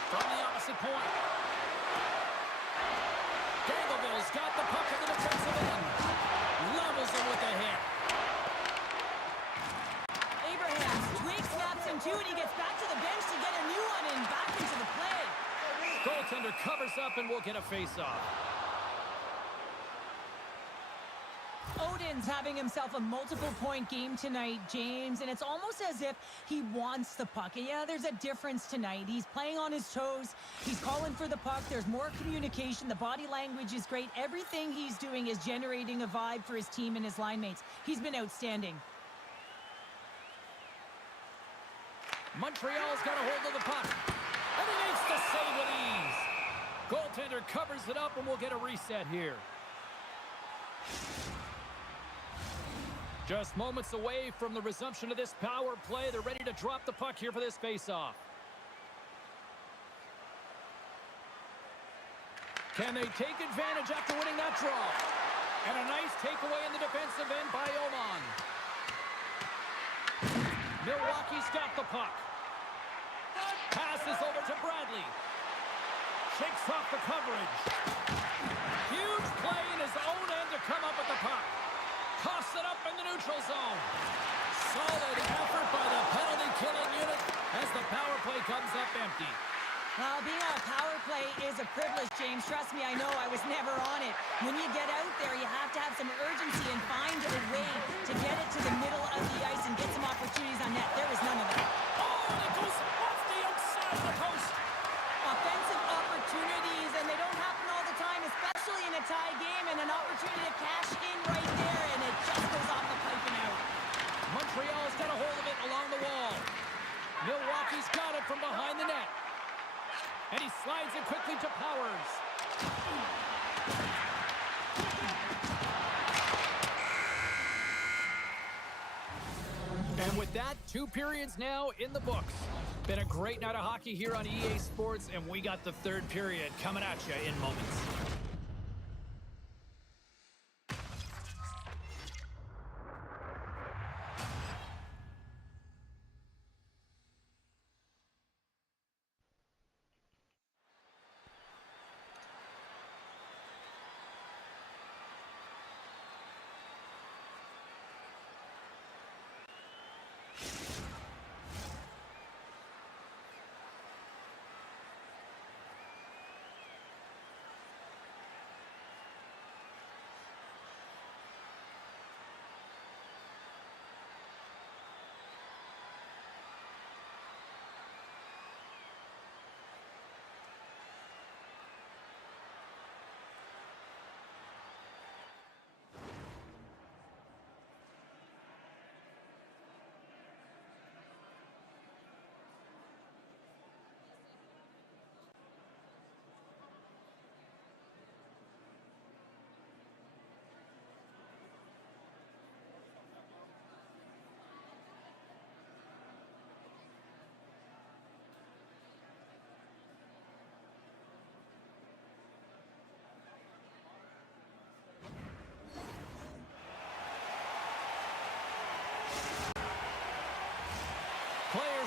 From the opposite point. Dangleville's got the puck at the defensive end. Levels him with a hit. Abrahams, Drake snaps him too, and he gets back to the bench to get a new one and back into the play. Goaltender covers up and we'll get a face-off. Odin's having himself a multiple-point game tonight, James, and it's almost as if he wants the puck. And yeah, there's a difference tonight. He's playing on his toes. He's calling for the puck. There's more communication. The body language is great. Everything he's doing is generating a vibe for his team and his line mates. He's been outstanding. Montreal's got a hold of the puck. And he makes the save with ease. Goaltender covers it up and we'll get a reset here. Just moments away from the resumption of this power play. They're ready to drop the puck here for this face-off. Can they take advantage after winning that draw? And a nice takeaway in the defensive end by Oman. Milwaukee's got the puck. Passes over to Bradley. Shakes off the coverage. Huge play in his own end to come up with the puck. Toss it up in the neutral zone. Solid effort by the penalty-killing unit as the power play comes up empty. Well, being on a power play is a privilege, James. Trust me, I know. I was never on it. When you get out there, you have to have some urgency and find a way to get it to the middle of the ice and get some opportunities on net. There was none of that. Oh, and it goes off the outside of the post. Offensive opportunities, and they don't happen all the time, especially in a tie game, and an opportunity to cash in right there, and it just goes off the pipe and out. Montreal's got a hold of it along the wall. Milwaukee's got it from behind the net. And he slides it quickly to Powers. And with that, 2 periods now in the books. Been a great night of hockey here on EA Sports, and we got the 3rd period coming at you in moments.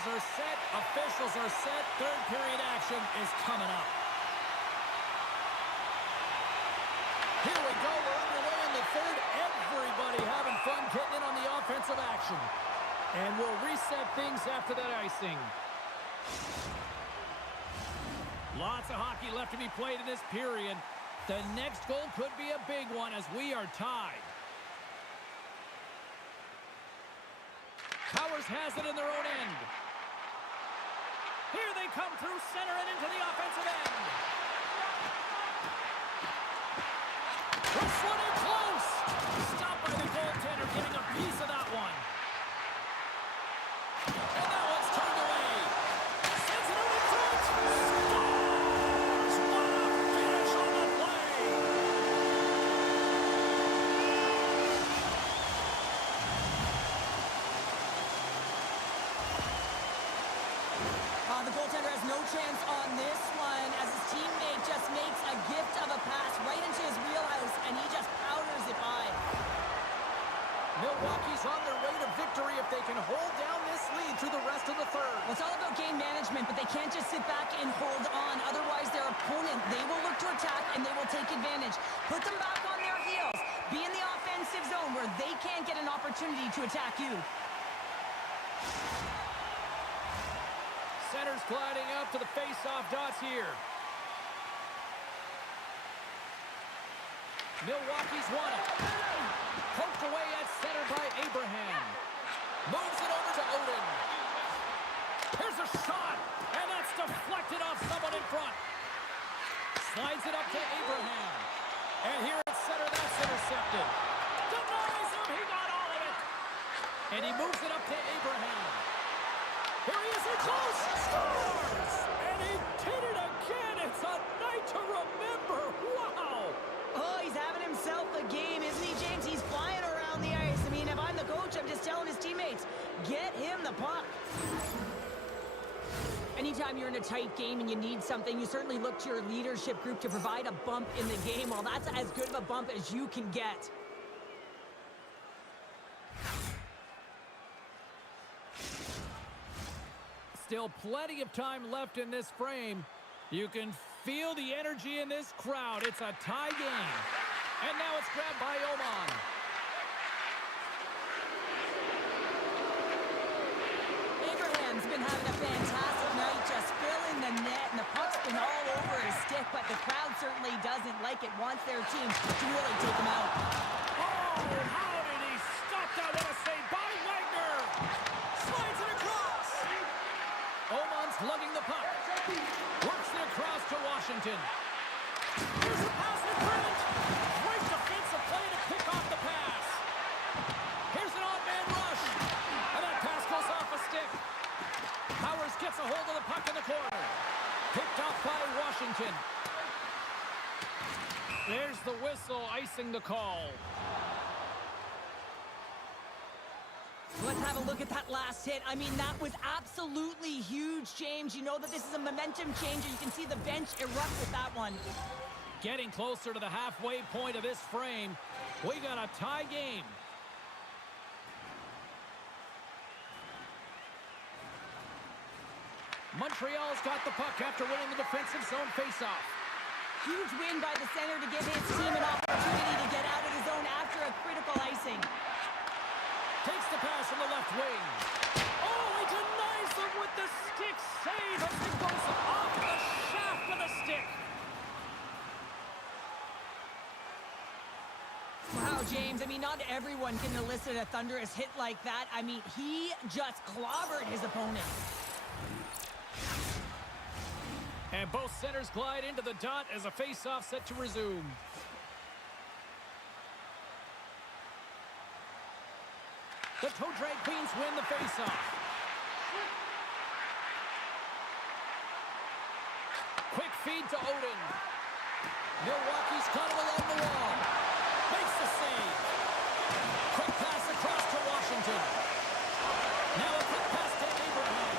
Players are set. Officials are set. Third period action is coming up. Here we go. We're underway in the third. Everybody having fun getting in on the offensive action. And we'll reset things after that icing. Lots of hockey left to be played in this period. The next goal could be a big one as we are tied. Powers has it in their own end. Here they come through center and into the offensive end. This one in close. Stopped by the goaltender, getting a piece of that one. And that one's turned away. Sends it over front. Scores! What a finish on the play. The goaltender has no chance on this one as his teammate just makes a gift of a pass right into his wheelhouse, and he just powders it by. Milwaukee's on their way to victory if they can hold down this lead through the rest of the third. Well, it's all about game management, but they can't just sit back and hold on. Otherwise, their opponent, they will look to attack, and they will take advantage. Put them back on their heels. Be in the offensive zone where they can't get an opportunity to attack you. Center's gliding up to the face-off dots here. Milwaukee's won it. Poked away at center by Abraham. Moves it over to Odin. Here's a shot, and that's deflected off someone in front. Slides it up to Abraham. And here at center, that's intercepted. Denies him, he got all of it. And he moves it up to Abraham. Here he is in close. Scores! And he did it again. It's a night to remember. Wow! Oh, he's having himself a game, isn't he, James? He's flying around the ice. I mean, if I'm the coach, I'm just telling his teammates, get him the puck. Anytime you're in a tight game and you need something, you certainly look to your leadership group to provide a bump in the game. Well, that's as good of a bump as you can get. Still plenty of time left in this frame. You can feel the energy in this crowd. It's a tie game. And now it's grabbed by Oman. Abraham's been having a fantastic night, just filling the net, and the puck's been all over his stick, but the crowd certainly doesn't like it, wants their team to really take him out. Oh, how did he stop that? What a save by Wagner. Slides it across. Oman's lugging the puck. Works it across to Washington. Here's a pass in front. Great defensive play to pick off the pass. Here's an odd-man rush. And that pass goes off a stick. Powers gets a hold of the puck in the corner. Picked off by Washington. There's the whistle, icing the call. Let's have a look at that last hit. I mean, that was absolutely huge, James. You know that this is a momentum changer. You can see the bench erupt with that one. Getting closer to the halfway point of this frame. We got a tie game. Montreal's got the puck after winning the defensive zone faceoff. Huge win by the center to give his team an opportunity to get out of the zone after a critical icing. Takes the pass from the left wing. Oh, he denies them with the stick save as it goes off the shaft of the stick. Wow, James, I mean, not everyone can elicit a thunderous hit like that. I mean, he just clobbered his opponent. And both centers glide into the dot as a face-off set to resume. The Toe Drag Queens win the face-off. Quick feed to Odin. Milwaukee's got him along the wall. Makes the save. Quick pass across to Washington. Now a quick pass to Abraham.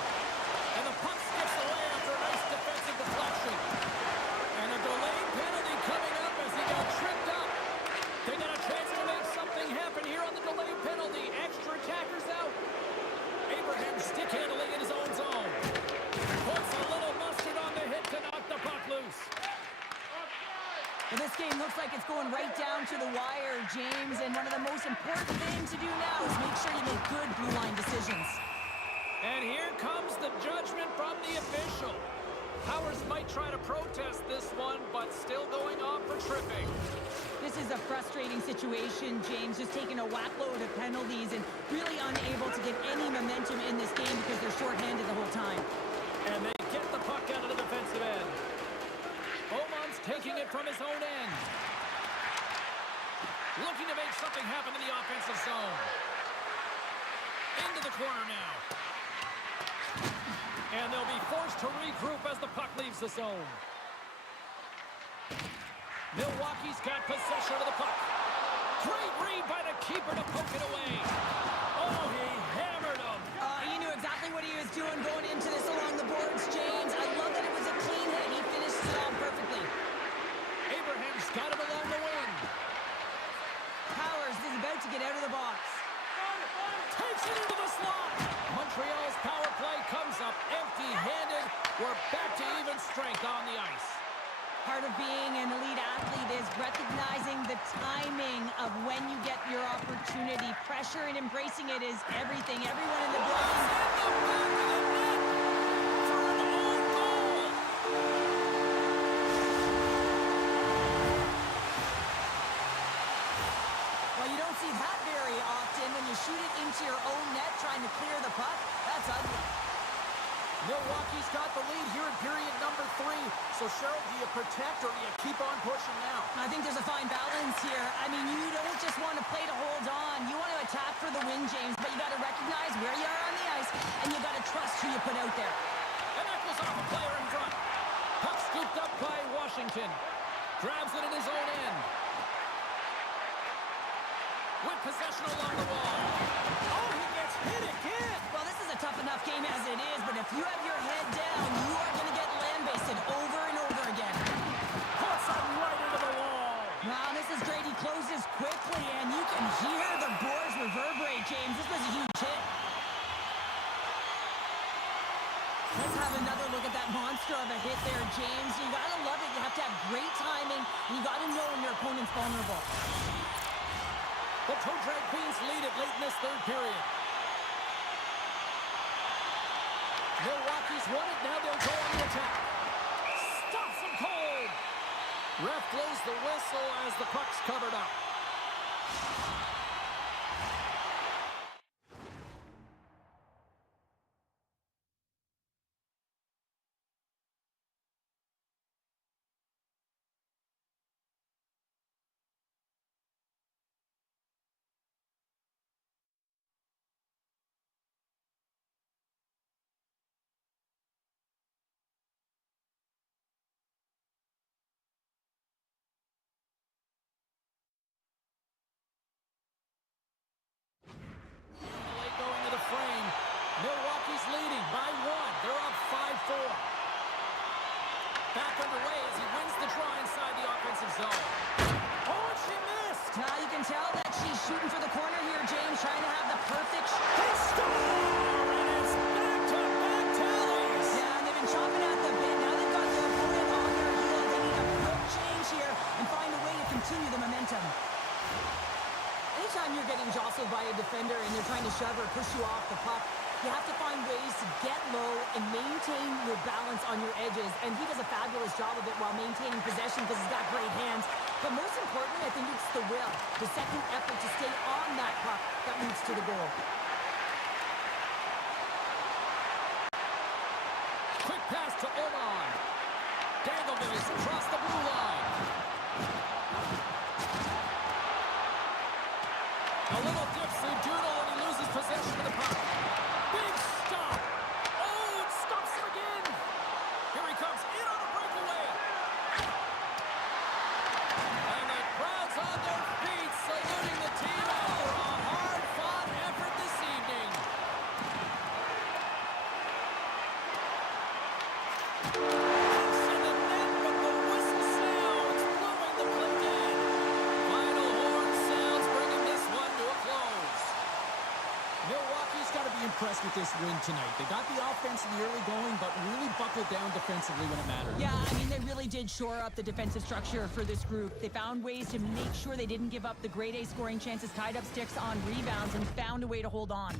And the puck skips away after a nice defensive deflection. And a delayed penalty coming up as he got tripped up. They got a chance to make something happen here on the delayed penalty. Extra attackers out. Abraham stick handling in his own zone. from the official. Powers might try to protest this one, but still going off for tripping. This is a frustrating situation, James, just taking a whackload of penalties and really unable to get any momentum in this game because they're shorthanded the whole time. And they get the puck out of the defensive end. Oman's taking it from his own end. Looking to make something happen in the offensive zone. Into the corner now. And they'll be forced to regroup as the puck leaves the zone. Milwaukee's got possession of the puck. Great read by the keeper to poke it away. Oh, he hammered him. He knew exactly what he was doing going into this along the boards, James. I love that it was a clean hit. He finished it off perfectly. Abraham's got it along the wing. Powers is about to get out of the box. Takes it into the slot. Montreal's power play comes up empty-handed. We're back to even strength on the ice. Part of being an elite athlete is recognizing the timing of when you get your opportunity. Pressure and embracing it is everything. Everyone in the building. For an own goal. Well, you don't see that very often when you shoot it into your own net trying to clear the puck. That's ugly. Milwaukee's got the lead here in period number 3. So, Cheryl, do you protect or do you keep on pushing now? I think there's a fine balance here. I mean, you don't just want to play to hold on. You want to attack for the win, James, but you got to recognize where you are on the ice, and you got to trust who you put out there. And that goes off a player in front. Puck scooped up by Washington. Grabs it in his own end. With possession along the wall. Oh, he gets hit again. Well, this is a tough enough game as it is, but if you have your head down, you are going to get land-basted over and over again. Puts it right into the wall. Wow, this is great. He closes quickly, and you can hear the boards reverberate, James. This was a huge hit. Let's have another look at that monster of a hit there, James. You got to love it. You have to have great timing, and you got to know when your opponent's vulnerable. The Toe Drag Queens lead it late in this third period. Milwaukee's won it. Now they'll go on the attack. Stops him cold. Ref blows the whistle as the puck's covered up. Milwaukee's leading by 1. They're up 5-4. Back underway as he wins the draw inside the offensive zone. Oh, and she missed! Now you can tell that she's shooting for the corner here, James, trying to have the perfect They score! And it's back-to-back tallies! Yeah, and they've been chopping at the bit. Now they've got their opponent on their heels. They need a quick change here and find a way to continue the momentum. Anytime you're getting jostled by a defender and they're trying to shove or push you off the puck, you have to find ways to get low and maintain your balance on your edges. And he does a fabulous job of it while maintaining possession because he's got great hands. But most importantly, I think it's the will, the second effort to stay on that puck that leads to the goal. Quick pass to Oman. Dagovis across the blue line. A little dipsy-doodle and he loses possession of the puck. Big stop. Oh, it stops him again. Here he comes in on a breakaway. And the crowd's on their feet saluting the team after a hard-fought effort this evening. Pucks in the net, but the whistle sounds, blowing the play dead. Final horn sounds, bringing this one to a close. Milwaukee's got to be impressed with this win tonight. They got the offense in the early going, but really buckled down defensively when it mattered. Yeah, I mean, they really did shore up the defensive structure for this group. They found ways to make sure they didn't give up the grade A scoring chances, tied up sticks on rebounds, and found a way to hold on.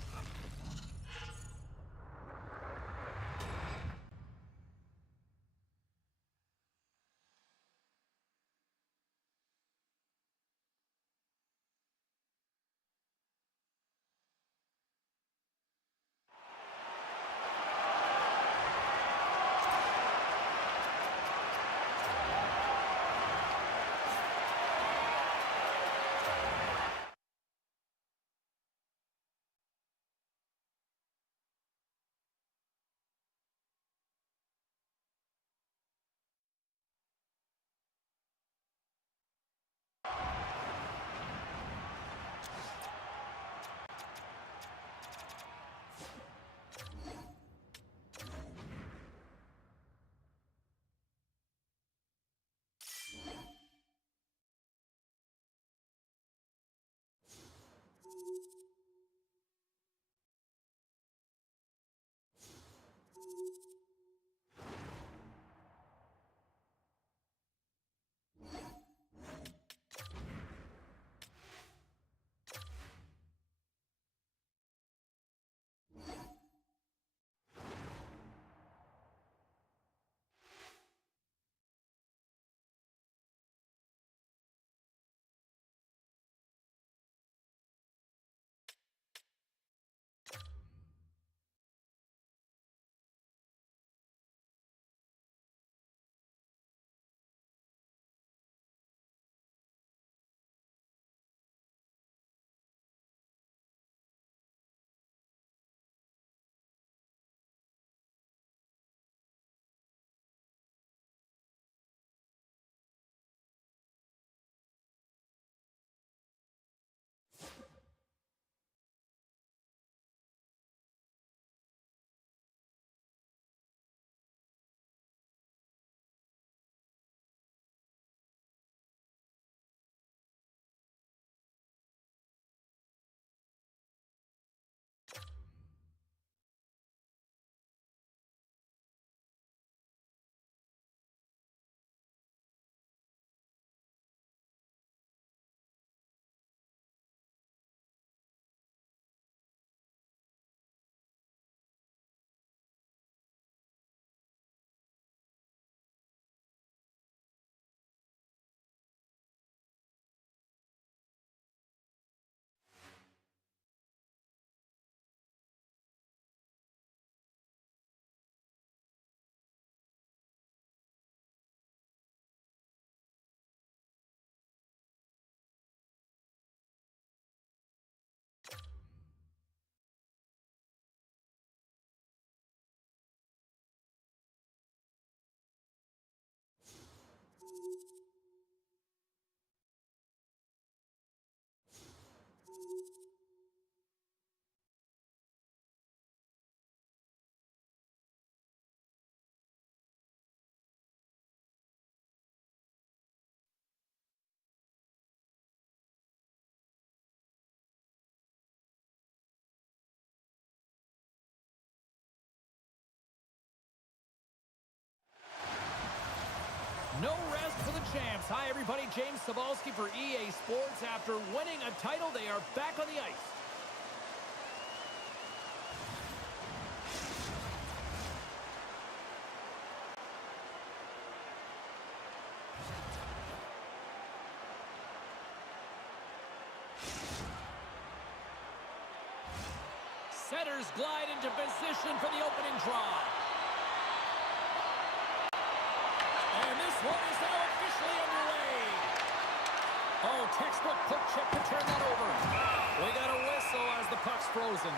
No rest for the champs. Hi, everybody. James Cebulski for EA Sports. After winning a title, they are back on the ice. Setters glide into position for the opening draw. And this one is now officially underway. Oh, textbook poke check to turn that over. We got a whistle as the puck's frozen.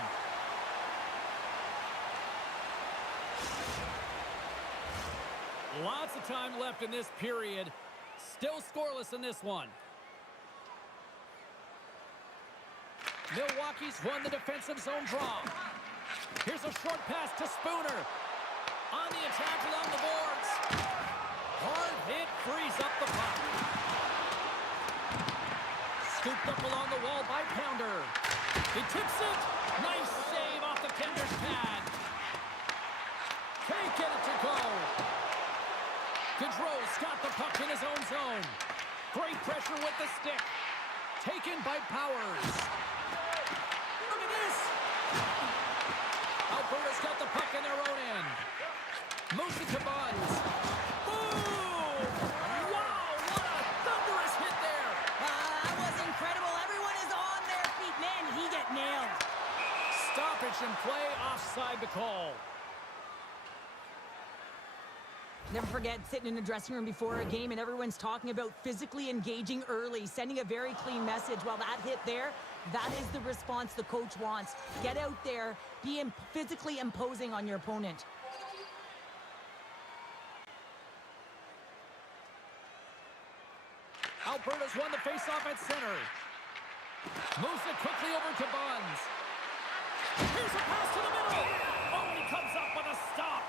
Lots of time left in this period. Still scoreless in this one. Milwaukee's won the defensive zone draw. Here's a short pass to Spooner. On the attack along the boards. Hard hit frees up the puck. Scooped up along the wall by Pounder. He tips it. Nice save off the tender's pad. Can't get it to go. Gaudreau's got the puck in his own zone. Great pressure with the stick. Taken by Powers. Look at this. Alberta's got the puck in their own end. Moves it to Buns. Boom! Wow, what a thunderous hit there. That was incredible. Everyone is on their feet. Man, he got nailed. Stoppage and play, offside the call. Never forget sitting in the dressing room before a game and everyone's talking about physically engaging early, sending a very clean message. Well, that hit there, that is the response the coach wants. Get out there, be physically imposing on your opponent. Alberta's won the faceoff at center. Moves it quickly over to Buns. Here's a pass to the middle. Oh, he comes up with a stop.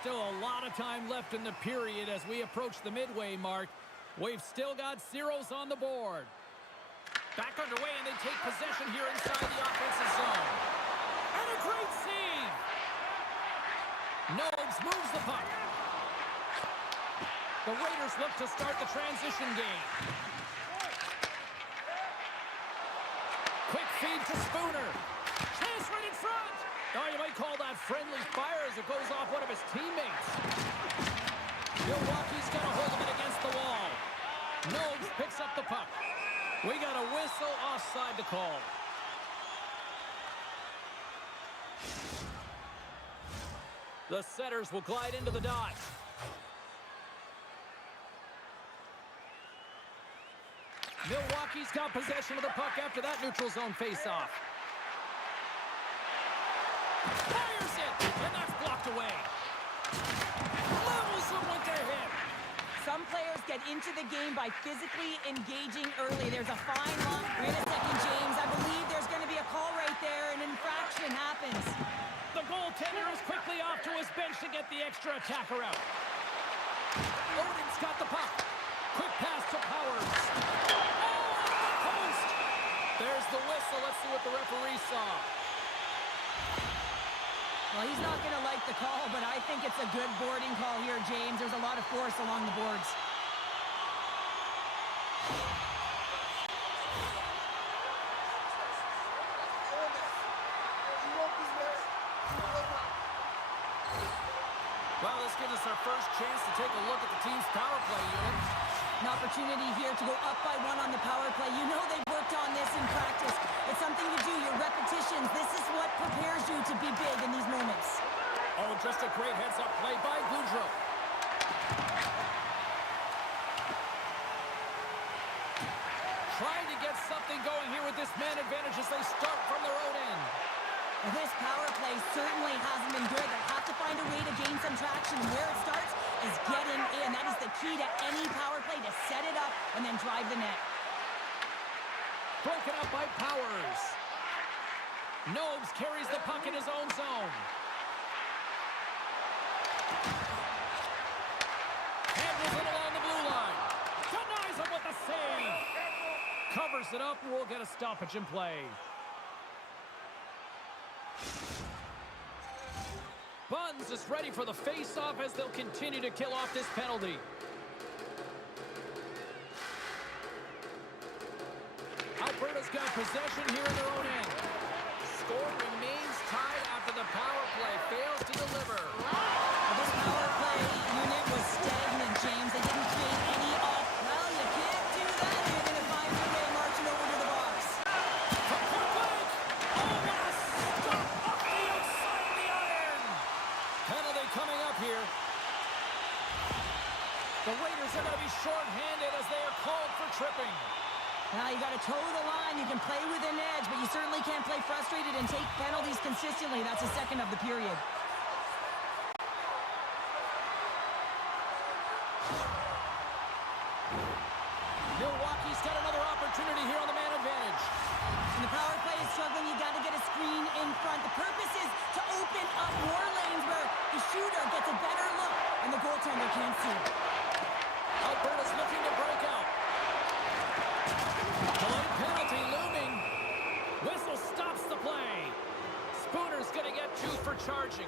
Still a lot of time left in the period as we approach the midway mark. We've still got zeros on the board. Back underway, and they take possession here inside the offensive zone. And a great save! Nobes moves the puck. The Raiders look to start the transition game. Quick feed to Spooner. Chance right in front! Oh, you might call that friendly fire as it goes off one of his teammates. Milwaukee's got a hold of it against the wall. Nobes picks up the puck. We got a whistle offside to call. The Setters will glide into the dot. Milwaukee's got possession of the puck after that neutral zone faceoff. Fires it, and that's blocked away. Levels him with their hip. Some players get into the game by physically engaging early. There's a fine line. Wait a second, James. I believe there's going to be a call right there. An infraction happens. The goaltender is quickly off to his bench to get the extra attacker out. Odin's got the puck. Quick pass to Powers. Oh, off the post. There's the whistle. Let's see what the referee saw. Well, he's not going to like the call, but I think it's a good boarding call here, James. There's a lot of force along the boards. Well, this gives us our first chance to take a look at the team's power play unit. An opportunity here to go up by one on the power play. You know they've worked on this in practice. It's something you do, your repetitions. This is what prepares you to be big in these moments. Oh, just a great heads-up play by Gaudreau. Trying to get something going here with this man advantage as they start from their own end. This power play certainly hasn't been good. They have to find a way to gain some traction. And where it starts is getting in. That is the key to any power play, to set it up and then drive the net. Broken up by Powers. Nobes carries the puck in his own zone. Handles it along the blue line. Denies him with the save. Covers it up and we'll get a stoppage in play. Buns is ready for the face-off as they'll continue to kill off this penalty. Alberta's got possession here in their own end. Score remains tied after the power play fails to deliver. This power play unit was stagnant, James. They didn't create any off. Well, you can't do that. You're going to find your way marching over to the box. From point blank. Oh, what a stop off the outside of the iron. Penalty coming up here. The Raiders are going to be short-handed as they are called for tripping. Now, you got to toe the line. You can play with an edge, but you certainly can't play frustrated and take penalties consistently. That's the second of the period. Milwaukee's got another opportunity here on the man advantage. When the power play is struggling, you got to get a screen in front. The purpose is to open up more lanes where the shooter gets a better look and the goaltender can't see. Alberta's looking to break out. Delayed penalty looming. Whistle stops the play. Spooner's going to get two for charging.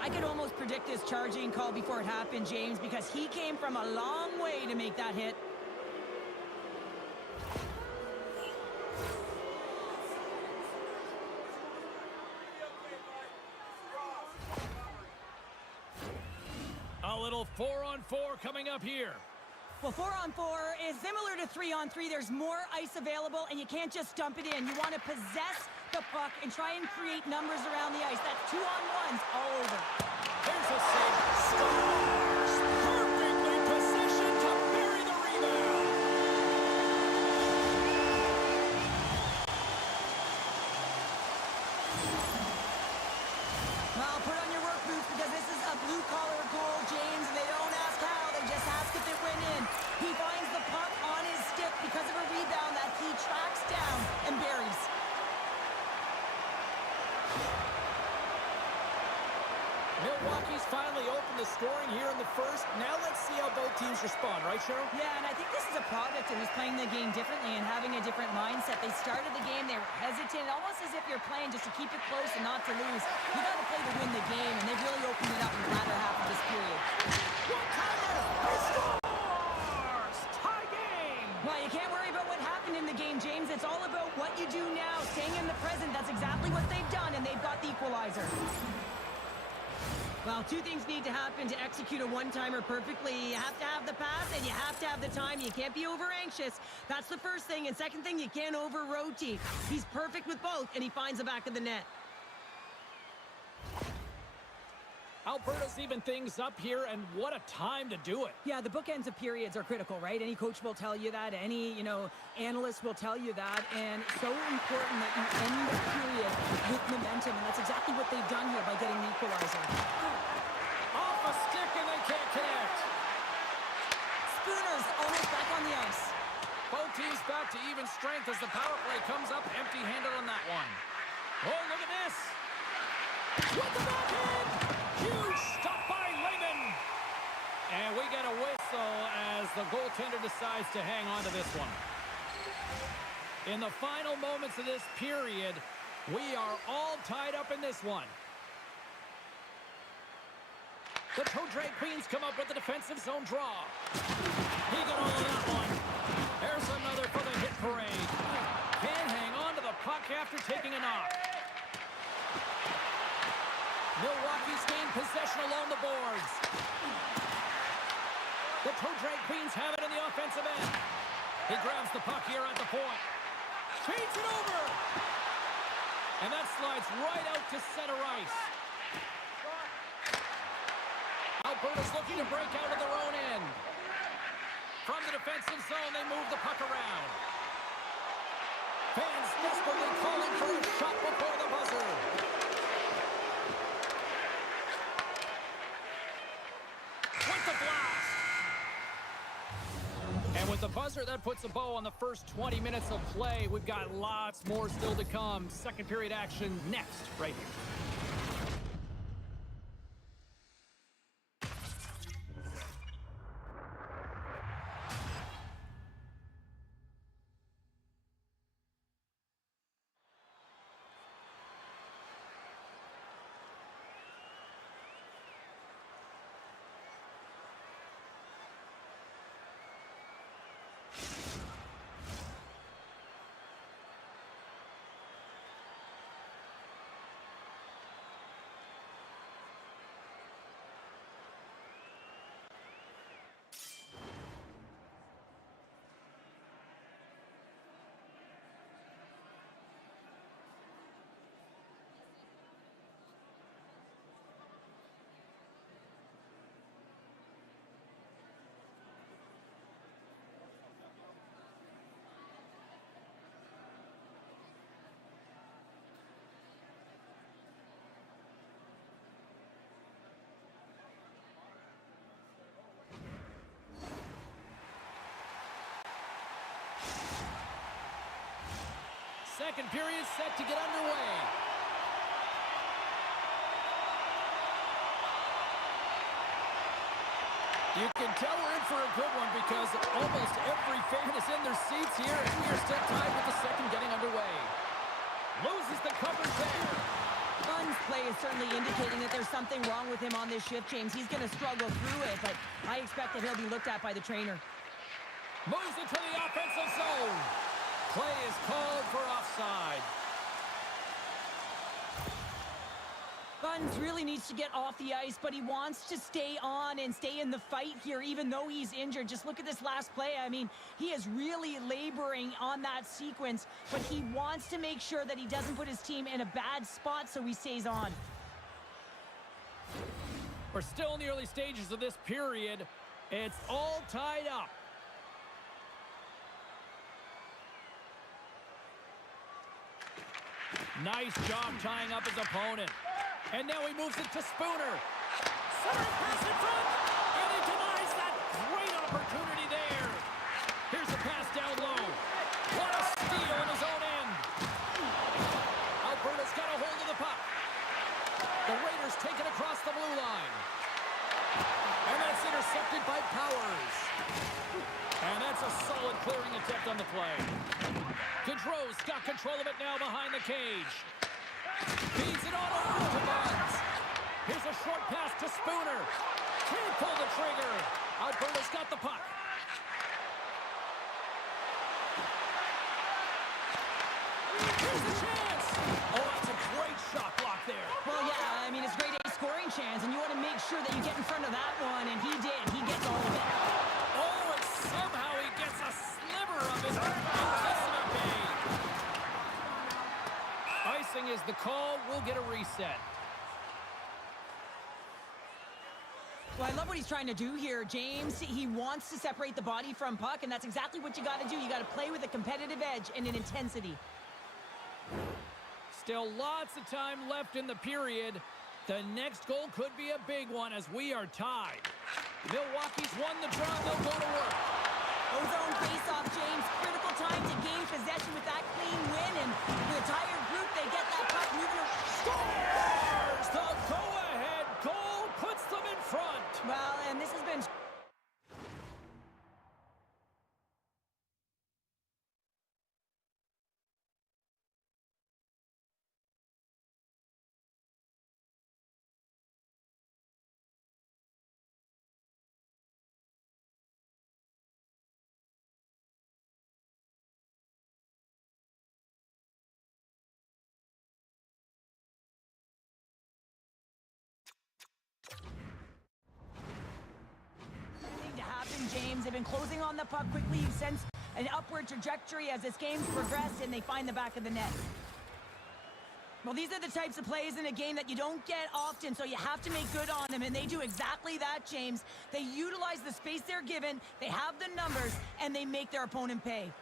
I could almost predict this charging call before it happened, James, because he came from a long way to make that hit. A little 4-on-4 coming up here. Well, 4-on-4 is similar to 3-on-3. There's more ice available, and you can't just dump it in. You want to possess the puck and try and create numbers around the ice. That's 2-on-1s all over. There's a save. Scores! Perfectly positioned to bury the rebound. Well, put on your work boots because this is a blue-collar goal, James, and they don't ask how. They just ask if it went in. He finds the puck on his stick because of a rebound that he tracks down and buries. Milwaukee's finally opened the scoring here in the first. Now let's see how both teams respond, right, Cheryl? Yeah, and I think this is a product of just playing the game differently and having a different mindset. They started the game, they were hesitant, almost as if you're playing just to keep it close and not to lose. You got to play to win the game, and they've really opened it up in the latter half of this period. One-timer! He scores! Tie game! Well, you can't worry about what happened in the game, James. It's all about what you do now, staying in the present. That's exactly what they've done, and they've got the equalizer. Well, two things need to happen to execute a one-timer perfectly. You have to have the pass, and you have to have the time. You can't be over-anxious. That's the first thing. And second thing, you can't over-rotate. He's perfect with both, and he finds the back of the net. Alberta's even things up here, and what a time to do it. Yeah, the bookends of periods are critical, right? Any coach will tell you that. Any, analyst will tell you that. And it's so important that you end the period with momentum, and that's exactly what they've done here by getting the equalizer. Off a stick, and they can't connect. Spooner's almost back on the ice. Both teams back to even strength as the power play comes up empty-handed on that one. Oh, look at this. With the backhand. Huge stop by Lehman. And we get a whistle as the goaltender decides to hang on to this one. In the final moments of this period, we are all tied up in this one. The Toe Drag Queens come up with the defensive zone draw. He got all of that one. There's another for the hit parade. Can't hang on to the puck after taking a knock. Milwaukee's gained possession along the boards. The Toe Drag Queens have it in the offensive end. He grabs the puck here at the point. Feeds it over. And that slides right out to center ice. Alberta's looking to break out of their own end. From the defensive zone, they move the puck around. Fans desperately calling for a shot before the buzzer. With the buzzer, that puts a bow on the first 20 minutes of play. We've got lots more still to come. Second period action next, right here. Second period set to get underway. You can tell we're in for a good one because almost every fan is in their seats here, and we are still tied with the second getting underway. Loses the coverage there. Gunn's play is certainly indicating that there's something wrong with him on this shift, James. He's going to struggle through it, but I expect that he'll be looked at by the trainer. Moves it to the offensive zone. Play is called for offside. Guns really needs to get off the ice, but he wants to stay on and stay in the fight here, even though he's injured. Just look at this last play. I mean, he is really laboring on that sequence, but he wants to make sure that he doesn't put his team in a bad spot, so he stays on. We're still in the early stages of this period. It's all tied up. Nice job tying up his opponent. And now he moves it to Spooner. Centering pass in front. And he denies that great opportunity there. Here's a pass down low. What a steal in his own end. Alberta's got a hold of the puck. The Raiders take it across the blue line. And that's intercepted by Powers. And that's a solid clearing attempt on the play. Gaudreau's got control of it now behind the cage. Feeds it on over to Bonds. Here's a short pass to Spooner. Can't pull the trigger. Alberta's got the puck. Here's a chance. Oh, that's a great shot block there. Well, yeah, I mean, it's grade A scoring chance, and you want to make sure that you get in front of that one, and he did. He gets all of it. Oh, and somehow he gets a sliver of it. Icing is the call. We'll get a reset. Well, I love what he's trying to do here, James. He wants to separate the body from puck, and that's exactly what you got to do. You got to play with a competitive edge and an intensity. Still lots of time left in the period. The next goal could be a big one as we are tied. Milwaukee's won the draw. They'll go to work. Ozone face-off, James. Critical time to gain possession with that clean win, and the entire group, they get that puck moving. Scores! The go-ahead goal puts them in front. Well, and this has been... to happen, James. They've been closing on the puck quickly. You've sensed an upward trajectory as this game's progressed, and they find the back of the net. Well, these are the types of plays in a game that you don't get often, so you have to make good on them, and they do exactly that, James. They utilize the space they're given, they have the numbers, and they make their opponent pay.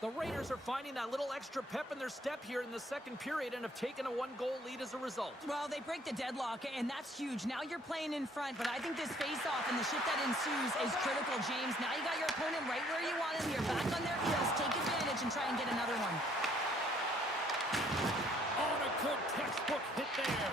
The Raiders are finding that little extra pep in their step here in the second period and have taken a one-goal lead as a result. Well, they break the deadlock, and that's huge. Now you're playing in front, but I think this face-off and the shift that ensues is critical, James. Now you got your opponent right where you want him. You're back on their heels. Take advantage and try and get another one. On a good textbook hit there.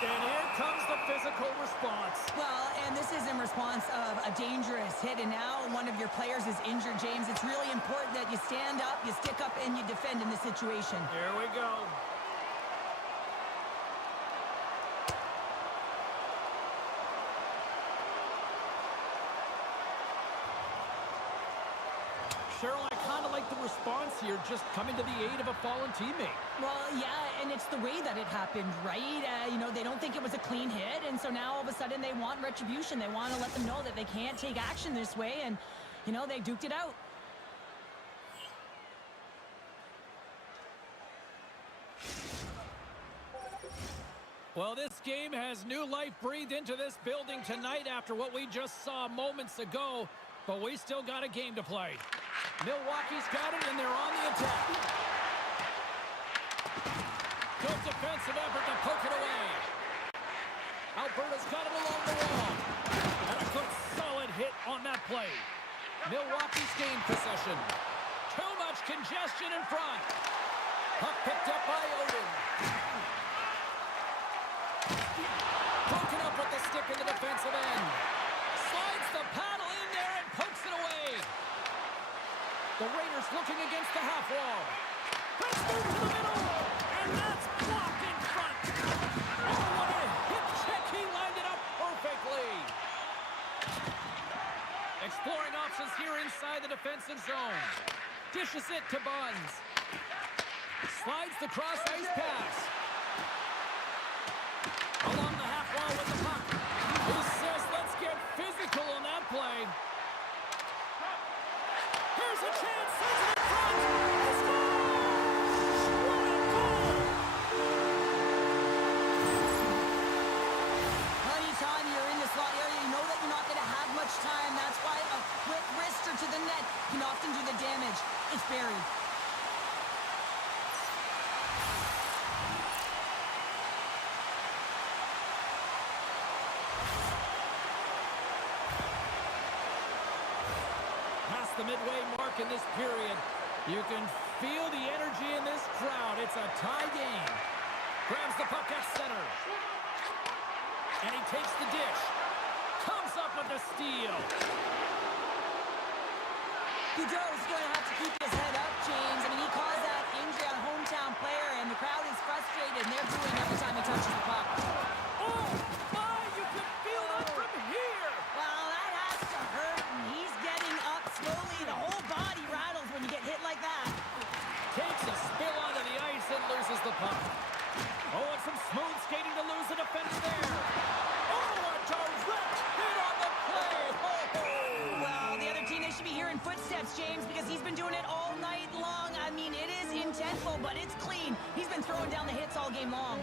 And here comes the physical response. Well, and this is in response of a dangerous hit, and now one of your players is injured, James. It's really important that you stand up, you stick up, and you defend in this situation. Here we go. Cheryl, I kind of like the response here, just coming to the aid of a fallen teammate. Well, yeah, and it's the way that it happened, right? You know, they don't think it was a clean hit, and so now all of a sudden they want retribution. They want to let them know that they can't take action this way, and, you know, they duked it out. Well, this game has new life breathed into this building tonight after what we just saw moments ago, but we still got a game to play. Milwaukee's got it, and they're on the attack. Good defensive effort to poke it away. Alberta's got it along the wall. And a good solid hit on that play. Milwaukee's gained possession. Too much congestion in front. Puck picked up by Odin. Poking up with the stick in the defensive end. Slides the paddle in there and pokes it away. The Raiders looking against the half wall. Press move to the middle. And that's blocked in front. Oh, what a hip check. He lined it up perfectly. Exploring options here inside the defensive zone. Dishes it to Buns. Slides the cross ice pass. Along the half wall with the puck. He says, let's get physical on that play. Here's a chance. Sends it in front. He scores! What a goal! Anytime you're in the slot area, you know that you're not going to have much time. That's why a quick wrister to the net can often do the damage. It's buried. The midway mark in this period. You can feel the energy in this crowd. It's a tie game. Grabs the puck at center. And he takes the dish. Comes up with the steal. Goudreau's going to have to keep his head up, James. I mean, he caused that injury on a hometown player, and the crowd is frustrated, and they're booing every time he touches the puck. Oh, my! You can feel that from here! Well, that has to hurt, and he's getting up slowly. The whole body rattles when you get hit like that. Takes a spill onto the ice and loses the puck. Oh, and some smooth skating to lose the defender there. Oh, a direct hit on the play. Oh. Well, the other team, they should be hearing footsteps, James, because he's been doing it all night long. I mean, it is intentful, but it's clean. He's been throwing down the hits all game long.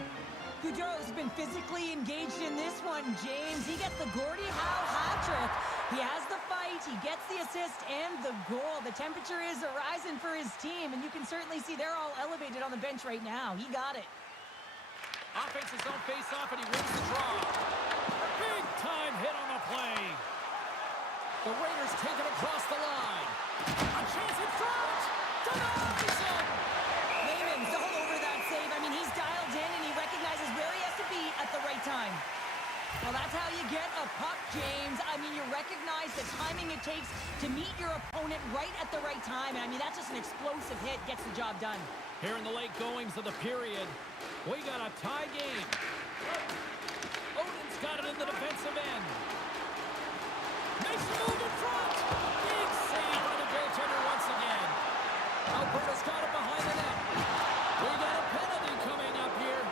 Goudreau's been physically engaged in this one, James. He gets the Gordie Howe hat-trick. He has the fight, he gets the assist, and the goal. The temperature is rising for his team, and you can certainly see they're all elevated on the bench right now. He got it. Offense his own face-off, and he wins the draw. Big-time hit on the play. The Raiders take it across the line. A chance in front. Denies him. Lehman's all over that save. I mean, he's dialed in, and he recognizes where he has to be at the right time. Well, that's how you get a puck, James. I mean, you recognize the timing it takes to meet your opponent right at the right time. And I mean, that's just an explosive hit. Gets the job done. Here in the late goings of the period, we got a tie game. Odin's got it in the defensive end. Makes a move in front. Big save by the goaltender once again. Alberta's got it behind the net. We got a penalty coming up here.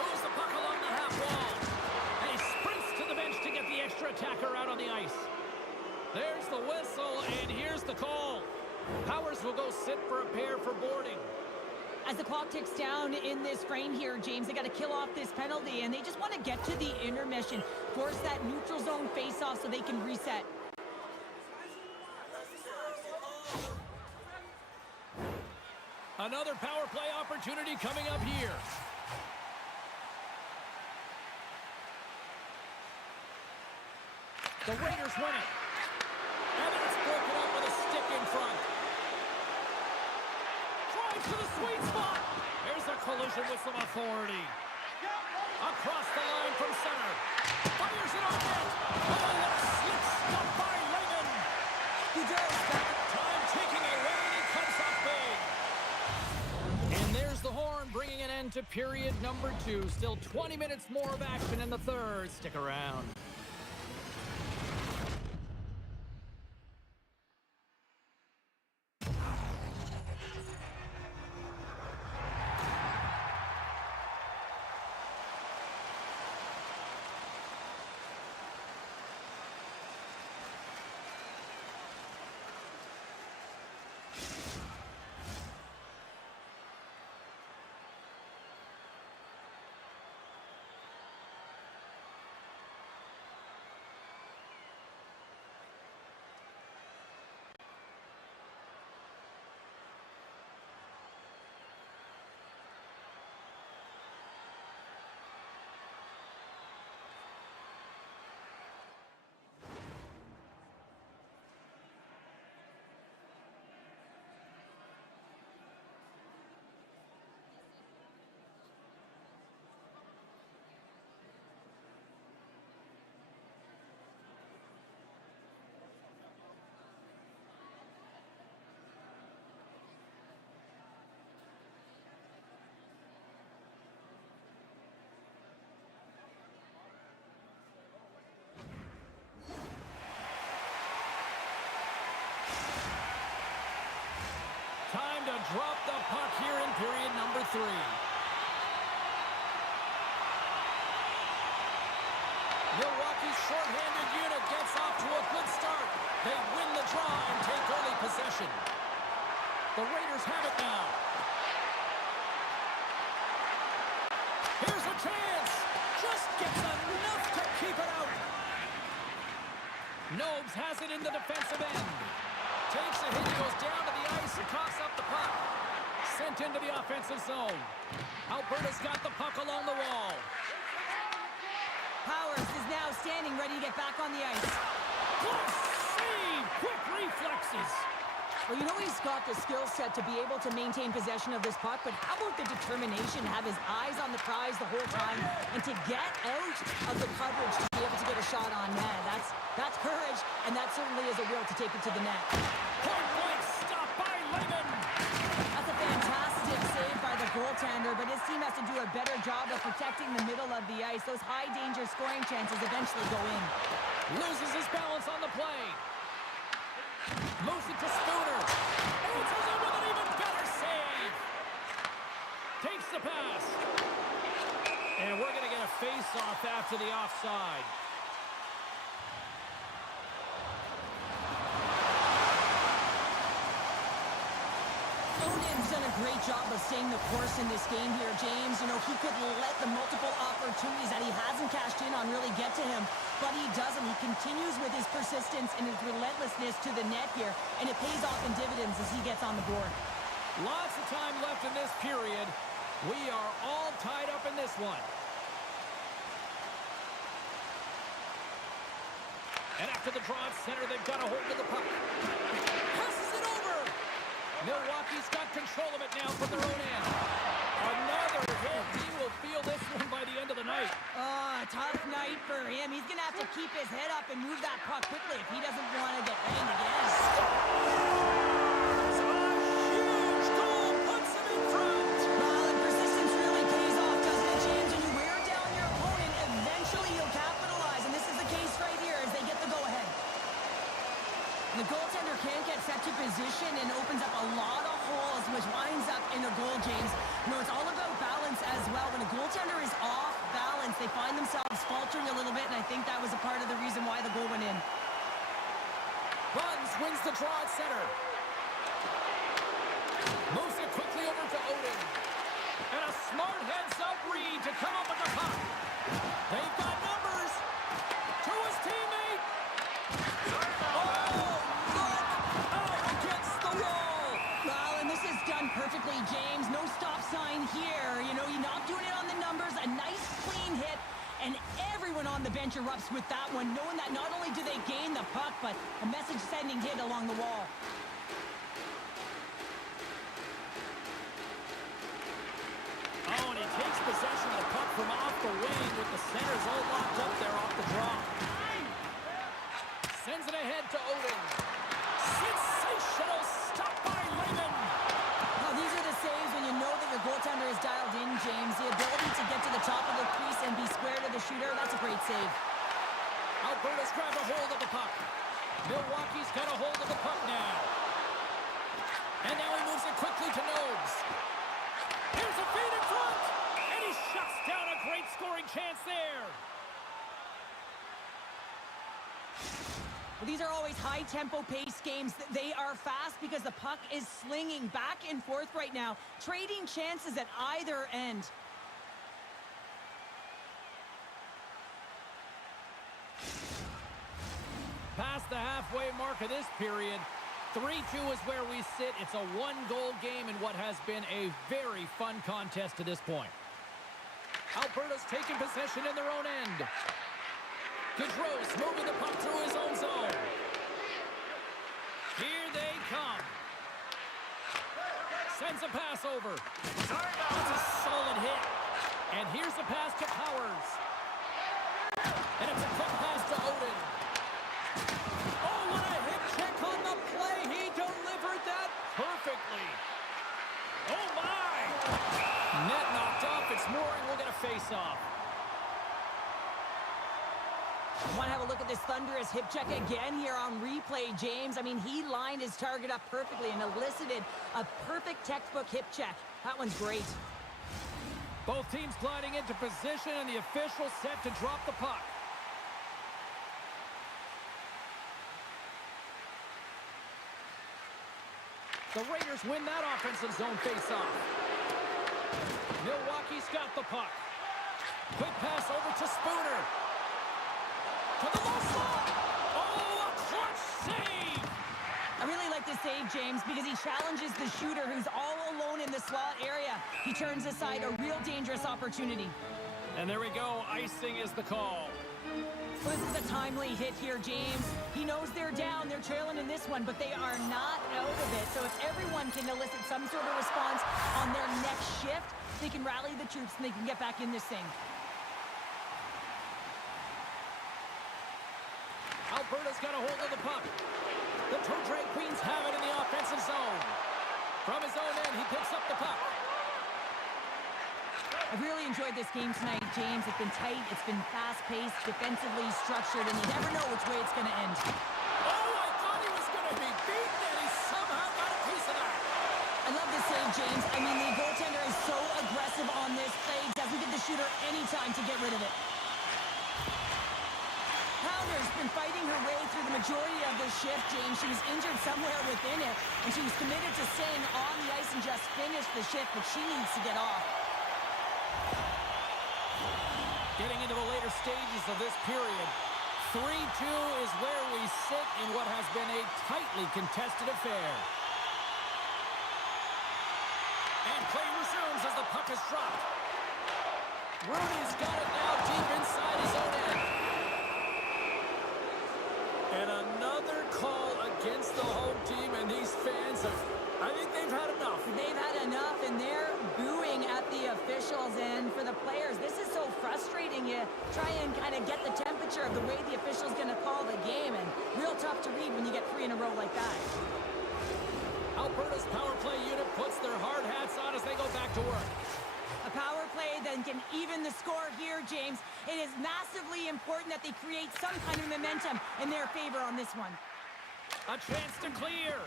Moves the puck along the half wall. And he sprints to the bench to get the extra attacker out on the ice. There's the whistle, and here's the call. Powers will go sit for a pair for boarding. As the clock ticks down in this frame here, James, they got to kill off this penalty, and they just want to get to the intermission, force that neutral zone face-off so they can reset. Another power play opportunity coming up here. The Raiders win it. And it's broken up with a stick in front. Drives to the sweet spot. There's a collision with some authority. Across the line from center. Fires it on net. Oh, what a slick stop by Raymond. He does. Time ticking away, and he comes up big. And there's the horn, bringing an end to period number 2. Still 20 minutes more of action in the third. Stick around. Time to drop the puck here in period number 3. Milwaukee's shorthanded unit gets off to a good start. They win the draw and take early possession. The Raiders have it now. Here's a chance. Just gets enough to keep it out. Nobes has it in the defensive end. Takes a hit, he goes down to the ice and coughs up the puck. Sent into the offensive zone. Alberta's got the puck along the wall. Powers is now standing ready to get back on the ice. Good save! Quick reflexes. Well, you know he's got the skill set to be able to maintain possession of this puck, but how about the determination to have his eyes on the prize the whole time and to get out of the coverage to be able to get a shot on net? That's courage, and that certainly is a will to take it to the net. Point blank stop by Lehman. That's a fantastic save by the goaltender, but his team has to do a better job of protecting the middle of the ice. Those high-danger scoring chances eventually go in. Loses his balance on the play. Moves it to Spooner. Answers it with an even better save. Takes the pass. And we're going to get a face-off after the offside. Odin's done a great job of staying the course in this game here, James. You know, he could let the multiple opportunities that he hasn't cashed in on really get to him, but he doesn't. He continues with his persistence and his relentlessness to the net here, and it pays off in dividends as he gets on the board. Lots of time left in this period. We are all tied up in this one. And after the draw at center, they've got a hold of the puck. Passes it over. Milwaukee's got control of it now from their own end. Another hit. He will feel this one by the end of the night. Tough night for him. He's going to have to keep his head up and move that puck quickly if he doesn't want to get banged again. A huge goal puts him in front. Well, and persistence really pays off, doesn't it, James? When you wear down your opponent, eventually you'll capitalize, and this is the case right here as they get the go-ahead. The goaltender can't get set to position and opens up a lot of holes, which winds up in a goal, James. You know, it's all about balance as well. When a goaltender is off balance, they find themselves faltering a little bit, and I think that was a part of the reason why the goal went in. Buns wins the draw at center. Moves it quickly over to Odin. And a smart heads-up read to come up with the puck. They've got numbers. To his teammate. Oh, look out against the wall. Well, and this is done perfectly, James. avalanche erupts with that one, knowing that not only do they gain the puck, but a message-sending hit along the wall. Oh, and he takes possession of the puck from off the wing with the centers all locked up there off the draw. Sends it ahead to Odin. Sensational stop by Lehman. Now, these are the saves when you know that your goaltender is dialed in, James. The ability to get to the top of the crease and be square to the shooter, that's a great save. Alberta's grabbed a hold of the puck. Milwaukee's got a hold of the puck now. And now he moves it quickly to Nobes. Here's a feed in front. And he shuts down a great scoring chance there. Well, these are always high-tempo pace games. They are fast because the puck is slinging back and forth right now, trading chances at either end. Past the halfway mark of this period, 3-2 is where we sit. It's a one-goal game in what has been a very fun contest to this point. Alberta's taking possession in their own end. Gaudreau's moving the puck through his own zone. Here they come. Sends a pass over. That's a solid hit. And here's a pass to Powers. And it's a quick pass to Odin. Oh, what a hit check on the play. He delivered that perfectly. Oh, my. Net knocked off. It's Mooring. We'll get a face-off. I want to have a look at this thunderous hip check again here on replay, James. I mean, he lined his target up perfectly and elicited a perfect textbook hip check. That one's great. Both teams gliding into position, and the official set to drop the puck. The Raiders win that offensive zone face-off. Milwaukee's got the puck. Quick pass over to Spooner. To the low slot. Oh, a clutch save! I really like this save, James, because he challenges the shooter who's all alone in the slot area. He turns aside a real dangerous opportunity. And there we go. Icing is the call. Well, this is a timely hit here, James. He knows they're down. They're trailing in this one, but they are not out of it. So if everyone can elicit some sort of response on their next shift, they can rally the troops and they can get back in this thing. Alberta's got a hold of the puck. The Toe Drag Queens have it in the offensive zone. From his own end, he picks up the puck. I've really enjoyed this game tonight, James. It's been tight, it's been fast-paced, defensively structured, and you never know which way it's going to end. Oh, I thought he was going to be beaten, and he somehow got a piece of that. I love this save, James. I mean, the goaltender is so aggressive on this play. Doesn't give the shooter any time to get rid of it. Pounder's been fighting her way through the majority of this shift, James. She was injured somewhere within it, and she was committed to staying on the ice and just finish the shift, but she needs to get off. Getting into the later stages of this period, 3-2 is where we sit in what has been a tightly contested affair. And play resumes as the puck is dropped. Rooney's got it now deep inside his own end. And another call against the home team, and these fans I think they've had enough. They've had enough, and they're booing at the officials. And for the players, this is so frustrating. You try and kind of get the temperature of the way the official's going to call the game, and real tough to read when you get 3 in a row like that. Alberta's power play unit puts their hard hats on as they go back to work. A power play then can even the score here, James. It is massively important that they create some kind of momentum in their favor on this one. A chance to clear.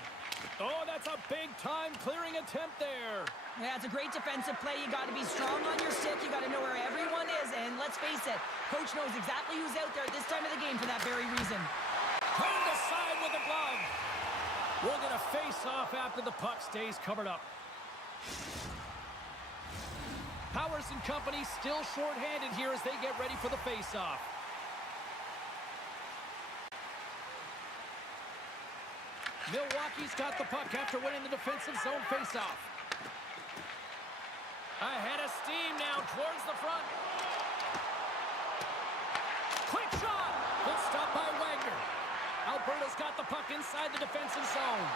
Oh, that's a big-time clearing attempt there. Yeah, it's a great defensive play. You got to be strong on your stick. You got to know where everyone is. And let's face it, coach knows exactly who's out there at this time of the game for that very reason. Turned aside with a glove. We'll get a face-off after the puck stays covered up. Powers and company still short-handed here as they get ready for the face-off. Milwaukee's got the puck after winning the defensive zone face-off. Ahead of steam now towards the front. Quick Shot! Good stop by Wagner. Alberta's got the puck inside the defensive zone.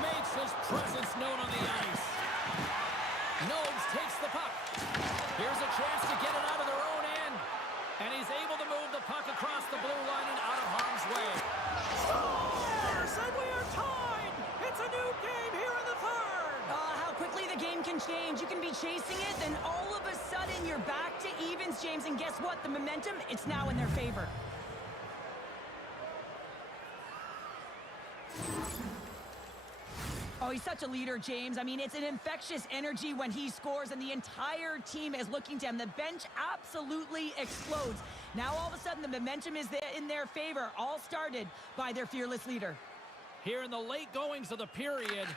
Makes his presence known on the ice. Knobs takes the puck. Here's a chance to get it out of their own end. And he's able to move the puck across the blue line and out of harm's way. Scores! And we are tied! It's a new game here in the third! How quickly the game can change. You can be chasing it, then all of a sudden you're back to evens, James. And guess what? The momentum, it's now in their favor. Oh, he's such a leader, James. I mean, it's an infectious energy when he scores, and the entire team is looking to him. The bench absolutely explodes. Now, all of a sudden, the momentum is in their favor, all started by their fearless leader. Here in the late goings of the period,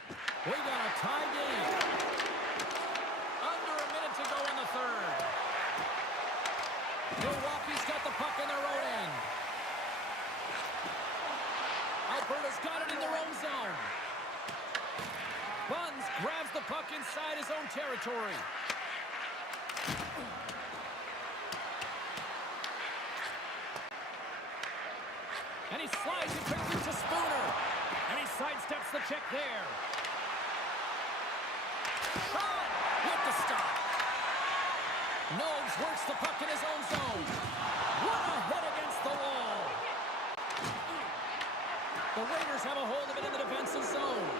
we got a tie game. Under a minute to go in the third. Milwaukee's got the puck in their own end. Alberta's got it in their own zone. Buns grabs the puck inside his own territory. And he slides it quickly to Spooner. And he sidesteps the check there. Shot with the stop. Knobs works the puck in his own zone. What a hit against the wall. The Raiders have a hold of it in the defensive zone.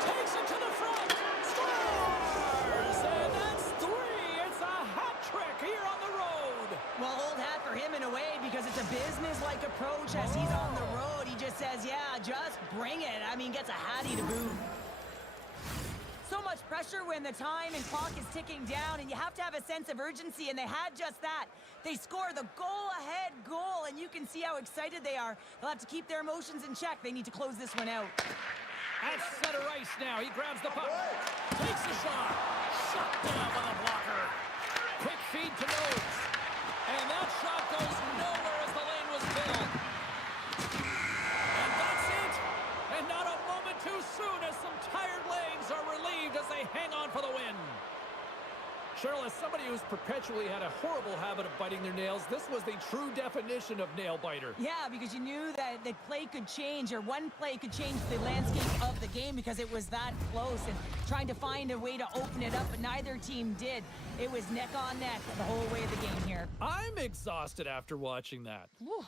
Takes it to the front. Scores! And that's three. It's a hat trick here on the road. Well, old hat for him in a way, because it's a business-like approach as he's on the road. He just says, yeah, just bring it. I mean, gets a hattie to boot. So much pressure when the time and clock is ticking down, and you have to have a sense of urgency, and they had just that. They score the goal-ahead goal, and you can see how excited they are. They'll have to keep their emotions in check. They need to close this one out. At center ice now, he grabs the puck. Takes a shot. Shot down by the blocker. Quick feed to Knobs. And that shot goes nowhere as the lane was filled. And that's it. And not a moment too soon as some tired legs are relieved as they hang on for the win. Cheryl, as somebody who's perpetually had a horrible habit of biting their nails, this was the true definition of nail biter. Yeah, because you knew that the play could change, or one play could change the landscape of the game because it was that close, and trying to find a way to open it up, but neither team did. It was neck on neck the whole way of the game here. I'm exhausted after watching that. Whew.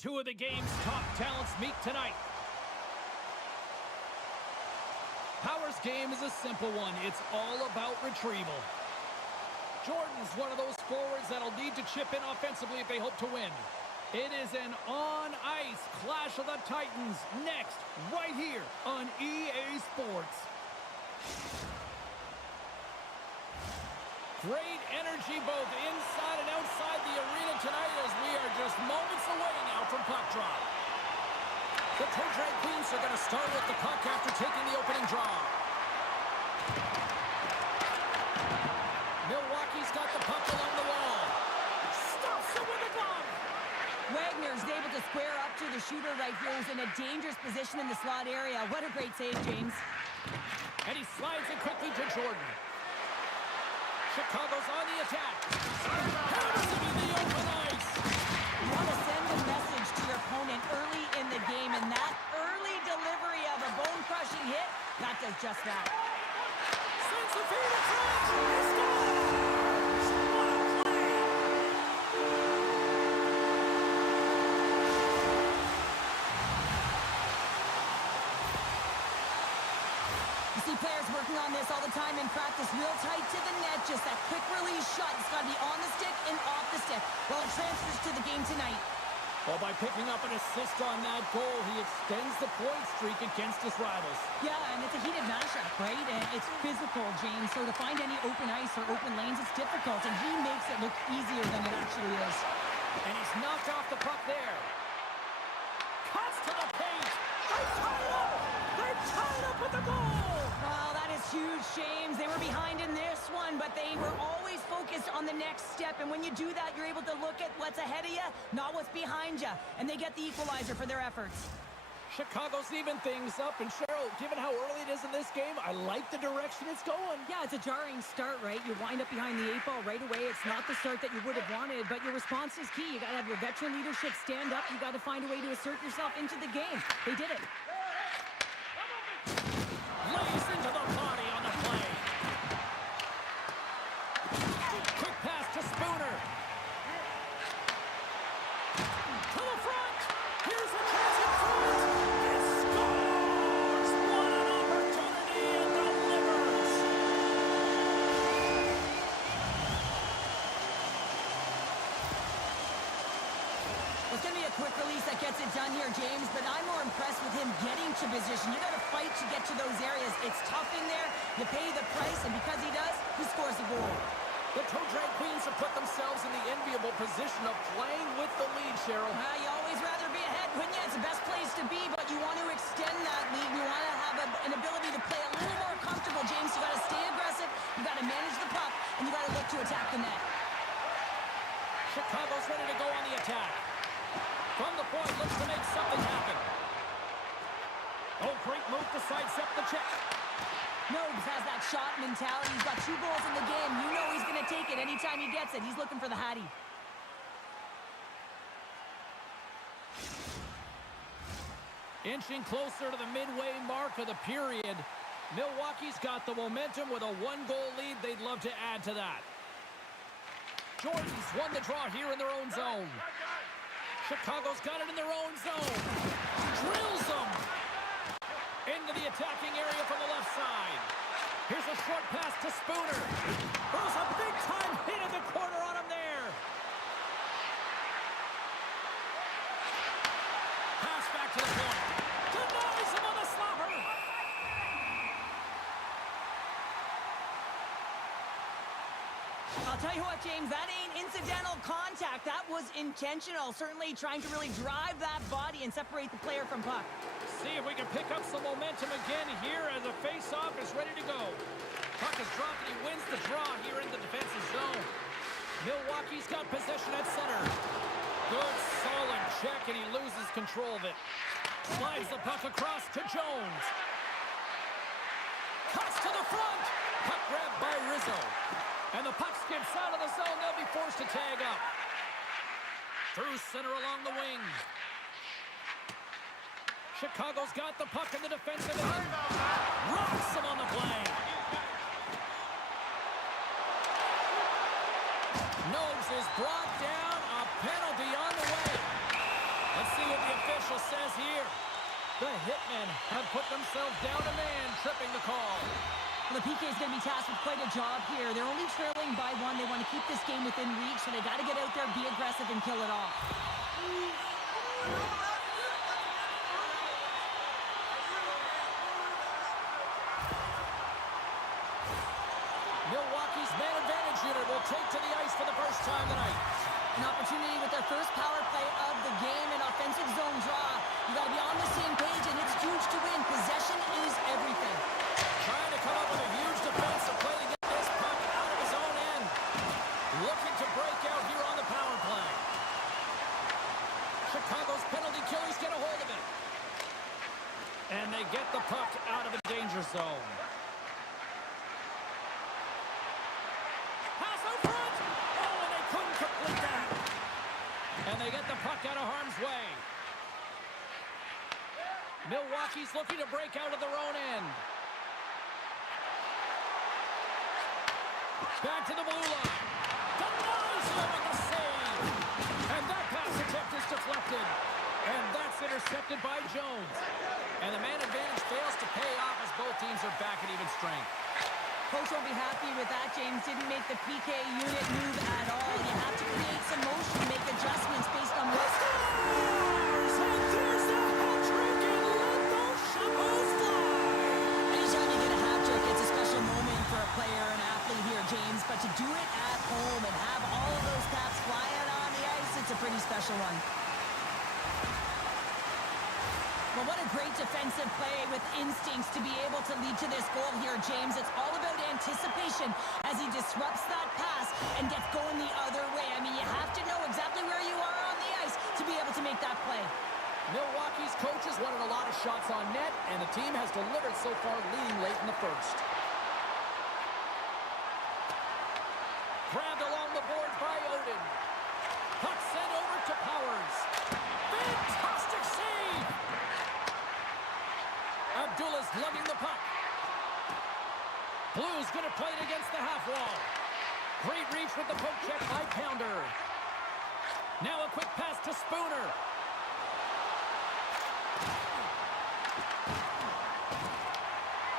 Two of the game's top talents meet tonight. Power's game is a simple one. It's all about retrieval. Jordan's one of those forwards that'll need to chip in offensively if they hope to win. It is an on-ice clash of the Titans next, right here on EA Sports. Great energy both inside and outside the arena tonight as we are just moments away now from puck drop. The Toe Drag Queens are going to start with the puck after taking the opening draw. Milwaukee's got the puck along the wall. Stops it with a glove. Wagner's able to square up to the shooter right here, who's in a dangerous position in the slot area. What a great save, James. And he slides it quickly to Jordan. Chicago's on the attack. Hammers it in the open ice. You want to send a message to your opponent early in the game, and that early delivery of a bone-crushing hit, that does just that. Sends the feed in front. He scores! What a play! You see players working on this all the time in practice, real tight to the net, just that quick release shot. It's got to be on the stick and off the stick. Well, it transfers to the game tonight. Well, by picking up an assist on that goal, he extends the point streak against his rivals. Yeah, and it's a heated matchup, right? And it's physical, James, so to find any open ice or open lanes, it's difficult, and he makes it look easier than it actually is. And he's knocked off the puck there. Cuts to the paint. They tied up! They tied up with the goal! Well, that is huge, James. They were behind in this one, but they were always focused on the next step. And when you do that, you're able to look at what's ahead of you, not what's behind you. And they get the equalizer for their efforts. Chicago's even things up. And Cheryl, given how early it is in this game, I like the direction it's going. Yeah, it's a jarring start, right? You wind up behind the 8 ball right away. It's not the start that you would have wanted, but your response is key. You got to have your veteran leadership stand up. You got to find a way to assert yourself into the game. They did it. Lays into the body on the play. Quick pass to Spooner. To the front. Here's a chance in front. It scores! What an opportunity and delivers. It's going to be a quick release that gets it done here, James, but I'm more impressed with him getting to position. You got to fight to get to those areas. It's tough in there. You pay the price, and because he does, he scores the goal. The Toe Drag Queens have put themselves in the enviable position of playing with the lead, Cheryl. You always rather be ahead, wouldn't you? It's the best place to be, but you want to extend that lead. You want to have an ability to play a little more comfortable, James. You got to stay aggressive. You got to manage the puck, and you got to look to attack the net. Chicago's ready to go on the attack. From the point, looks to make something happen. Oh, great move to sidestep the check. Nobes has that shot mentality. He's got 2 goals in the game. You know he's going to take it anytime he gets it. He's looking for the Hattie. Inching closer to the midway mark of the period. Milwaukee's got the momentum with a 1-goal lead. They'd love to add to that. Jordan's won the draw here in their own zone. Chicago's got it in their own zone. Drills them into the attacking area from the left side. Here's a short pass to Spooner. Throws a big-time hit in the corner on him there. Pass back to the point. Denies him on the slapper. I'll tell you what, James, that ain't incidental contact. That was intentional. Certainly trying to really drive that body and separate the player from puck. See if we can pick up some momentum again here as the face-off is ready to go. Puck is dropped and he wins the draw here in the defensive zone. Milwaukee's got possession at center. Good, solid check, and he loses control of it. Slides the puck across to Jones. Cuts to the front. Puck grabbed by Rizzo. And the puck skips out of the zone. They'll be forced to tag up. Through center along the wing. Chicago's got the puck in the defensive end. Rocks him on the play. Nobes is brought down. A penalty on the way. Let's see what the official says here. The Hitmen have put themselves down a man, tripping the call. Well, the PK is going to be tasked with quite a job here. They're only trailing by 1. They want to keep this game within reach, so they got to get out there, be aggressive, and kill it off. Milwaukee's man advantage unit will take to the ice for the first time tonight. An opportunity with their first power play of the game, an offensive zone draw. You got to be on the same page, and it's huge to win. Possession is everything. Trying to come up with a huge defensive play to get this puck out of his own end. Looking to break out here on the power play. Chicago's penalty killers get a hold of it. And they get the puck out of the danger zone. Pass out front. Oh, and they couldn't complete that. And they get the puck out of harm's way. Milwaukee's looking to break out of their own end. Back to the blue line. DeMarzio with the save. And that pass attempt is deflected. And that's intercepted by Jones. And the man advantage fails to pay off as both teams are back at even strength. Coach won't be happy with that. James didn't make the PK unit move at all. You have to create some motion, make adjustments based on what... And there's the hat trick, and let those Chapeaus fly. Anytime you get a hat trick, it's a special moment for a player, an athlete here, James. But to do it at home and have all of those caps flying on the ice, it's a pretty special one. Well, what a great defensive play with instincts to be able to lead to this goal here, James. It's all about anticipation as he disrupts that pass and gets going the other way. I mean, you have to know exactly where you are on the ice to be able to make that play. Milwaukee's coaches wanted a lot of shots on net, and the team has delivered so far, leading late in the first. Grabbed along the boards by Odin. Puck sent over to Powers. Fantastic save! Abdullah's lugging the puck. Blues going to play it against the half wall. Great reach with the poke check by Pounder. Now a quick pass to Spooner.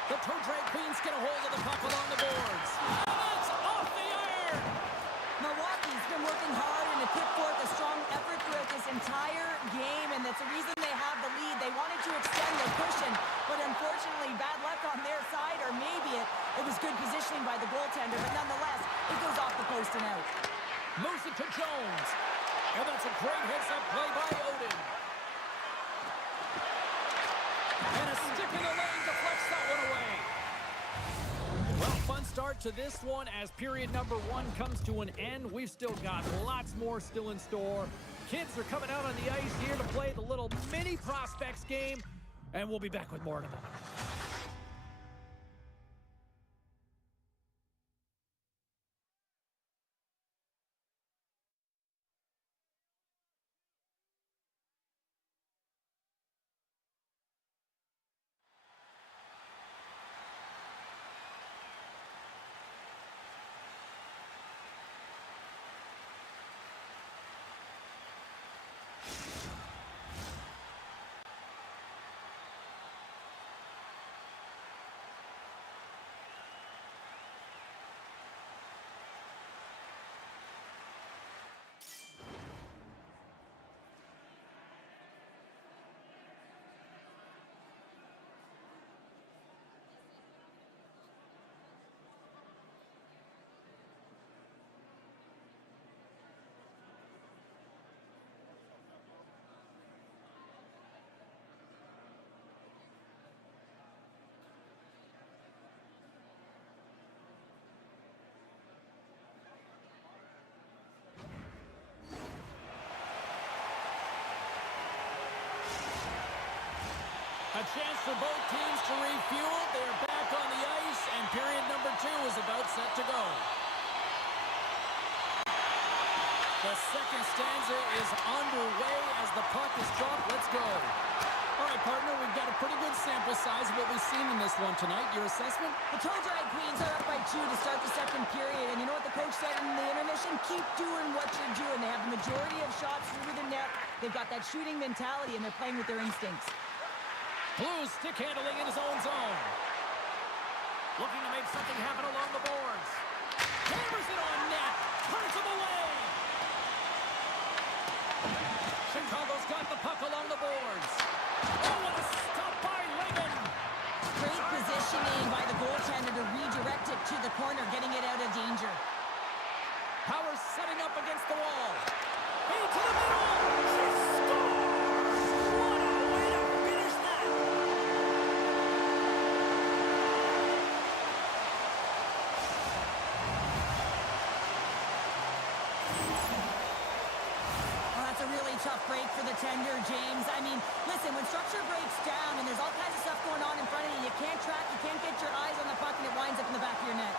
The toe drag Queens get a hold of the puck along the boards. And it's off the iron! Milwaukee's been working hard and have put forth a strong effort throughout this entire game, and that's the reason they have the lead. They wanted to extend their cushion, but unfortunately, bad luck on their side, or maybe it was good positioning by the goaltender, but nonetheless, it goes off the post and out. Moves it to Jones. And that's a great heads-up play by Odin. And a stick in the lane deflects that one away. Well, fun start to this one as period number 1 comes to an end. We've still got lots more still in store. Kids are coming out on the ice here to play the little mini prospects game, and we'll be back with more in a moment. A chance for both teams to refuel. They're back on the ice, and period number 2 is about set to go. The second stanza is underway as the puck is dropped. Let's go. All right, partner, we've got a pretty good sample size of what we've seen in this one tonight. Your assessment? The Toe Drag Queens are up by 2 to start the second period. And you know what the coach said in the intermission? Keep doing what you're doing. They have the majority of shots through the net. They've got that shooting mentality, and they're playing with their instincts. Blues stick handling in his own zone. Looking to make something happen along the boards. Hammers it on net. Turns him away. Chicago's got the puck along the boards. Oh, what a stop by Layman. Great positioning by the goaltender to redirect it to the corner, getting it out of danger. Powers setting up against the wall. Hey, to the middle. She scores. What a way to finish that. Well, that's a really tough break for the tender, James. I mean, listen, when structure breaks down and there's all kinds of stuff going on in front of you, you can't track, you can't get your eyes on the puck, and it winds up in the back of your net.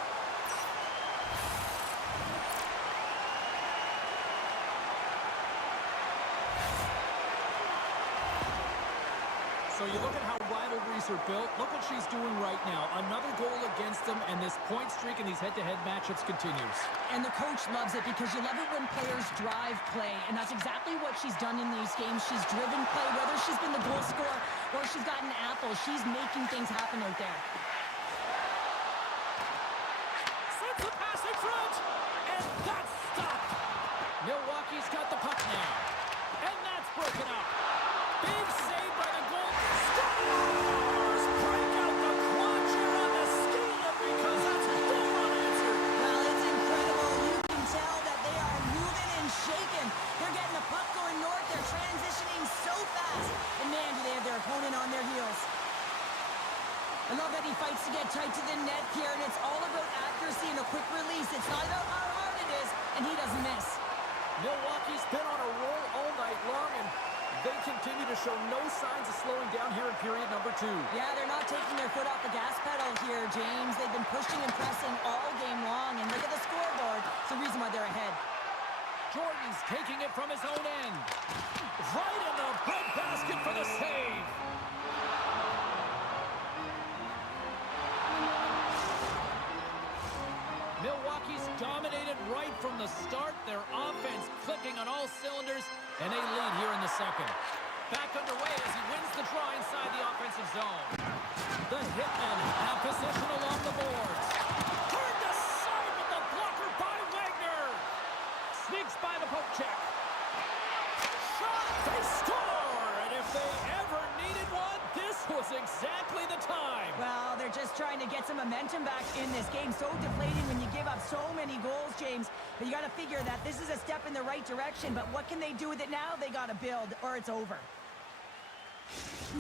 So you look at how rivalries are built. Look what she's doing right now. Another goal against them, and this point streak in these head-to-head matchups continues. And the coach loves it because you love it when players drive play, and that's exactly what she's done in these games. She's driven play, whether she's been the goal scorer or she's got an apple. She's making things happen out there. Sends the pass in front, and that's stopped. Milwaukee's got the puck now, and that's broken up. Big save by the goal. Scores! Break out the clutch here on the skate because that's goal unanswered. Well, it's incredible. You can tell that they are moving and shaking. They're getting the puck going north. They're transitioning so fast. And man, do they have their opponent on their heels. I love that he fights to get tight to the net here, and it's all about accuracy and a quick release. It's not about how hard it is, and he doesn't miss. Milwaukee's been on a roll all night long, and they continue to show no signs of slowing down here in period number 2. Yeah, they're not taking their foot off the gas pedal here, James. They've been pushing and pressing all game long, and look at the scoreboard. It's the reason why they're ahead. Jordan's taking it from his own end. Right in the breadbasket for the save. Milwaukee's dominated right from the start. Their offense clicking on all cylinders, and they lead here in the second. Back underway as he wins the draw inside the offensive zone. The Hitmen have possession along the boards. Turned aside with the blocker by Wagner. Sneaks by the poke check. Shot, they score! And if they ever needed one, this was exactly the time. Well, they're just trying to get some momentum back in this game. So deflating when you give up so many goals, James. But you got to figure that this is a step in the right direction. But what can they do with it now? They got to build, or it's over.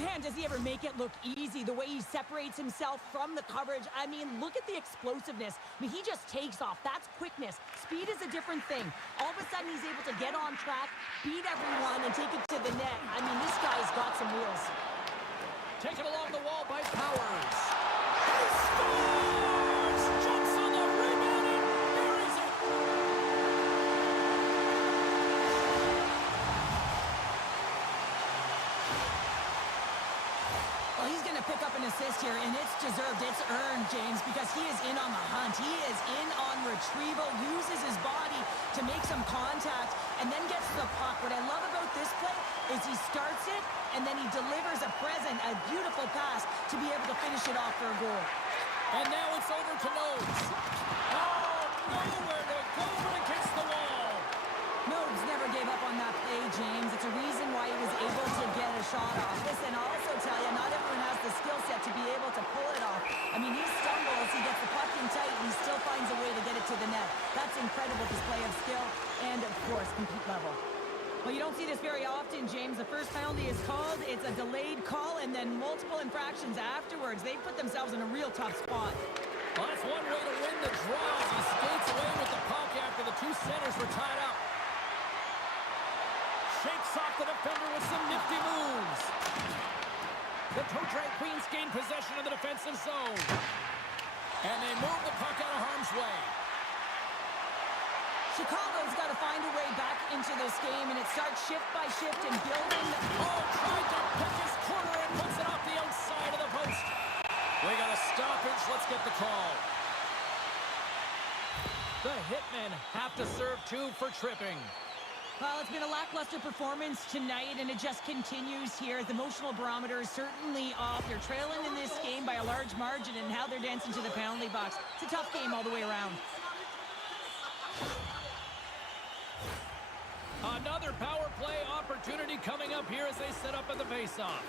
Man, does he ever make it look easy, the way he separates himself from the coverage. I mean, look at the explosiveness. I mean, he just takes off. That's quickness. Speed is a different thing. All of a sudden, he's able to get on track, beat everyone, and take it to the net. I mean, this guy's got some wheels. Taken along the wall by Powers. He scores! Jumps on the rebound and buries it! Well, he's going to pick up an assist here, and it's deserved. It's earned, James, because he is in on the hunt. He is in on retrieval, uses his body to make some contact, and then gets the puck. What I love about this play is he starts it, and then he delivers a present, a beautiful pass to be able to finish it off for a goal. And now it's over to Nose. Oh, nowhere to go, but it hits the wall. Nobes never gave up on that play, James. It's a reason why he was able to get a shot off. Listen, I'll also tell you, not everyone has the skill set to be able to pull it off. I mean, he stumbles, he gets the puck in tight, and he still finds a way to get it to the net. That's incredible display of skill and, of course, compete level. Well, you don't see this very often, James. The first penalty is called, it's a delayed call, and then multiple infractions afterwards. They put themselves in a real tough spot. Well, that's one way to win the draw as he skates away with the puck after the two centers were tied up. Shakes off the defender with some nifty moves. The Toe Drag Queens gain possession of the defensive zone. And they move the puck out of harm's way. Chicago's got to find a way back into this game, and it starts shift by shift and building. Oh, tried to pick his corner stoppage. Let's get the call. The Hitmen have to serve 2 for tripping. Well, it's been a lackluster performance tonight, and it just continues here. The emotional barometer is certainly off. They're trailing in this game by a large margin, and how they're dancing to the penalty box. It's a tough game all the way around. Another power play opportunity coming up here as they set up at the faceoff.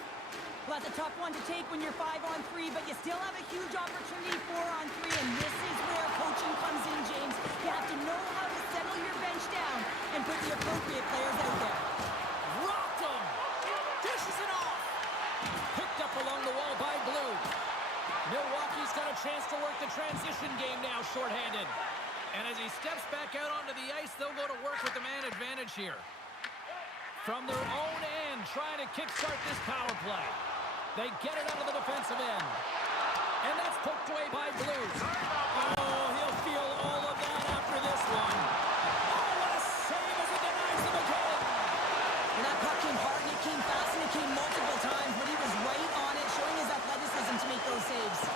Well, that's a tough one to take when you're 5-on-3, but you still have a huge opportunity 4-on-3, and this is where coaching comes in, James. You have to know how to settle your bench down and put the appropriate players out there. Rocked him! Dishes it off! Picked up along the wall by Blue. Milwaukee's got a chance to work the transition game now, shorthanded. And as he steps back out onto the ice, they'll go to work with the man advantage here. From their own end, trying to kickstart this power play. They get it out of the defensive end. And that's poked away by Blue. Oh, he'll feel all of that after this one. Oh, what a save as it denies them again. And that puck came hard, and it came fast, and it came multiple times, but he was right on it, showing his athleticism to make those saves.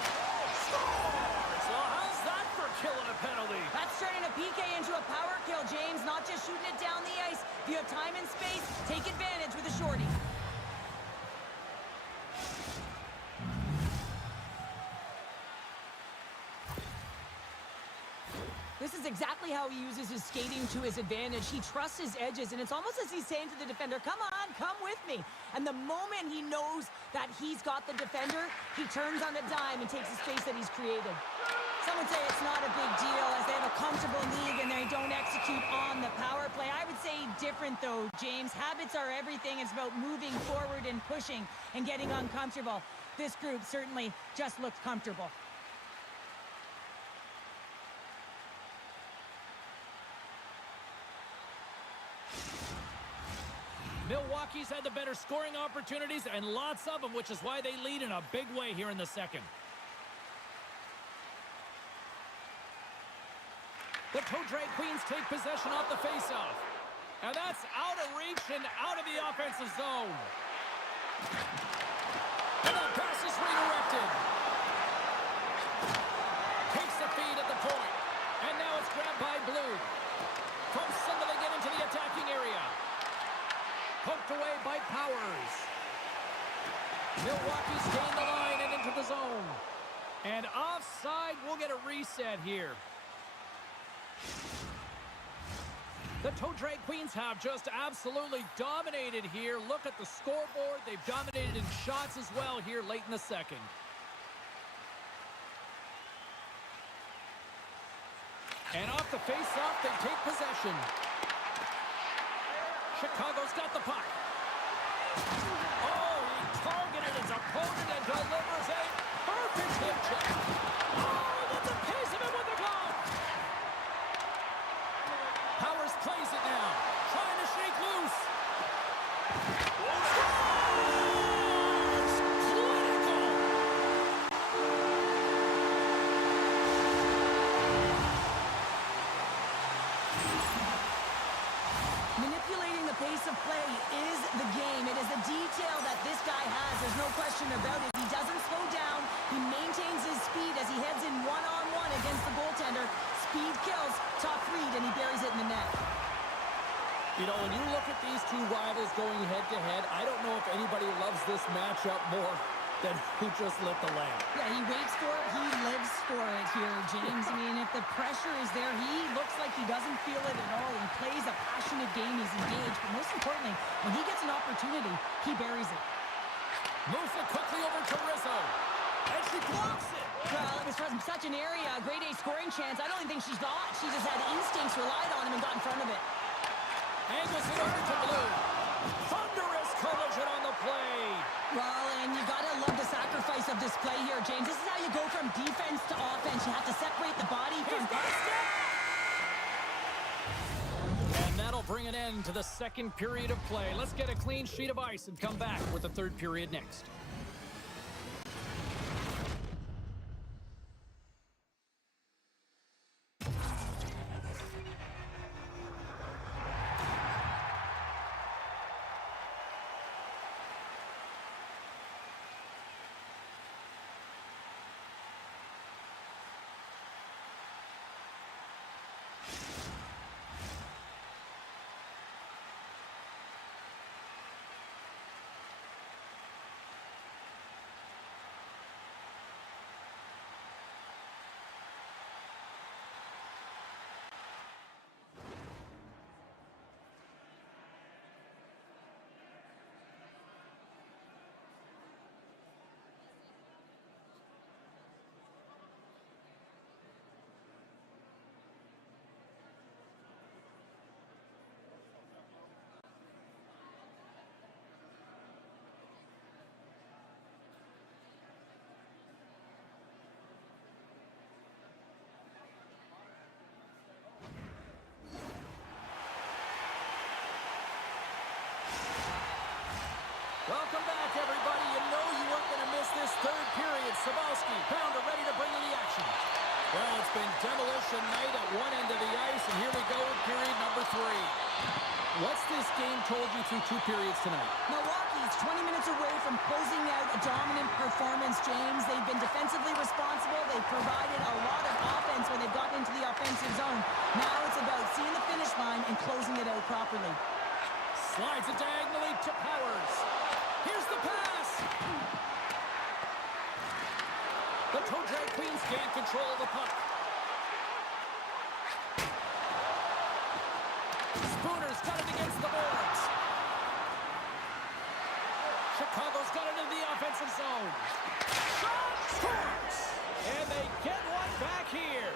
Scores! Well, how's that for killing a penalty? That's turning a PK into a power kill, James. Not just shooting it down the ice. If you have time and space, take advantage with a shorty. This is exactly how he uses his skating to his advantage. He trusts his edges, and it's almost as he's saying to the defender, come on, come with me. And the moment he knows that he's got the defender, he turns on a dime and takes the space that he's created. Some would say it's not a big deal as they have a comfortable league and they don't execute on the power play. I would say different, though, James. Habits are everything. It's about moving forward and pushing and getting uncomfortable. This group certainly just looks comfortable. Milwaukee's had the better scoring opportunities and lots of them, which is why they lead in a big way here in the second. The Toe-Drag Queens take possession off the faceoff. And that's out of reach and out of the offensive zone. And the pass is redirected. Takes the feed at the point. And now it's grabbed by Blue. From center they get into the attacking area. Poked away by Powers. Milwaukee's gained the line and into the zone. And offside, we'll get a reset here. The Toe-Drag Queens have just absolutely dominated here. Look at the scoreboard. They've dominated in shots as well here late in the second. And off the face-off, they take possession. Chicago's got the puck. Oh, he targeted his opponent and delivers a perfect hip check. Oh, that's a piece of it with the glove. Powers plays it now, trying to shake loose. Scores! Clinical! Manipulating the pace of play is the game. It is the detail that this guy has. There's no question about it. He doesn't slow down. He maintains his speed as he heads in one-on-one against the goaltender. Speed kills, top read, and he buries it in the net. You know, when you look at these two rivals going head-to-head, I don't know if anybody loves this matchup more than who just lit the lamp. Yeah, he waits for it. He lives for it here, James. I mean, if the pressure is there, he looks like he doesn't feel it at all. He plays a passionate game. He's engaged. But most importantly, when he gets an opportunity, he buries it. Moves it quickly over to Rizzo. And she blocks it. Well, it was from such an area, a grade A scoring chance. I don't even think she thought. She just had instincts, relied on him, and got in front of it. Angles it over to Blue. Thunderous collision on the play. Well, and you gotta love the sacrifice of this play here, James. This is how you go from defense to offense. You have to separate the body from And that'll bring an end to the second period of play. Let's get a clean sheet of ice and come back with the third period next. Milwaukee. Pounder ready to bring in the action. Well, it's been demolition night at one end of the ice, and here we go with period number 3. What's this game told you through 2 periods tonight? Milwaukee's 20 minutes away from closing out a dominant performance, James. They've been defensively responsible. They've provided a lot of offense when they've gotten into the offensive zone. Now it's about seeing the finish line and closing it out properly. Slides it diagonally to Powers. Here's the pass. The Toe Drag Queens gain control of the puck. Spooner's got it against the boards. Chicago's got it in the offensive zone. Shot scores! And they get one back here.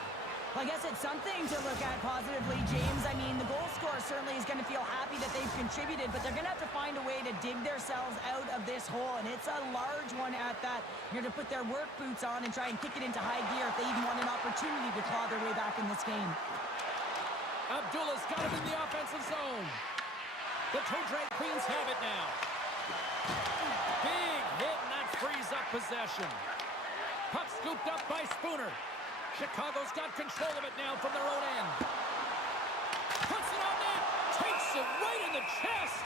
Well, I guess it's something to look at positively, James. I mean, the goal scorer certainly is going to feel happy that they've contributed, but they're going to have to find a way to dig themselves out of this hole, and it's a large one at that. They're going to put their work boots on and try and kick it into high gear if they even want an opportunity to claw their way back in this game. Abdullah's got it in the offensive zone. The Toe Drag Queens have it now. Big hit, and that frees up possession. Puck scooped up by Spooner. Chicago's got control of it now from their own end. Puts it on net. Takes it right in the chest.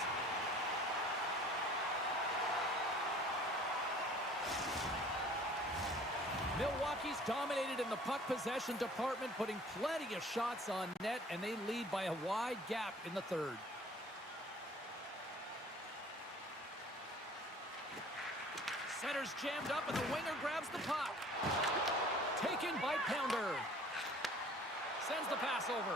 Milwaukee's dominated in the puck possession department, putting plenty of shots on net, and they lead by a wide gap in the third. Center's jammed up, and the winger grabs the puck. Taken by Pounder. Sends the pass over.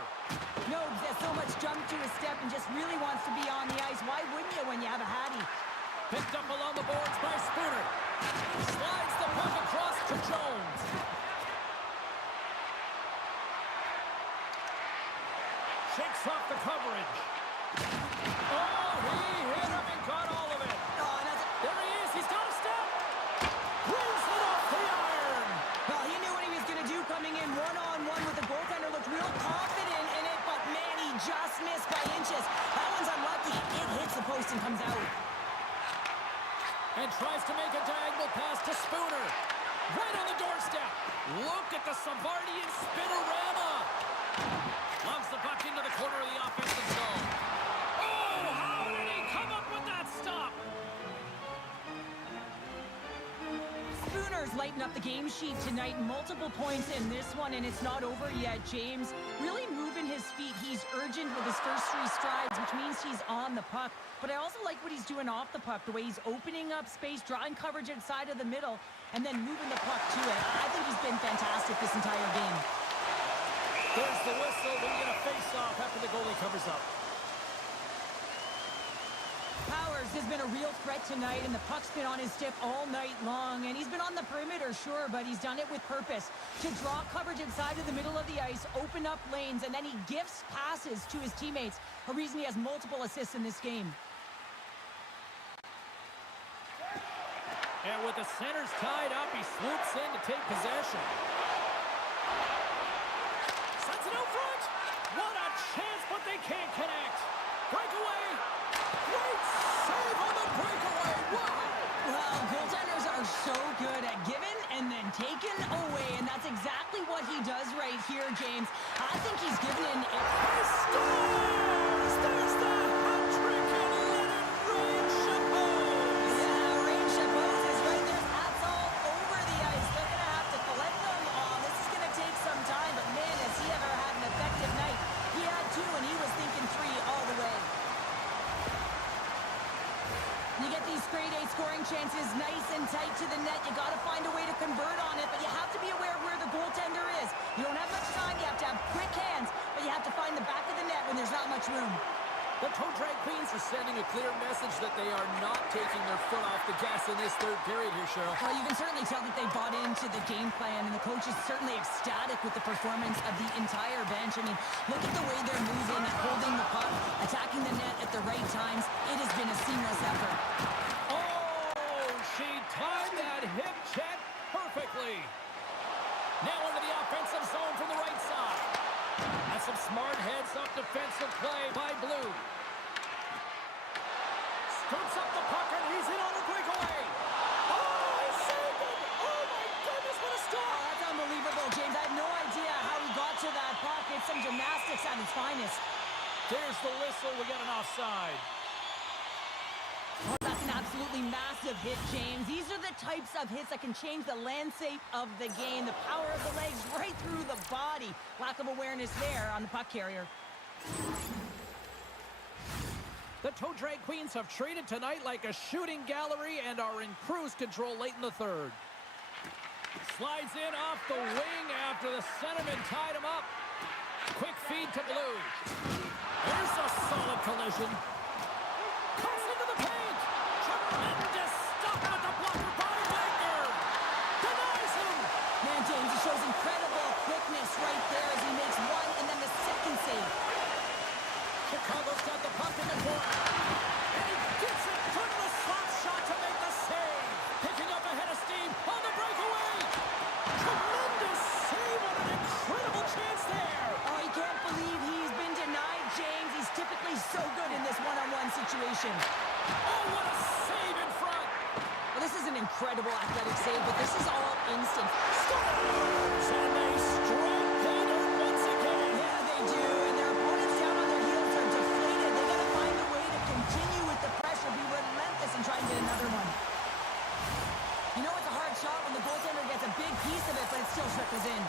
Nobes has so much jump to his step and just really wants to be on the ice. Why wouldn't you when you have a Hattie? Picked up along the boards by Spooner. Slides the puck across to Jones. Shakes off the coverage. Oh, he hit him and got all of it. Oh, and that's There he is. He's got a step. Brings it off the iron. well, he knew what he was going to do coming in one-on-one with the goaltender. Looked real confident in it, but man, he just missed by inches. That one's unlucky. It hits the post and comes out. And tries to make a diagonal pass to Spooner. Right on the doorstep. Look at the Savardian spinorama. Loves the puck into the corner of the offensive zone. Oh, how did he come up with that stop? Spooner's lighting up the game sheet tonight. Multiple points in this one, and it's not over yet, James. Really moving his feet. He's urgent with his first 3 strides, which means he's on the puck. But I also like what he's doing off the puck, the way he's opening up space, drawing coverage inside of the middle, and then moving the puck to it. I think he's been fantastic this entire game. There's the whistle. We get a face-off after the goalie covers up. Powers has been a real threat tonight, and the puck's been on his stick all night long. And he's been on the perimeter, sure, but he's done it with purpose. To draw coverage inside of the middle of the ice, open up lanes, and then he gifts passes to his teammates. A reason he has multiple assists in this game. And with the centers tied up, he swoops in to take possession. Sends it out front. What a chance, but they can't connect. Breakaway. Great save on the breakaway. Wow. Well, goaltenders are so good at giving and then taking away, and that's exactly what he does right here, James. I think he's given in. He scores! There's the hat trick, and let it rain, Chapeau! Yeah, Rain Chapeau is right there. That's all over the ice. They're going to have to collect them all. This is going to take some time, but man, has he ever had an effective night. He had 2, and he was thinking 3 all the way. You get these grade A scoring chances nice and tight to the net. You got to find a way to convert on it, but you have to be aware of where the goaltender is. You don't have much time. You have to have quick hands, but you have to find the back of the net when there's not much room. The Toe Drag Queens are sending a clear message that they are not taking their foot off the gas in this third period here, Cheryl. Well, you can certainly tell that they bought into the game plan, and the coach is certainly ecstatic with the performance of the entire bench. I mean, look at the way they're moving, holding the puck, attacking the net at the right times. It has been a seamless effort. Oh, she timed that hip check perfectly. Now into the offensive zone from the right side. That's some smart heads-up defensive play by Blue. Scoops up the puck, and he's in on the breakaway. Oh, he saved it! Oh, my goodness, what finest. There's the whistle. We got an offside. Oh, that's an absolutely massive hit, James. These are the types of hits that can change the landscape of the game. The power of the legs right through the body. Lack of awareness there on the puck carrier. The Toe Drag Queens have treated tonight like a shooting gallery and are in cruise control late in the third. Slides in off the wing after the centerman tied him up. Quick feed to Blue. There's a solid collision. Comes into the paint. Tremendous stop with the blocker by Wagner. Denies him. Man, James, he shows incredible quickness right there as he makes one and then the second save. Chicago's got the puck in the corner. And he gets it through the slot shot to make the save. Picking up ahead of steam on the breakaway. Tremendous save on an incredible chance there. Oh, he can't believe he's been denied, James. He's typically so good in this one-on-one situation. Oh, what a save in front. Well, this is an incredible athletic save, but this is all instant. Scores! And they strike Gator once again. Yeah, they do, and their opponents down on their heels are deflated. They got to find a way to continue with the pressure, be relentless, and try and get another one. You know it's a hard shot when the goaltender gets a big piece of it, but it still trickles in.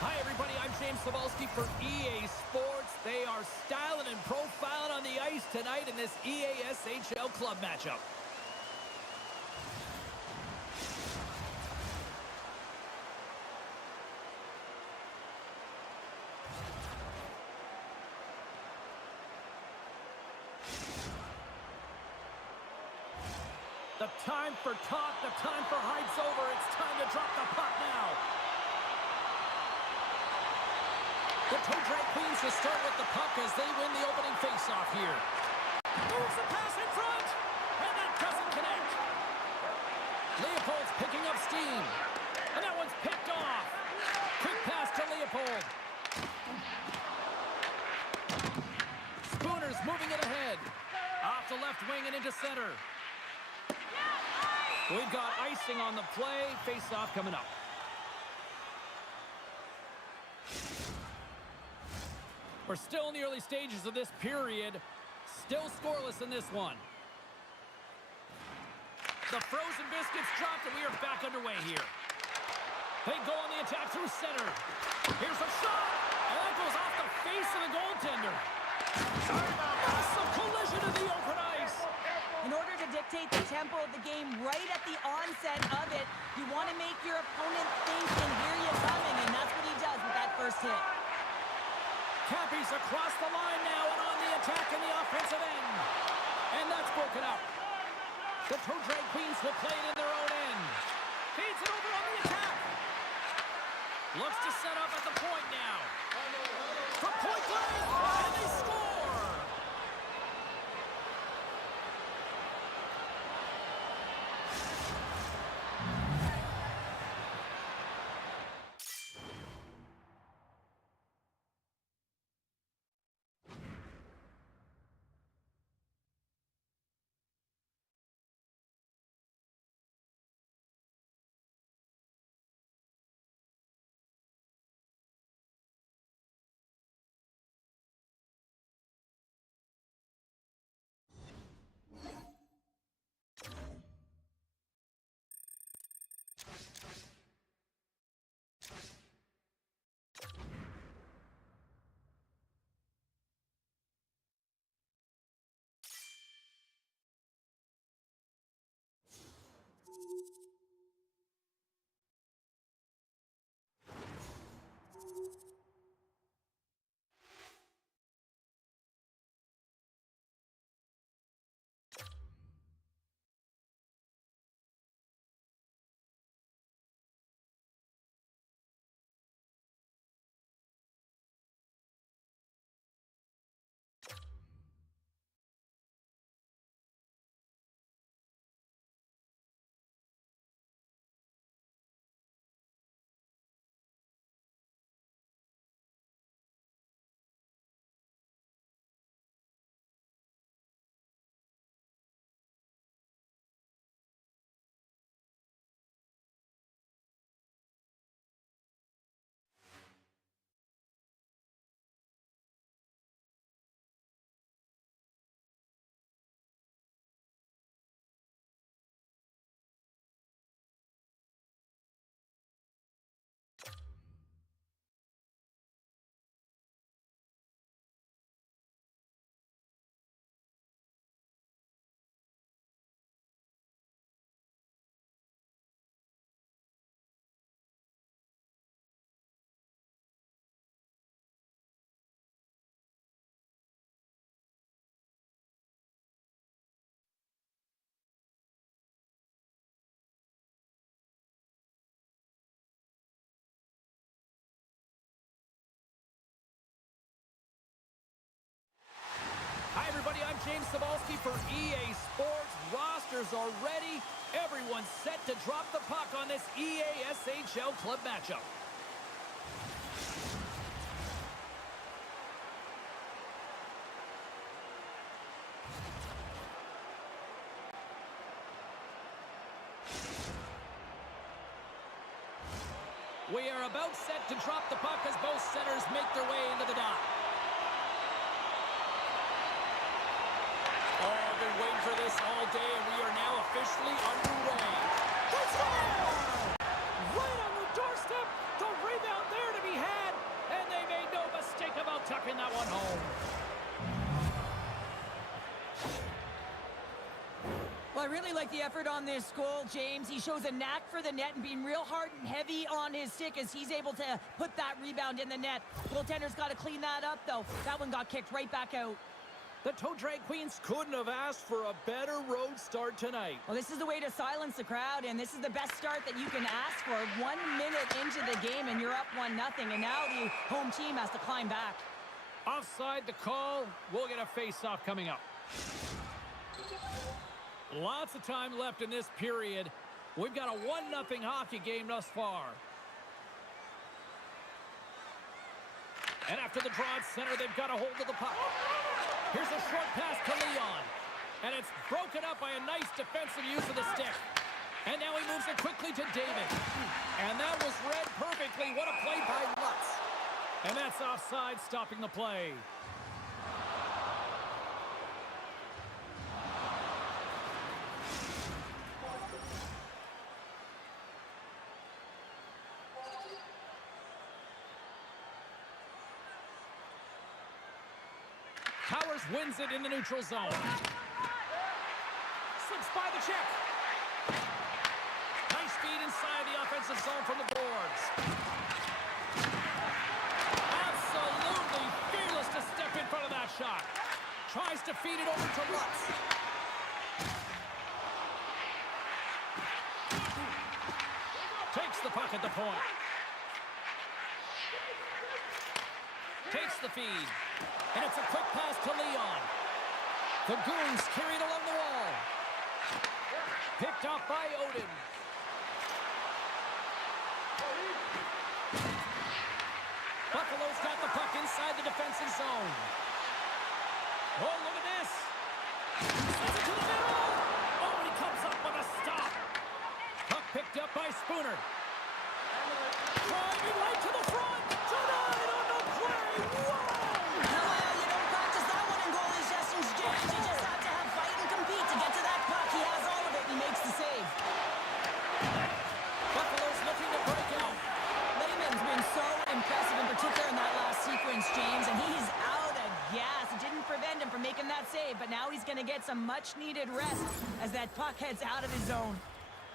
Hi, everybody. I'm James Cebulski for EA Sports. They are styling and profiling on the ice tonight in this EASHL club matchup. The time for talk, the time for hype's over. It's time to drop the puck now. The toe drag queens will start with the puck as they win the opening faceoff here. Moves the pass in front, and that doesn't connect. Leopold's picking up steam, and that one's picked off. Quick pass to Leopold. Spooner's moving it ahead. Off the left wing and into center. We've got icing on the play. Face-off coming up. We're still in the early stages of this period. Still scoreless in this one. The frozen biscuits dropped, and we are back underway here. They go on the attack through center. Here's a shot, and that goes off the face of the goaltender. Massive collision in the open ice. In order to dictate the tempo of the game right at the onset of it, you want to make your opponent think and hear you coming, and that's what he does with that first hit. Cappy's across the line now and on the attack in the offensive end. And that's broken up. The toe drag queens will play it in their own end. Feeds it over on the attack. Looks to set up at the point now. From point blank, and they score! Hi, everybody. I'm James Cebulski for EA Sports. Rosters are ready. Everyone's set to drop the puck on this EA SHL club matchup. We are about set to drop the puck as both centers make their way into the dot. Oh, I've been waiting for this all day, and we are now officially underway. They score! Right on the doorstep, the rebound there to be had, and they made no mistake about tucking that one home. Well, I really like the effort on this goal, James. He shows a knack for the net and being real hard and heavy on his stick as he's able to put that rebound in the net. Goaltender's got to clean that up, though. That one got kicked right back out. The toe drag queens couldn't have asked for a better road start tonight. Well, this is the way to silence the crowd, and this is the best start that you can ask for. 1 minute into the game, and you're up 1-0, and now the home team has to climb back. Offside the call. We'll get a face-off coming up. Lots of time left in this period. We've got a 1-0 hockey game thus far. And after the draw at center, they've got a hold of the puck. Here's a short pass to Leon. And it's broken up by a nice defensive use of the stick. And now he moves it quickly to David. And that was read perfectly. What a play by Lutz. And that's offside, stopping the play. Powers wins it in the neutral zone. Slips by the check. Nice feed inside the offensive zone from the boards. Absolutely fearless to step in front of that shot. Tries to feed it over to Lutz. Takes the puck at the point. Takes the feed. And it's a quick pass to Leon. The Goons carried along the wall. Picked off by Odin. Buffalo's got the puck inside the defensive zone. Oh, look at this. Sends it to the middle. Oh, he comes up with a stop. Puck picked up by Spooner. Driving right to the front. Denied on the play. Whoa! You just have to have fight and compete to get to that puck. He has all of it, and he makes the save. Buffalo's looking to break out. Lehman's been so impressive, in particular in that last sequence, James, and he's out of gas. It didn't prevent him from making that save, but now he's going to get some much-needed rest as that puck heads out of his zone.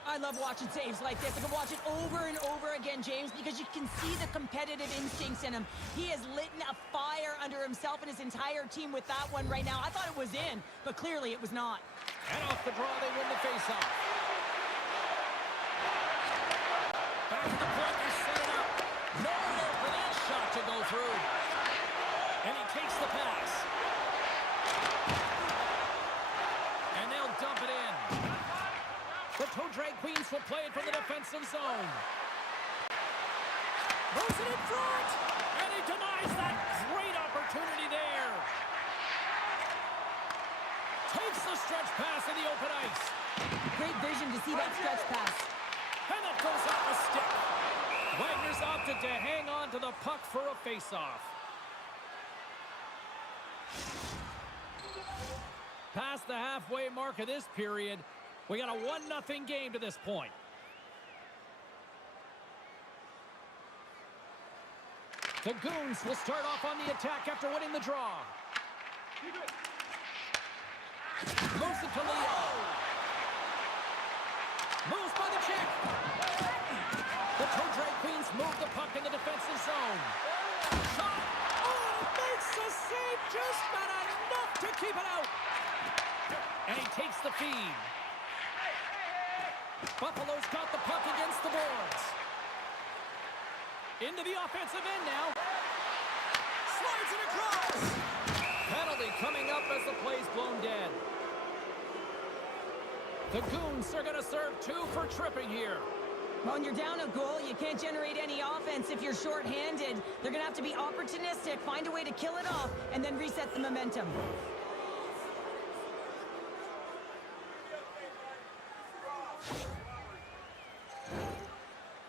I love watching saves like this. I can watch it over and over again, James, because you can see the competitive instincts in him. He has lit a fire under himself and his entire team with that one right now. I thought it was in, but clearly it was not. And off the draw, they win the faceoff. Back to the point, they set it up. Nowhere for that shot to go through. And he takes the pass. And they'll dump it in. The toe drag queens will play it from the defensive zone. Moves it in front. And he denies that great opportunity there. Takes the stretch pass in the open ice. Great vision to see that stretch pass. And it goes off the stick. Wagner's opted to hang on to the puck for a faceoff. Past the halfway mark of this period, we got a 1-0 game to this point. The Goons will start off on the attack after winning the draw. Moves it to Leo. Moves by the check. The toe drag queens move the puck in the defensive zone. Shot. Oh, makes the save, just not enough to keep it out. And he takes the feed. Buffalo's got the puck against the boards. Into the offensive end now. Slides it across. Penalty coming up as the play's blown dead. The Goons are going to serve 2 for tripping here. When you're down a goal, you can't generate any offense if you're shorthanded. They're going to have to be opportunistic, find a way to kill it off, and then reset the momentum.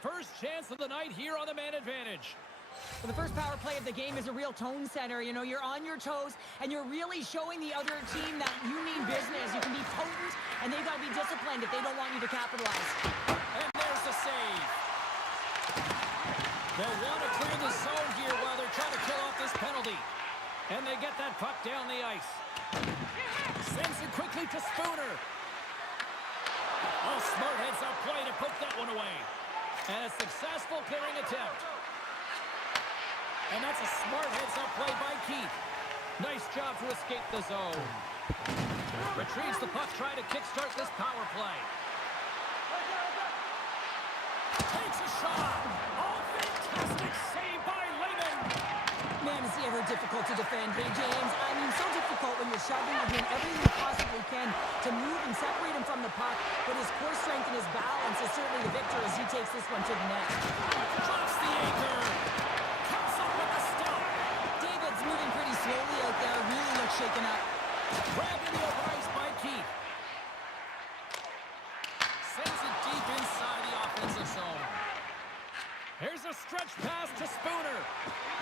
First chance of the night here on the man advantage. Well, the first power play of the game is a real tone setter. You know, you're on your toes, and you're really showing the other team that you mean business. You can be potent, and they've got to be disciplined if they don't want you to capitalize. And there's the save. They'll want to clear the zone here while they're trying to kill off this penalty. And they get that puck down the ice. Sends it quickly to Spooner. Oh, smart heads-up play to poke that one away. And a successful clearing attempt. And that's a smart heads-up play by Keith. Nice job to escape the zone. Retrieves the puck, trying to kickstart this power play. Takes a shot. Oh, fantastic save by Waitin. Man, is he ever difficult to defend. Hey, James, I mean, so difficult when you're shoving and doing everything you possibly can to move and separate him from the puck. But his core strength and his balance is certainly the victor as he takes this one to the net. Drops the anchor. Comes up with the stop. David's moving pretty slowly out there. Really looks shaken up. Grabbed into the ice by Keith. Sends it deep inside the offensive zone. Here's a stretch pass to Spooner.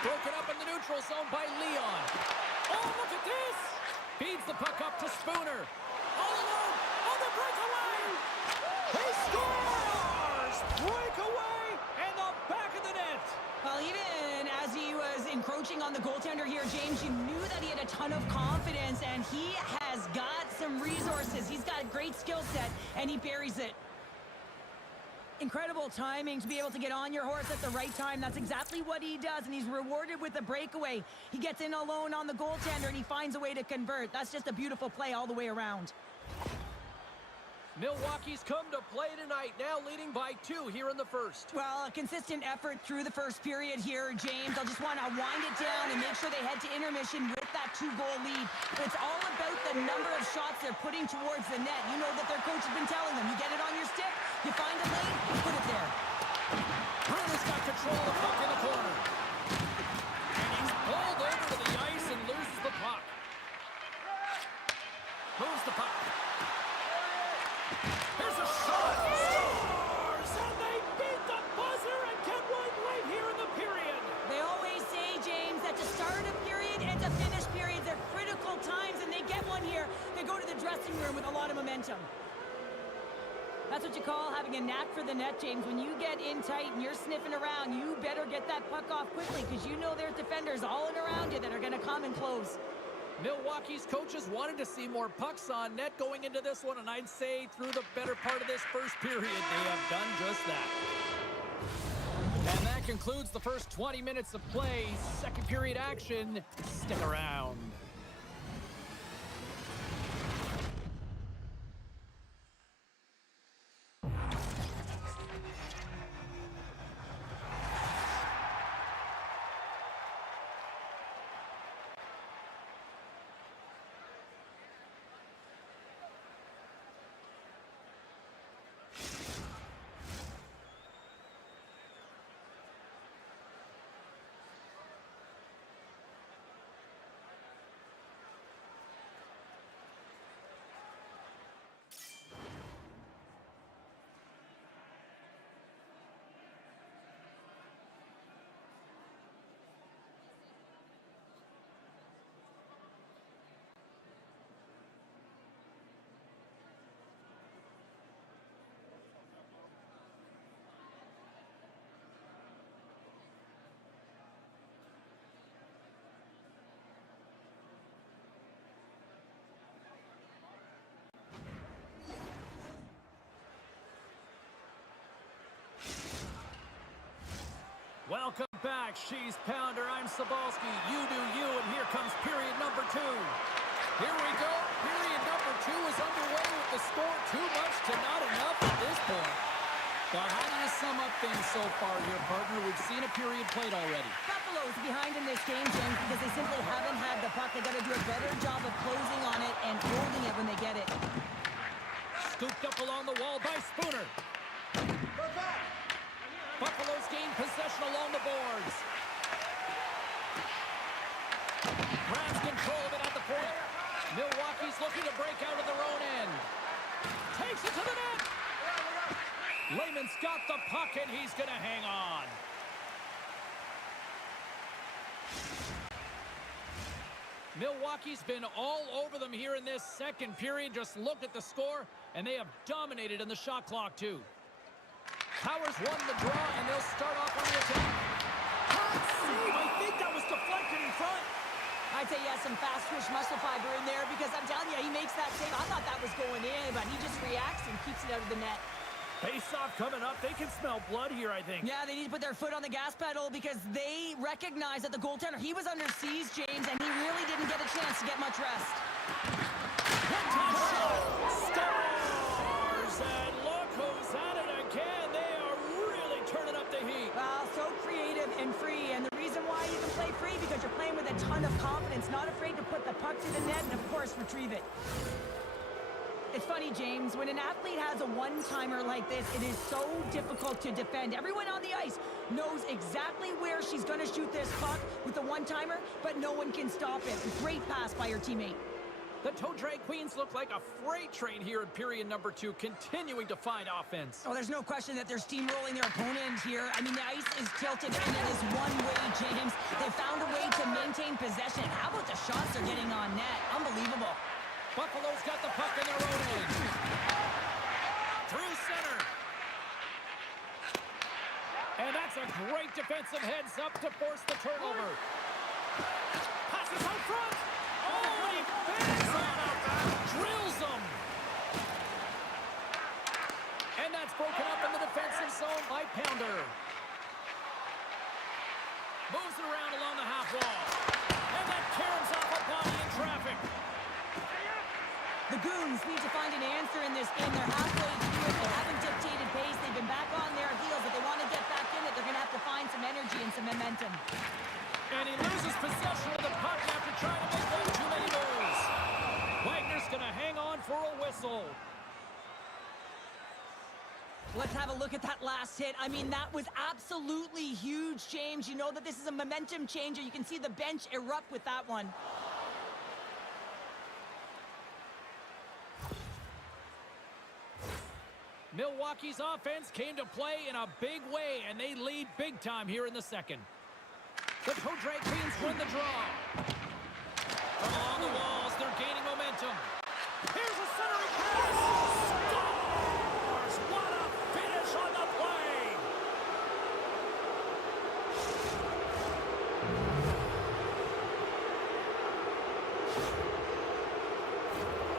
Broken up in the neutral zone by Leon. Oh, look at this! Feeds the puck up to Spooner. All alone on the breakaway! He scores! Breakaway and the back of the net! Well, even as he was encroaching on the goaltender here, James, you knew that he had a ton of confidence, and he has got some resources. He's got a great skill set, and he buries it. Incredible timing to be able to get on your horse at the right time. That's exactly what he does, and he's rewarded with a breakaway. He gets in alone on the goaltender, and he finds a way to convert. That's just a beautiful play all the way around. Milwaukee's come to play tonight, now leading by 2 here in the first. Well, a consistent effort through the first period here, James. I'll just want to wind it down and make sure they head to intermission with that 2-goal lead. But it's all about the number of shots they're putting towards the net. You know that their coach has been telling them, you get it on your stick, you find a lane, put it there. Bruner's got control of the puck in the corner. And he's pulled over to the ice and loses the puck. Moves the puck. Here's a shot. Scores! And they beat the buzzer and get one right here in the period. They always say, James, that to start a period and to finish periods are critical times, and they get one here. They go to the dressing room with a lot of momentum. That's what you call having a knack for the net, James. When you get in tight and you're sniffing around, you better get that puck off quickly, because you know there's defenders all in around you that are going to come and close. Milwaukee's coaches wanted to see more pucks on net going into this one, and I'd say through the better part of this first period, they have done just that. And that concludes the first 20 minutes of play. Second period action. Stick around. Welcome back, She's Pounder. I'm Sabalski. You do you, and here comes period number 2. Here we go. Period number 2 is underway with the score 2 much to not enough at this point. But how do you sum up things so far here, partner? We've seen a period played already. Buffalo's behind in this game, James, because they simply haven't had the puck. They got to do a better job of closing on it and holding it when they get it. Scooped up along the wall by Spooner. Buffalo's gained possession along the boards. Grabs control of it at the point. Milwaukee's looking to break out of their own end. Takes it to the net. Lehman's got the puck, and he's going to hang on. Milwaukee's been all over them here in this second period. Just look at the score, and they have dominated in the shot clock, too. Powers won the draw, and they'll start off on the attack. Hot save! I think that was deflected in front. I'd say he has some fast twitch muscle fiber in there, because I'm telling you, he makes that save. I thought that was going in, but he just reacts and keeps it out of the net. Face-off coming up. They can smell blood here, I think. Yeah, they need to put their foot on the gas pedal because they recognize that the goaltender, he was under siege, James, and he really didn't get a chance to get much rest. One-time shot. Stars. And look who's at it again. They are really turning up the heat. Well, so creative and free, and the reason why you can play free because you're playing with a ton of confidence, not afraid to put the puck to the net and, of course, retrieve it. It's funny, James, when an athlete has a one-timer like this, it is so difficult to defend. Everyone on the ice knows exactly where she's going to shoot this puck with the one-timer, but no one can stop it. Great pass by her teammate. The Toe Drag Queens look like a freight train here in period number 2, continuing to find offense. Oh, there's no question that they're steamrolling their opponent here. I mean, the ice is tilted, and it is one way, James. They found a way to maintain possession. How about the shots they're getting on net? Unbelievable. Buffalo's got the puck in their own end. Through center. And that's a great defensive heads-up to force the turnover. Passes out front. Oh, he fans on out back. Drills them. And that's broken up in the defensive zone by Pounder. Moves it around along the half wall. And that caroms off a body in traffic. The Goons need to find an answer in this game. They're halfway through it. They haven't dictated pace. They've been back on their heels. If they want to get back in it, they're going to have to find some energy and some momentum. And he loses possession of the puck after trying to make one too many moves. Wagner's going to hang on for a whistle. Let's have a look at that last hit. I mean, that was absolutely huge, James. You know that this is a momentum changer. You can see the bench erupt with that one. Milwaukee's offense came to play in a big way, and they lead big time here in the second. The Toe Drag Queens win the draw. From along the walls, they're gaining momentum. Here's a centering pass. Stars! What a finish on the play!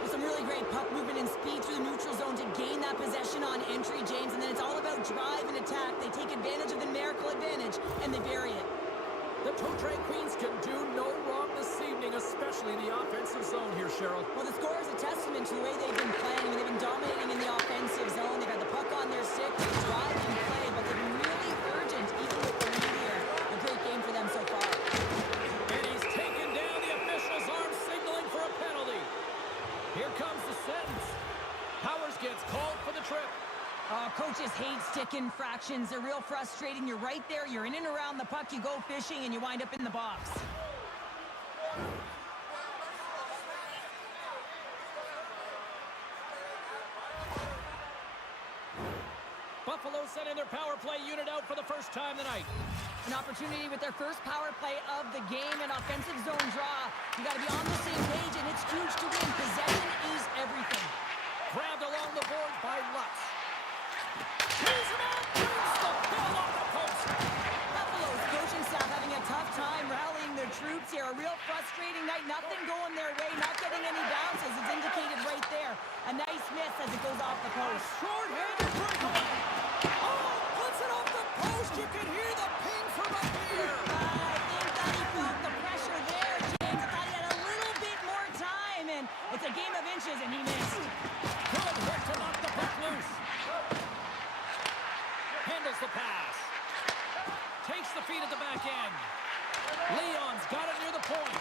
With some really great puck movement and speed through the neutral zone to gain that possession on entry, James, and then it's all about drive and attack. They take advantage of the numerical advantage, and they bury it. The Toe Drag Queens can do no wrong this evening, especially in the offensive zone here, Cheryl. Well, the score is a testament to the way they've been playing. I mean, they've been dominating in the offensive zone. They've had the puck on their stick. They drive and play, but they've been really urgent, even with the lead here. A great game for them so far. And he's taken down. The official's arm signaling for a penalty. Here comes the sentence. Powers gets called for the trip. Coaches hate stick infractions. They're real frustrating. You're right there. You're in and around the puck. You go fishing, and you wind up in the box. Buffalo sending their power play unit out for the first time tonight. An opportunity with their first power play of the game, an offensive zone draw. You got to be on the same page, and it's huge to win. Possession is everything. Grabbed along the board by Lutz. Here's him out. Brings the ball off the post. Buffalo's coaching staff having a tough time rallying their troops here. A real frustrating night. Nothing going their way. Not getting any bounces. It's indicated right there. A nice miss as it goes off the post. Short-handed breakaway. Oh, puts it off the post. You can hear the ping from up here. I think that he felt the pressure there, James. I thought he had a little bit more time, and it's a game of inches, and he missed. Good hit to knock the puck loose. Handles the pass. Takes the feed at the back end. Leon's got it near the point.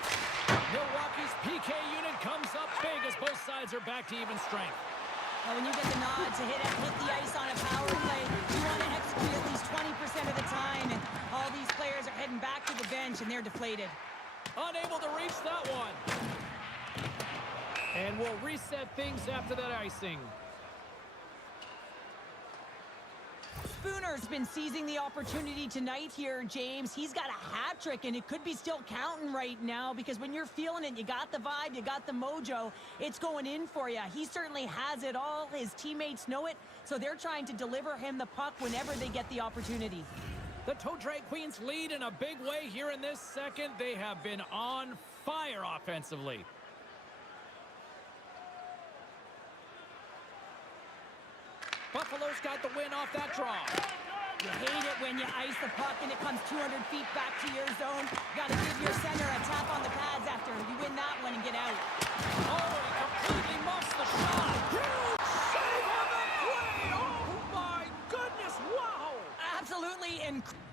Milwaukee's PK unit comes up big as both sides are back to even strength. Now, when you get the nod to hit the ice on a power play, you want to execute at least 20% of the time, and all these players are heading back to the bench, and they're deflated. Unable to reach that one. And we'll reset things after that icing. Spooner's been seizing the opportunity tonight here, James. He's got a hat trick, and it could be still counting right now because when you're feeling it, you got the vibe, you got the mojo, it's going in for you. He certainly has it all. His teammates know it, so they're trying to deliver him the puck whenever they get the opportunity. The Toe Drag Queens lead in a big way here in this second. They have been on fire offensively. Buffalo's got the win off that draw. You hate it when you ice the puck and it comes 200 feet back to your zone. Got to give your center a tap on the pads after you win that one and get out. Oh, he completely muffs the shot. Huge save on the play. Oh, my goodness. Wow. Absolutely incredible.